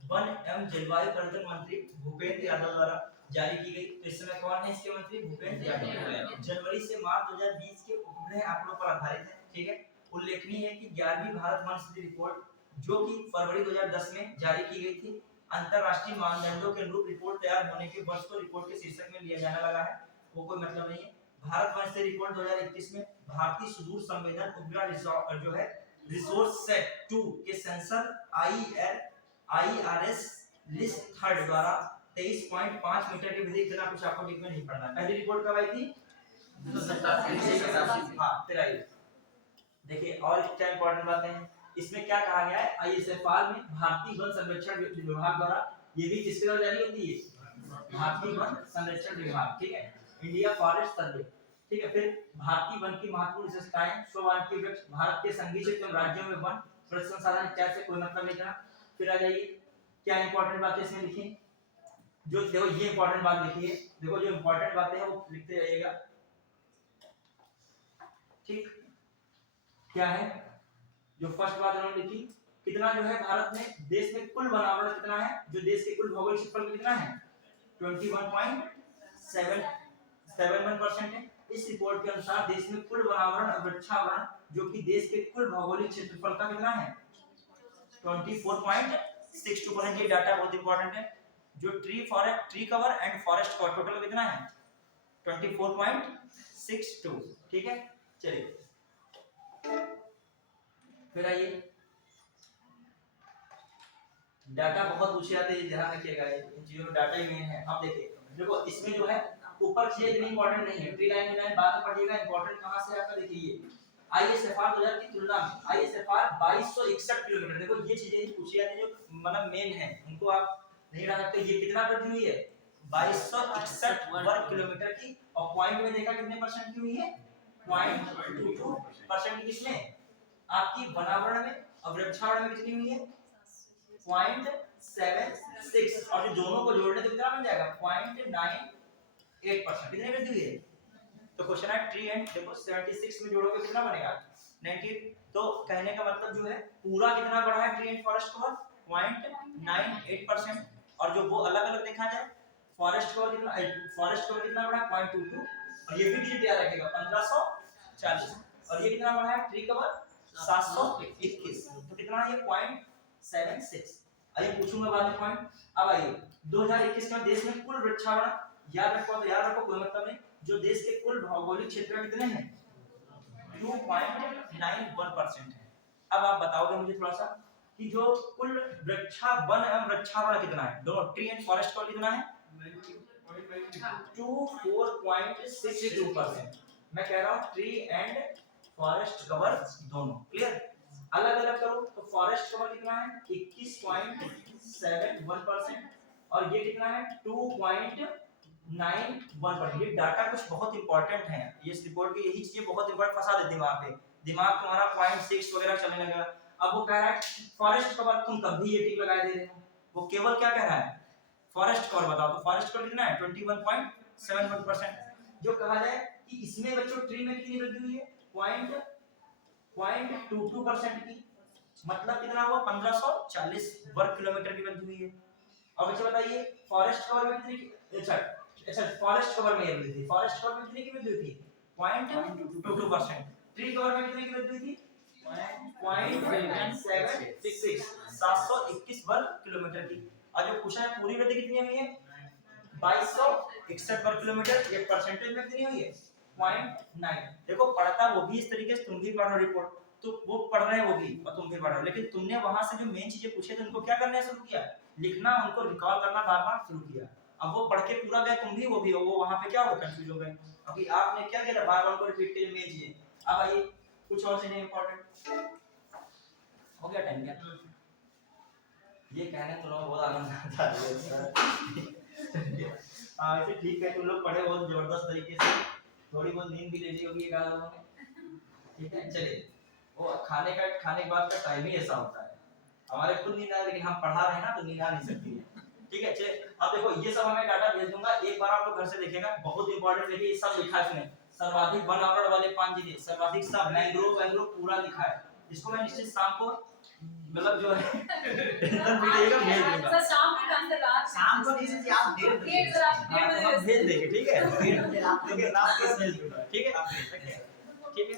वन एवं जलवायु परिवर्तन मंत्री भूपेंद्र यादव द्वारा जारी की गई। तो इस समय कौन है इसके मंत्री? भूपेंद्र यादव। जनवरी से मार्च 2020 के उपग्रह आंकड़ों पर आधारित है, ठीक है। उल्लेखनीय है कि 11वीं भारत वन स्थिति रिपोर्ट जो कि फरवरी 2010 में जारी की गई थी, अंतरराष्ट्रीय मानदंडों के अनुरूप रिपोर्ट तैयार होने के वर्ष को रिपोर्ट के शीर्षक में लिया जाने लगा है, वो कोई मतलब नहीं है। भारतवर्ष से रिपोर्ट 2021 में भारतीय सुदूर संवेदन उपग्रह जो है रिसोर्स सेट 2 के सेंसर IRS लिस्ट थर्ड द्वारा 23.5 मीटर के विधि, इतना कुछ आपको डिटेल में नहीं पढ़ना है। पहली रिपोर्ट कब आई थी? हाँ, फिर आइए देखिए और क्या इंपॉर्टेंट बातें हैं इसमें। क्या कहा गया है, ISFR में भारतीय वन संरक्षण विभाग द्वारा, ये भी किसके द्वारा जारी होती है? भारतीय वन संरक्षण विभाग, ठीक है, इंडिया फॉरेस्ट सर्वे, ठीक है। फिर भारतीय वन की महत्वपूर्ण विशेषताएं, स्ववानिकी वृक्ष, भारत के संघीय क्षेत्र में राज्यों में वन संसाधन इत्यादि से कोई मतलब नहीं था। फिर आ जाइए क्या इंपॉर्टेंट बातें इसमें लिखी, जो देखो ये इंपॉर्टेंट बात लिखी है, देखो जो इंपॉर्टेंट बातें हैं वो लिखते जाइएगा, ठीक। क्या है जो फर्स्ट बात उन्होंने लिखी, कितना जो है भारत में देश में कुल वनावरण कितना है, जो देश के कुल भौगोलिक क्षेत्रफल में कितना है 21.71% है। इस रिपोर्ट के अनुसार देश में कुल वनावरण और वृक्षावरण जो कि देश के कुल भौगोलिक क्षेत्रफल का कितना है 24.62%। ये डाटा बहुत इंपॉर्टेंट है। जो tree cover and forest cover total कितना है 24.62, ठीक है। चलिए फिर आइए, डाटा बहुत पूछे जाते हैं, ध्यान रखिएगा इन चीजों में, डाटा ही मेन है। अब देखिए देखो इसमें जो है ऊपर चीजें इतनी इंपॉर्टेंट नहीं है, ट्री लाइन बाद में पढ़िएगा। इंपॉर्टेंट कहां से आपका देखिए ISFR 2000 की तुलना में ISFR 2261 किलोमीटर, देखो ये चीजें पूछी जाती है जो मतलब मेन है, उनको आप नहीं डाल सकते। ये कितना वृद्धि हुई है 2261 वर्ग किलोमीटर की, और पॉइंट में देखा कितने परसेंट की हुई है 0.22% की। किसमें आपकी वनावरण में और वृक्षावरण में कितनी हुई है 0.76, और जो दोनों को जोड़ने तो कितना बन जाएगा 0.98%। कितने वृद्धि हुई है? तो क्वेश्चन है ट्री एंड, देखो 76 में जोड़ोगे कितना बनेगा 98। तो कहने का मतलब जो है पूरा कितना बढ़ा है ट्री एंड फॉरेस्ट कवर 0.98%, और जो वो अलग अलग देखा जाए फॉरेस्ट कवर कितना बढ़ा 0.22, और ये भी डिजिट याद रखिएगा 1540, और ये कितना बढ़ा है ट्री कवर 721, तो कितना है 0.76। आइए पूछूंगा बाद में पॉइंट। अब आइए 2021 में देश में कुल वृक्षावरण याद रखो, तो याद रखो कोई मतलब नहीं, जो देश के कुल भौगोलिक क्षेत्र में कितने हैं 2.91% है। अब आप बताओगे मुझे थोड़ा सा कि जो कुल वन एवं वृक्षावरण कितना है, दोनों ट्री एंड फॉरेस्ट का कितना है 24.62%। मैं कह रहा हूं ट्री एंड फॉरेस्ट कवर दोनों क्लियर। अलग अलग करो तो फॉरेस्ट कवर कितना है 21.71%, और ये कितना है 2.91%। ये डाटा कुछ बहुत इंपॉर्टेंट है, ये इस रिपोर्ट की यही चीजें बहुत इंपॉर्टेंट फंसा देती है वहां पे, दिमाग तुम्हारा 0.6 वगैरह चलने लगेगा। अब वो कह रहा है फॉरेस्ट कवर, तुम तब भी ये टिक लगा दे रहे हो, वो केवल क्या कह रहा है फॉरेस्ट कवर बताओ, तो फॉरेस्ट कवर कितना है 21.71%। जो कहा जाए कि इसमें बच्चों ट्री में कितनी वृद्धि हुई है 0.22% की, मतलब कितना हुआ 1540 वर्ग किलोमीटर की वृद्धि हुई है। और बच्चे बताइए फॉरेस्ट कवर में कितनी, अच्छा फॉरेस्ट कवर में ये वृद्धि थी, फॉरेस्ट कवर में कितनी की वृद्धि हुई थी 0.22%। ट्री कवर में कितनी की वृद्धि हुई थी 0.76, 721 वर्ग किलोमीटर की। और जो पूछा है पूरी वृद्धि कितनी हुई है 2261 वर्ग किलोमीटर, ये परसेंटेज में कितनी हुई है 0.9। देखो पढ़ता वो भी इस तरीके से, तुम भी पढ़ रहे हो रिपोर्ट, तो वो पढ़ रहे हैं वो भी और तुम भी पढ़ रहे हो, लेकिन तुमने वहां से जो मेन चीजें पूछे थे उनको क्या करना शुरू किया, लिखना, उनको रिकॉल करना बार बार शुरू किया। अब वो पढ़ के पूरा गए, तुम भी वो भी, वो वहां पे क्या हो कंफ्यूज हो गए, अभी आपने क्या किया बार बार उनको रिपीट किए मेन चीजें। अब आइए कुछ और चीजें इंपॉर्टेंट हो गया टाइम क्या, ये कहने तो लोग बहुत आनंद आता है ऐसे ठीक है, तुम लोग पढ़े बहुत जबरदस्त तरीके से, थोड़ी बहुत नींद भी ले ली होगी एक आध लोगों ने, ठीक है। चलिए वो खाने के बाद का टाइम ही ऐसा होता है, हमारे खुद नींद आ, लेकिन हम पढ़ा रहे हैं ना तो नींद आ नहीं सकती है, ठीक है। चलिए अब देखो ये सब हमें डाटा भेज दूंगा, एक बार आप लोग घर से देखेगा, बहुत इंपॉर्टेंट देखिए ये सब लिखा है इसमें, सर्वाधिक वन आवरण वाले 5 जिले, सर्वाधिक सब मैंग्रोव पूरा लिखा है। इसको मैं निश्चित शाम को मतलब जो है टेंशन फ्री रहेगा भेज दूंगा, सर शाम के टाइम तक रात शाम को नहीं से आप डेढ़ हम भेज देंगे, ठीक है, ठीक है, रात के भेज दूंगा, ठीक है, आप भेज सकते हैं, ठीक है।